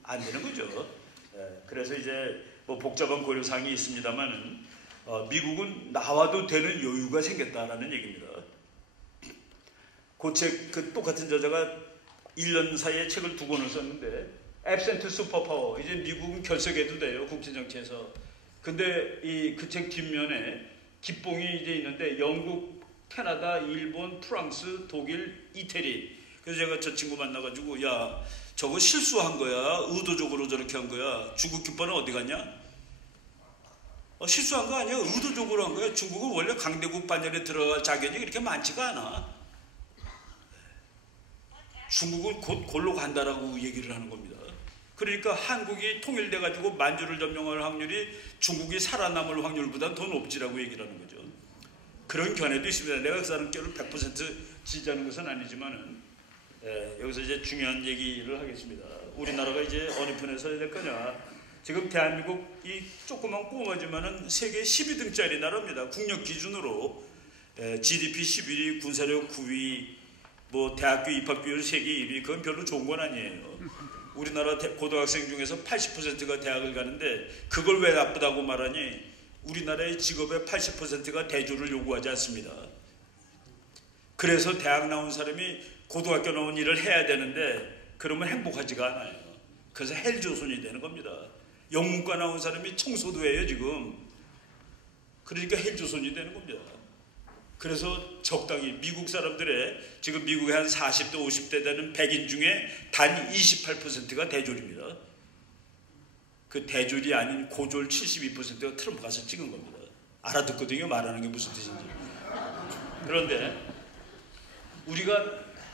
안 되는 거죠. 그래서 이제 뭐 복잡한 고려사항이 있습니다만은 미국은 나와도 되는 여유가 생겼다라는 얘기입니다. 그 책, 그 똑같은 저자가 1년 사이에 책을 2권을 썼는데 앱센트 슈퍼파워. 이제 미국은 결석해도 돼요. 국제정치에서. 근데 그 책 뒷면에 기봉이 이제 있는데 영국, 캐나다, 일본, 프랑스, 독일, 이태리. 그래서 제가 저 친구 만나가지고 야 저거 실수한 거야. 의도적으로 저렇게 한 거야. 중국 깃발은 어디 갔냐? 실수한 거 아니야. 의도적으로 한 거야. 중국은 원래 강대국 반열에 들어갈 자격이 그렇게 많지가 않아. 중국은 곧 골로 간다라고 얘기를 하는 겁니다. 그러니까 한국이 통일돼가지고 만주를 점령할 확률이 중국이 살아남을 확률보다 더 높지라고 얘기를 하는 거죠. 그런 견해도 있습니다. 내가 그 사람 께를 100% 지지하는 것은 아니지만은 여기서 이제 중요한 얘기를 하겠습니다. 우리나라가 이제 어느 편에 서야 될 거냐. 지금 대한민국이 조그만 꼬마지만은 세계 12등짜리 나라입니다. 국력 기준으로 GDP 11위, 군사력 9위, 뭐 대학교 입학 비율 세계 1위. 그건 별로 좋은 건 아니에요. 우리나라 고등학생 중에서 80%가 대학을 가는데 그걸 왜 나쁘다고 말하니 우리나라의 직업의 80%가 대졸을 요구하지 않습니다. 그래서 대학 나온 사람이 고등학교 나온 일을 해야 되는데 그러면 행복하지가 않아요. 그래서 헬조선이 되는 겁니다. 영문과 나온 사람이 청소도 해요 지금. 그러니까 헬조선이 되는 겁니다. 그래서 적당히 미국 사람들의 지금 미국의 한 40대 50대 되는 백인 중에 단 28%가 대졸입니다. 그 대졸이 아닌 고졸 72%가 트럼프 가서 찍은 겁니다. 알아듣거든요 말하는 게 무슨 뜻인지. 그런데 우리가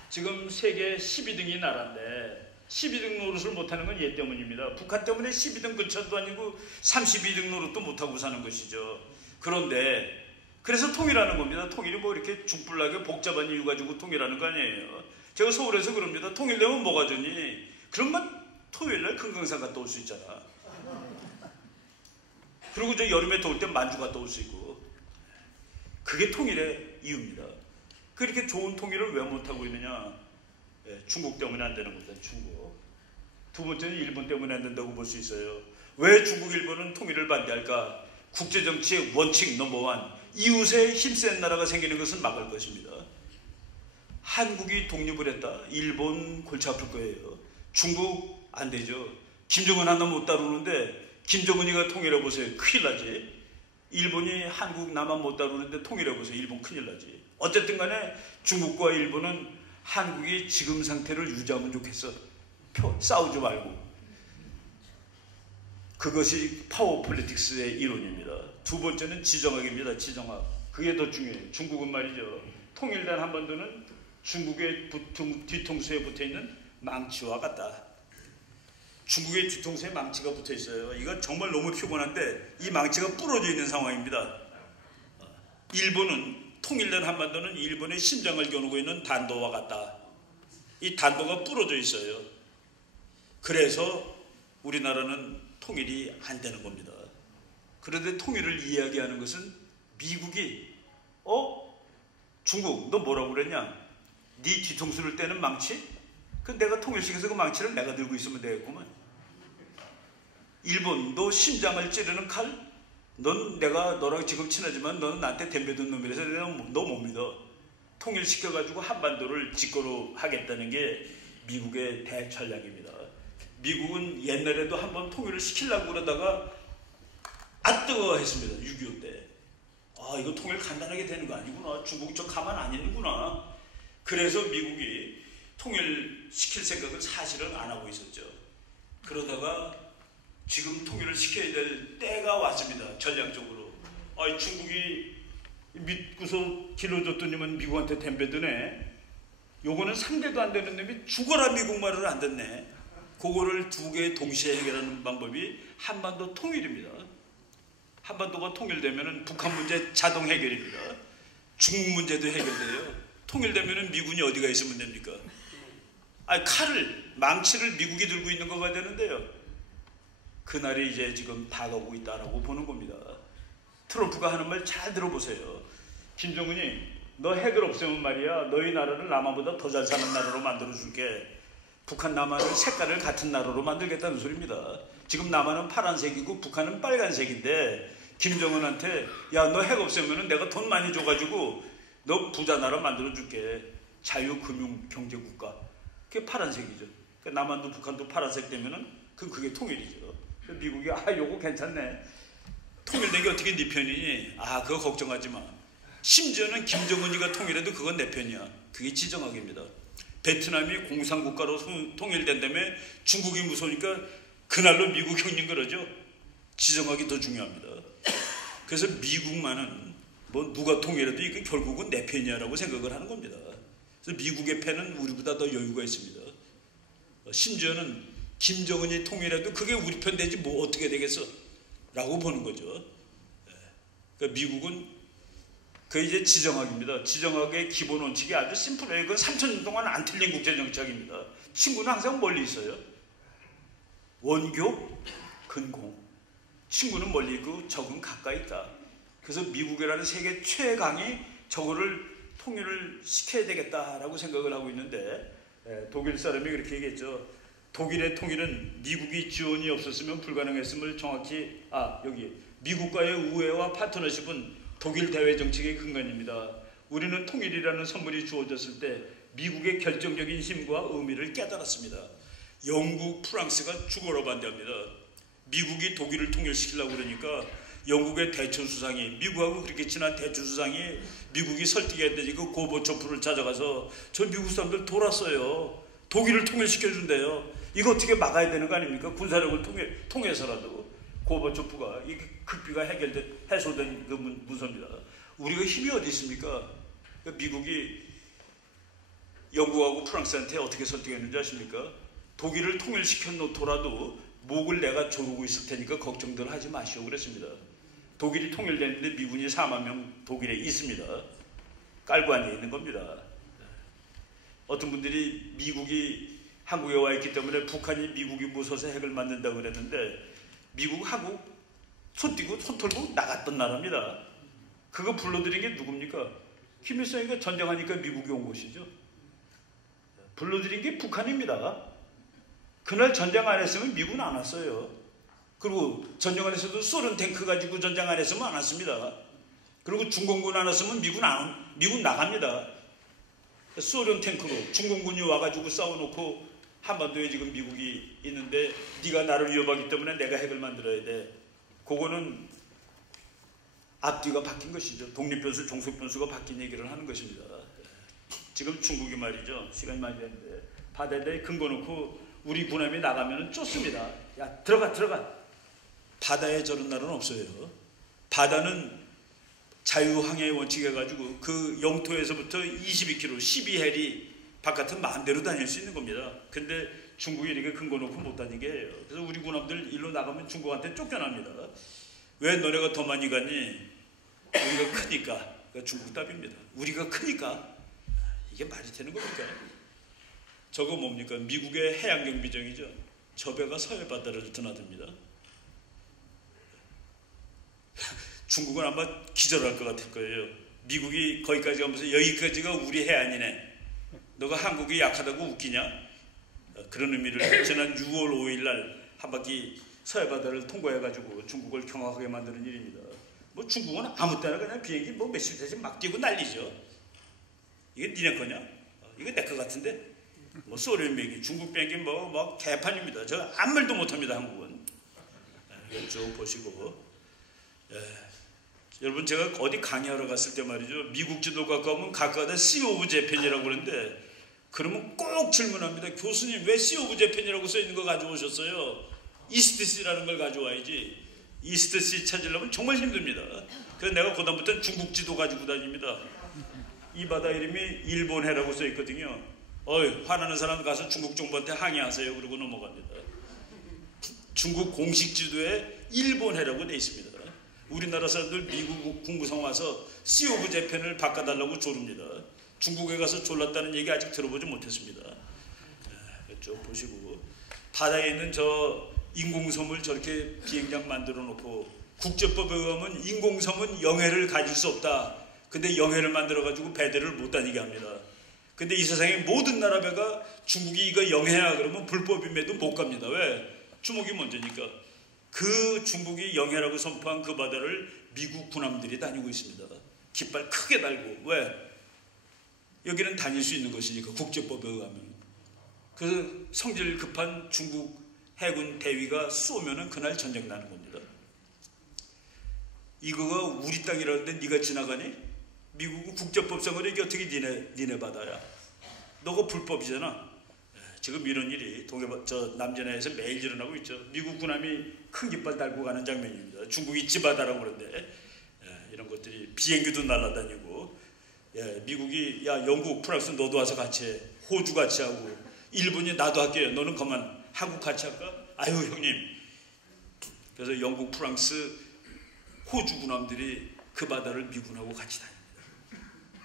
지금 세계 12등이 나라인데 12등 노릇을 못하는 건 얘 때문입니다. 북한 때문에 12등 근처도 아니고 32등 노릇도 못하고 사는 것이죠. 그런데 그래서 통일하는 겁니다. 통일이 뭐 이렇게 죽불나게 복잡한 이유 가지고 통일하는 거 아니에요. 제가 서울에서 그럽니다. 통일되면 뭐가 좋니? 그러면 토요일날 금강산 갔다 올 수 있잖아. 그리고 저 여름에 더울 때 만주 갔다 올 수 있고. 그게 통일의 이유입니다. 그렇게 좋은 통일을 왜 못하고 있느냐? 중국 때문에 안 되는 겁니다. 중국. 두 번째는 일본 때문에 안 된다고 볼 수 있어요. 왜 중국, 일본은 통일을 반대할까? 국제정치의 원칙 넘버원. 이웃에 힘센 나라가 생기는 것은 막을 것입니다. 한국이 독립을 했다. 일본 골치 아플 거예요. 중국 안 되죠. 김정은 하나 못 다루는데 김정은이가 통일해보세요. 큰일 나지. 일본이 한국 남한 못 다루는데 통일해보세요. 일본 큰일 나지. 어쨌든 간에 중국과 일본은 한국이 지금 상태를 유지하면 좋겠어. 싸우지 말고. 그것이 파워 폴리틱스의 이론입니다. 두 번째는 지정학입니다. 지정학. 그게 더 중요해요. 중국은 말이죠. 통일된 한반도는 중국의 뒤통수에 붙어있는 망치와 같다. 중국의 뒤통수에 망치가 붙어있어요. 이건 정말 너무 피곤한데 이 망치가 부러져 있는 상황입니다. 일본은 통일된 한반도는 일본의 심장을 겨누고 있는 단도와 같다. 이 단도가 부러져 있어요. 그래서 우리나라는 통일이 안 되는 겁니다. 그런데 통일을 이야기하는 것은 미국이 중국 너 뭐라고 그랬냐? 네 뒤통수를 떼는 망치? 그 내가 통일시켜서 그 망치를 내가 들고 있으면 되겠구만. 일본 너 심장을 찌르는 칼? 넌 내가 너랑 지금 친하지만 너는 나한테 덤벼든 놈이라서 내가 너 못 믿어. 통일시켜가지고 한반도를 직거로 하겠다는 게 미국의 대전략입니다. 미국은 옛날에도 한번 통일을 시키려고 그러다가 뜨거워했습니다. 6.25 때. 이거 통일 간단하게 되는 거 아니구나. 중국 저 가만 안 있는구나. 그래서 미국이 통일 시킬 생각을 사실은 안 하고 있었죠. 그러다가 지금 통일을 시켜야 될 때가 왔습니다. 전략적으로. 중국이 믿고서 길러줬더니만 미국한테 덤벼드네. 요거는 상대도 안 되는 놈이 죽어라 미국 말을 안 듣네. 그거를 두 개 동시에 해결하는 방법이 한반도 통일입니다. 한반도가 통일되면 북한 문제 자동 해결입니다. 중국 문제도 해결돼요. 통일되면 미군이 어디가 있으면 됩니까? 망치를 미국이 들고 있는 거가 되는데요. 그날이 이제 지금 다가오고 있다라고 보는 겁니다. 트럼프가 하는 말 잘 들어보세요. 김정은이 너 핵을 없애면 말이야 너희 나라를 남한보다 더 잘 사는 나라로 만들어줄게. 북한 남한을 색깔을 같은 나라로 만들겠다는 소리입니다. 지금 남한은 파란색이고 북한은 빨간색인데 김정은한테 야 너 핵 없애면 내가 돈 많이 줘가지고 너 부자 나라 만들어줄게. 자유금융경제국가. 그게 파란색이죠. 남한도 북한도 파란색 되면은 그게 통일이죠. 미국이 요거 괜찮네. 통일된 게 어떻게 네 편이니? 그거 걱정하지 마. 심지어는 김정은이가 통일해도 그건 내 편이야. 그게 지정학입니다. 베트남이 공산국가로 통일된다며 중국이 무서우니까 그날로 미국 형님 그러죠. 지정학이 더 중요합니다. 그래서 미국만은 누가 통일해도 이게 결국은 내 편이야라고 생각을 하는 겁니다. 그래서 미국의 편은 우리보다 더 여유가 있습니다. 심지어는 김정은이 통일해도 그게 우리 편 되지 뭐 어떻게 되겠어? 라고 보는 거죠. 그러니까 미국은 이제 지정학입니다. 지정학의 기본 원칙이 아주 심플해요. 그건 3000년 동안 안 틀린 국제정책입니다. 친구는 항상 멀리 있어요. 원교, 근공. 친구는 멀리 있고 적은 가까이 있다. 그래서 미국이라는 세계 최강이 저거를 통일을 시켜야 되겠다라고 생각을 하고 있는데 독일 사람이 그렇게 얘기했죠. 독일의 통일은 미국이 지원이 없었으면 불가능했음을 정확히 여기 미국과의 우애와 파트너십은 독일 대외 정책의 근간입니다. 우리는 통일이라는 선물이 주어졌을 때 미국의 결정적인 힘과 의미를 깨달았습니다. 영국, 프랑스가 죽어라 반대합니다. 미국이 독일을 통일시키려고 그러니까 영국의 대처 수상이, 미국하고 그렇게 친한 대처 수상이 미국이 설득해야 되니까 고버초프를 찾아가서 저 미국 사람들 돌았어요. 독일을 통일시켜준대요. 이거 어떻게 막아야 되는 거 아닙니까? 군사력을 통해서라도. 고버초프가 이 극비가 해소된 그 문서입니다. 우리가 힘이 어디 있습니까? 미국이 영국하고 프랑스한테 어떻게 설득했는지 아십니까? 독일을 통일시켜 놓더라도 목을 내가 조르고 있을 테니까 걱정들 하지 마시오 그랬습니다. 독일이 통일됐는데 미군이 4만 명 독일에 있습니다. 깔고 앉아 있는 겁니다. 어떤 분들이 미국이 한국에 와 있기 때문에 북한이 미국이 무서워서 핵을 만든다고 그랬는데 미국하고 손 띄고 손 털고 나갔던 나라입니다. 그거 불러들인 게 누굽니까? 김일성이가 전쟁하니까 미국이 온 것이죠. 불러들인 게 북한입니다. 그날 전쟁 안 했으면 미국은 안 왔어요. 그리고 전쟁 안 했어도 소련 탱크 가지고 전쟁 안 했으면 안 왔습니다. 그리고 중공군 안 왔으면 미국 나갑니다. 소련 탱크로 중공군이 와가지고 싸워놓고 한반도에 지금 미국이 있는데 네가 나를 위협하기 때문에 내가 핵을 만들어야 돼. 그거는 앞뒤가 바뀐 것이죠. 독립변수, 종속변수가 바뀐 얘기를 하는 것입니다. 지금 중국이 말이죠. 시간이 많이 됐는데 바다에 근거 놓고 우리 군함이 나가면 쫓습니다. 야 들어가. 바다에 저런 날은 없어요. 바다는 자유항해의 원칙 해가지고 그 영토에서부터 22km, 12해리 바깥은 마음대로 다닐 수 있는 겁니다. 근데 중국이 이렇게 근거 놓고 못 다니게 해요. 그래서 우리 군함들 일로 나가면 중국한테 쫓겨납니다. 왜 너네가 더 많이 갔니? 우리가 크니까. 그러니까 중국 답입니다. 우리가 크니까. 이게 말이 되는 겁니까? 저거 뭡니까? 미국의 해양경비정이죠. 저 배가 서해 바다를 드나듭니다. 중국은 아마 기절할 것 같을 거예요. 미국이 거기까지 가면서 여기까지가 우리 해안이네. 너가 한국이 약하다고 웃기냐? 그런 의미를 지난 6월 5일 날 한 바퀴 서해 바다를 통과해가지고 중국을 경악하게 만드는 일입니다. 뭐 중국은 아무 때나 그냥 비행기 뭐 몇십 대씩 막 뛰고 난리죠. 이게 니네 거냐? 이거 내 거 같은데? 뭐 소련 비행기, 중국 비행기 뭐 개판입니다. 저 아무 말도 못합니다. 한국은. 쭉 보시고. 여러분 제가 어디 강의하러 갔을 때 말이죠. 미국 지도 가까우면 가까우다 Sea of Japan이라고 그러는데 그러면 꼭 질문합니다. 교수님 왜 Sea of Japan이라고 써있는 거 가져오셨어요? 이스트 C라는 걸 가져와야지. 이스트 C 찾으려면 정말 힘듭니다. 그래서 내가 그다음부터는 중국 지도 가지고 다닙니다. 이 바다 이름이 일본해라고 써있거든요. 화나는 사람 가서 중국 정부한테 항의하세요. 그러고 넘어갑니다. 중국 공식 지도에 일본해라고 돼 있습니다. 우리나라 사람들 미국 국무성 와서 Sea of Japan을 바꿔달라고 조릅니다. 중국에 가서 졸랐다는 얘기 아직 들어보지 못했습니다. 쭉 보시고 바다에 있는 저 인공섬을 저렇게 비행장 만들어 놓고 국제법에 의하면 인공섬은 영해를 가질 수 없다. 근데 영해를 만들어 가지고 배들을 못 다니게 합니다. 근데 이 세상의 모든 나라 배가 중국이 이거 영해야 그러면 불법임에도 못 갑니다. 왜? 주목이 먼저니까. 그 중국이 영해라고 선포한 그 바다를 미국 군함들이 다니고 있습니다. 깃발 크게 달고. 왜? 여기는 다닐 수 있는 것이니까 국제법에 의하면. 그래서 성질 급한 중국 해군 대위가 쏘면은 그날 전쟁 나는 겁니다. 이거가 우리 땅이라는데 네가 지나가니? 미국은 국제법상으로 이게 어떻게 니네 바다야? 너가 불법이잖아. 지금 이런 일이 남전해에서 매일 일어나고 있죠. 미국 군함이 큰 깃발 달고 가는 장면입니다. 중국이 지바다라고 그러는데 이런 것들이 비행기도 날아다니고 미국이 야 영국, 프랑스 너도 와서 같이 해. 호주 같이 하고 일본이 나도 할게요. 너는 그만 한국 같이 할까? 아유 형님. 그래서 영국, 프랑스, 호주 군함들이 그 바다를 미군하고 같이 다닙니다.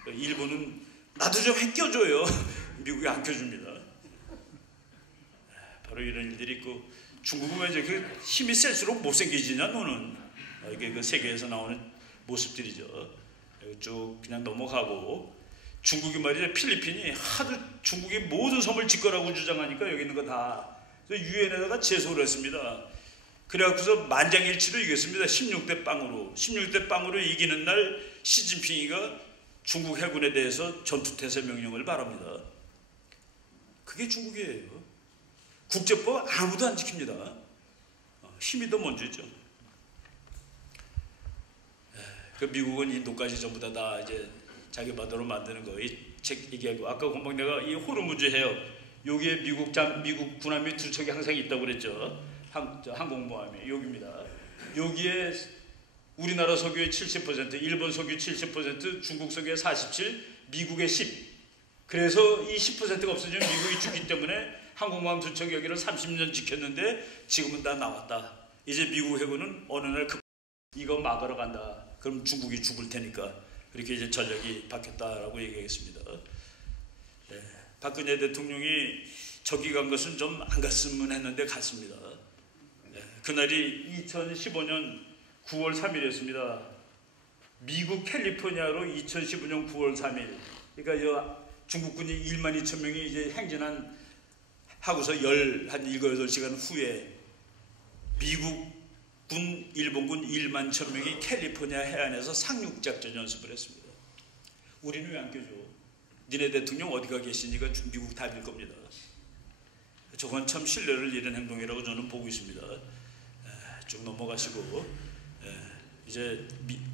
일본은 나도 좀 껴줘요. 미국이 안 껴줍니다. 바로 이런 일들이 있고 중국은 왜 이렇게 힘이 셀수록 못생기지냐 너는. 이게 그 세계에서 나오는 모습들이죠. 쭉 그냥 넘어가고 중국이 말이죠. 필리핀이 하도 중국이 모든 섬을 짓거라고 주장하니까 여기 있는 거 다 그래서 유엔에다가 제소를 했습니다. 그래갖고서 만장일치로 이겼습니다. 16대 0으로. 16대 0으로 이기는 날 시진핑이가 중국 해군에 대해서 전투태세 명령을 발합니다. 그게 중국이에요. 국제법 아무도 안 지킵니다. 힘이 더 먼저죠. 그 미국은 인도까지 전부 다 이제 자기 마음대로 만드는 거. 이 책 얘기하고 아까 금방 내가 이 호르무즈 해협 여기에 미국 군함이 두 척이 항상 있다고 그랬죠. 항공모함이 여기입니다. 여기에 우리나라 석유의 70%, 일본 석유 70%, 중국 석유의 47, 미국의 10. 그래서 이 10%가 없어지면 미국이 죽기 때문에 항공모함 두 척이 여기를 30년 지켰는데 지금은 다 나왔다. 이제 미국 해군은 어느 날 이거 막으러 간다. 그럼 중국이 죽을 테니까 그렇게 이제 전략이 바뀌었다라고 얘기하겠습니다. 네, 박근혜 대통령이 저기 간 것은 좀 안 갔으면 했는데 갔습니다. 네, 그날이 2015년 9월 3일이었습니다. 미국 캘리포니아로 2015년 9월 3일. 그러니까 중국군이 1만 2천 명이 이제 행진한 하고서 한 7, 8시간 후에 미국군, 일본군 1만 1천 명이 캘리포니아 해안에서 상륙작전 연습을 했습니다. 우리는 왜 안 껴줘? 니네 대통령 어디가 계시니까 미국 답일 겁니다. 저건 참 신뢰를 잃은 행동이라고 저는 보고 있습니다. 쭉 넘어가시고 이제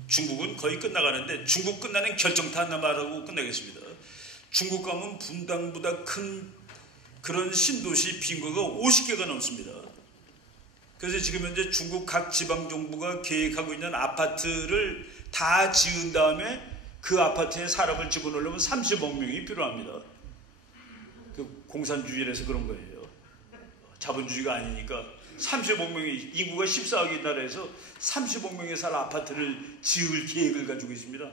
중국은 거의 끝나가는데 중국 끝나는 결정타 하나 말하고 끝내겠습니다. 중국 가면 분당보다 큰 그런 신도시 빈거가 50개가 넘습니다. 그래서 지금 현재 중국 각 지방정부가 계획하고 있는 아파트를 다 지은 다음에 그 아파트에 사람을 집어넣으려면 30억 명이 필요합니다. 그 공산주의라서 그런 거예요. 자본주의가 아니니까 30억 명이, 인구가 14억인 나라에서 30억 명이 살 아파트를 지을 계획을 가지고 있습니다.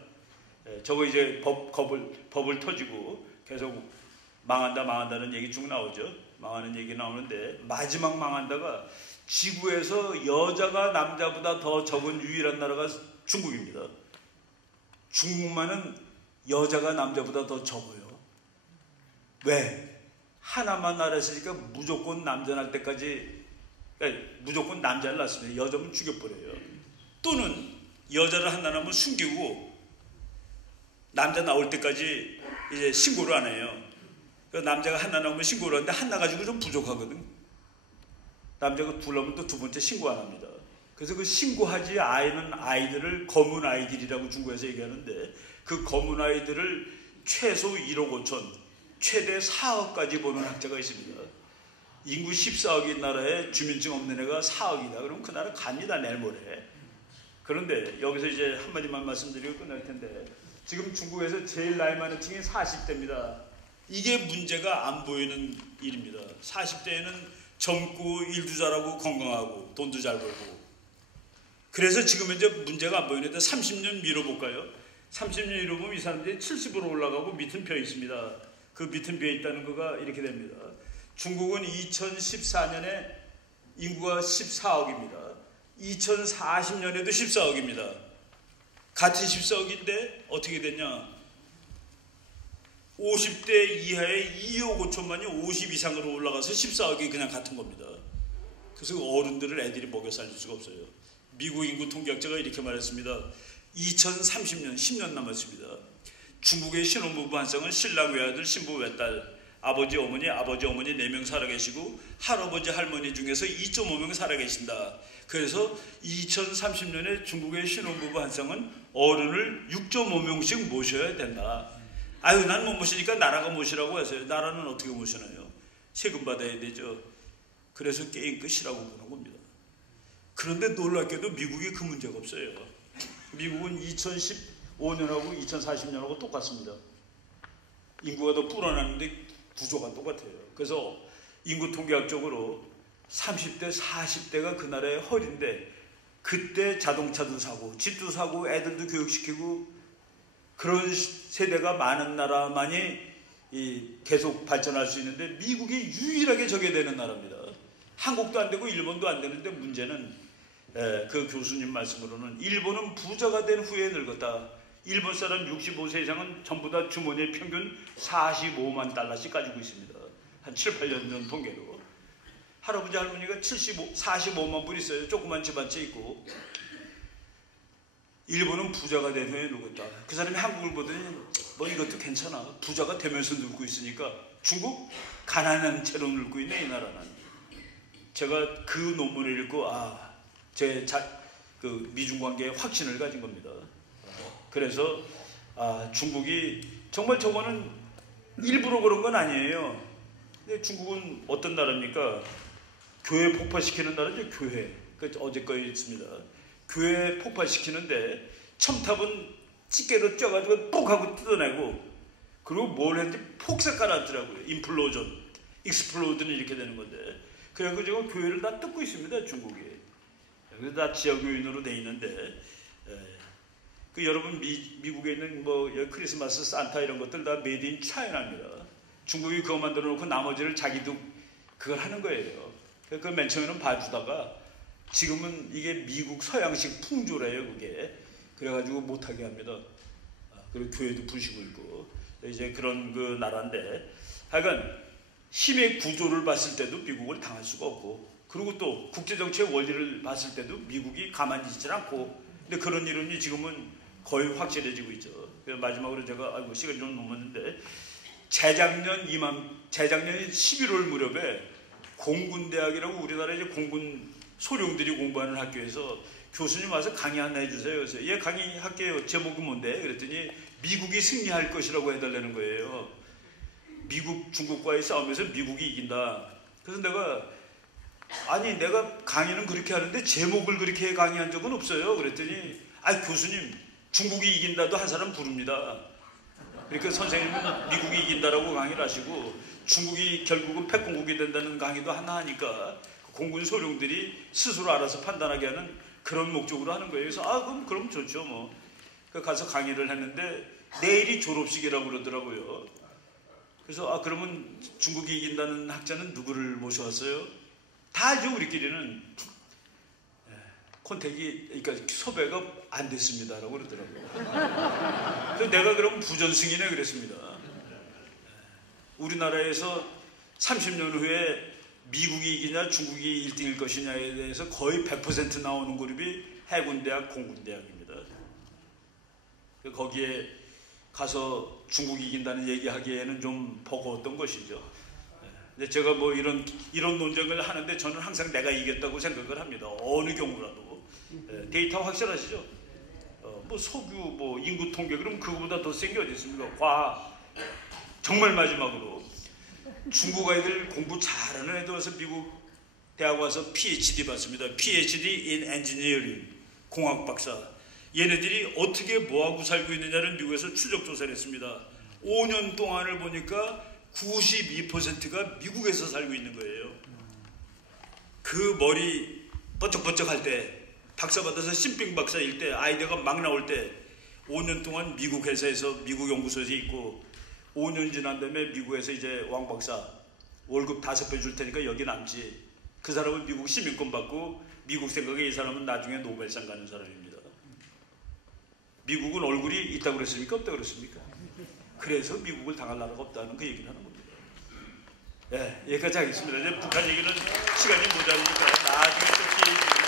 저거 이제 법을 터지고 계속 망한다는 얘기 쭉 나오죠. 망하는 얘기 나오는데 마지막 망한다가 지구에서 여자가 남자보다 더 적은 유일한 나라가 중국입니다. 중국만은 여자가 남자보다 더 적어요. 왜? 하나만 나라였으니까 무조건 남자 날 때까지, 그러니까 무조건 남자를 낳습니다. 여자면 죽여버려요. 또는 여자를 하나 낳으면 숨기고 남자 나올 때까지 이제 신고를 안 해요. 남자가 하나 나오면 신고를 하는데 하나 가지고 좀 부족하거든. 남자가 둘 나오면 또 두 번째 신고 안 합니다. 그래서 그 신고하지 않은 아이들을 검은 아이들이라고 중국에서 얘기하는데 그 검은 아이들을 최소 1억 5천, 최대 4억까지 보는 학자가 있습니다. 인구 14억인 나라에 주민증 없는 애가 4억이다. 그러면 그 나라 갑니다, 내일 모레. 그런데 여기서 이제 한마디만 말씀드리고 끝날 텐데 지금 중국에서 제일 나이 많은 층이 40대입니다. 이게 문제가 안 보이는 일입니다. 40대에는 젊고 일도 잘하고 건강하고 돈도 잘 벌고. 그래서 지금 현재 문제가 안 보이는데 30년 미뤄볼까요? 30년 미뤄보면 이 사람들이 70으로 올라가고 밑은 벼 있습니다. 그 밑은 벼 있다는 거가 이렇게 됩니다. 중국은 2014년에 인구가 14억입니다. 2040년에도 14억입니다. 같은 14억인데 어떻게 됐냐? 50대 이하의 2억 5천만이 50 이상으로 올라가서 14억이 그냥 같은 겁니다. 그래서 어른들을 애들이 먹여 살릴 수가 없어요. 미국 인구 통계학자가 이렇게 말했습니다. 2030년 10년 남았습니다. 중국의 신혼부부 한 쌍은 신랑 외아들 신부 외딸 아버지 어머니 4명 살아계시고 할아버지 할머니 중에서 2.5명 살아계신다. 그래서 2030년에 중국의 신혼부부 한 쌍은 어른을 6.5명씩 모셔야 된다. 아유, 난 못 모시니까 나라가 모시라고 하세요. 나라는 어떻게 모시나요? 세금 받아야 되죠. 그래서 게임 끝이라고 보는 겁니다. 그런데 놀랍게도 미국이 그 문제가 없어요. 미국은 2015년하고 2040년하고 똑같습니다. 인구가 더 불어나는데 구조가 똑같아요. 그래서 인구 통계학적으로 30대, 40대가 그 나라의 허리인데 그때 자동차도 사고 집도 사고 애들도 교육시키고 그런 세대가 많은 나라만이 계속 발전할 수 있는데 미국이 유일하게 저게 되는 나라입니다. 한국도 안 되고 일본도 안 되는데 문제는 그 교수님 말씀으로는 일본은 부자가 된 후에 늙었다. 일본 사람 65세 이상은 전부 다 주머니에 평균 45만 달러씩 가지고 있습니다. 한 7, 8년 전 통계로. 할아버지 할머니가 45만 불 있어요. 조그만 집 한 채 있고. 일본은 부자가 된 후에 늙었다. 그 사람이 한국을 보더니 뭐 이것도 괜찮아. 부자가 되면서 늙고 있으니까. 중국 가난한 채로 늙고 있네 이 나라는. 제가 그 논문을 읽고 그 미중 관계에 확신을 가진 겁니다. 그래서 중국이 정말 저거는 일부러 그런 건 아니에요. 근데 중국은 어떤 나라입니까? 교회 폭파시키는 나라죠. 교회. 어제 거에 있습니다. 교회 폭파시키는데 첨탑은 집게로 쪄가지고 뽁 하고 뜯어내고 그리고 뭘 했는지 폭삭 깔았더라고요. 인플로전, 익스플로드는 이렇게 되는 건데 그래서 지금 교회를 다 뜯고 있습니다. 중국이. 그래서 다 지역 요인으로 돼 있는데 여러분 미국에 있는 뭐 크리스마스 산타 이런 것들 다 메이드 인 차이나입니다. 중국이 그거 만들어 놓고 나머지를 자기도 그걸 하는 거예요. 그 맨 처음에는 봐주다가 지금은 이게 미국 서양식 풍조래요. 그게 그래가지고 못하게 합니다. 그리고 교회도 부시고 있고 이제 그런 그 나라인데 하여간 힘의 구조를 봤을 때도 미국을 당할 수가 없고 그리고 또 국제정치의 원리를 봤을 때도 미국이 가만히 있질 않고 근데 그런 이론이 지금은 거의 확실해지고 있죠. 그래서 마지막으로 제가 시간이 좀 넘었는데 재작년 11월 무렵에 공군대학이라고 우리나라 이제 공군 소령들이 공부하는 학교에서 교수님 와서 강의 하나 해주세요. 그래서 예 강의할게요. 제목이 뭔데? 그랬더니 미국이 승리할 것이라고 해달라는 거예요. 미국 중국과의 싸움에서 미국이 이긴다. 그래서 내가 강의는 그렇게 하는데 제목을 그렇게 강의한 적은 없어요. 그랬더니 교수님 중국이 이긴다도 한 사람 부릅니다. 그러니까 선생님은 미국이 이긴다라고 강의를 하시고 중국이 결국은 패권국이 된다는 강의도 하나 하니까 공군 소령들이 스스로 알아서 판단하게 하는 그런 목적으로 하는 거예요. 그래서 그럼 좋죠 뭐. 가서 강의를 했는데 내일이 졸업식이라고 그러더라고요. 그래서 그러면 중국이 이긴다는 학자는 누구를 모셔왔어요? 다 알죠 우리끼리는. 그러니까 섭외가 안 됐습니다라고 그러더라고요. 그래서 내가 그럼 부전승이네 그랬습니다. 우리나라에서 30년 후에 미국이 이기냐 중국이 1등일 것이냐에 대해서 거의 100% 나오는 그룹이 해군대학, 공군대학입니다. 거기에 가서 중국이 이긴다는 얘기하기에는 좀 버거웠던 것이죠. 근데 제가 뭐 이런 논쟁을 하는데 저는 항상 내가 이겼다고 생각을 합니다. 어느 경우라도. 데이터 확실하시죠? 뭐 석유, 뭐 인구 통계 그럼 그거보다 더 센 게 어디 있습니까? 과학. 정말 마지막으로 중국 아이들 공부 잘하는 애들 와서 미국 대학 와서 PhD 받습니다. PhD in Engineering, 공학 박사. 얘네들이 어떻게 뭐하고 살고 있느냐를 미국에서 추적 조사를 했습니다. 5년 동안을 보니까 92%가 미국에서 살고 있는 거예요. 그 머리 번쩍번쩍할 때 박사 받아서 신빙 박사일 때 아이디어가 막 나올 때 5년 동안 미국 회사에서 미국 연구소에서 있고 5년 지난 다음에 미국에서 이제 왕 박사 월급 5배 줄 테니까 여기 남지. 그 사람은 미국 시민권 받고 미국 생각에 이 사람은 나중에 노벨상 가는 사람입니다. 미국은 얼굴이 있다고 그랬습니까? 없다고 그랬습니까? 그래서 미국을 당할 나라가 없다는 그 얘기를 하는 겁니다. 네, 여기까지 하겠습니다. 이제 북한 얘기는 시간이 모자라니까 나중에 또 기회 주시면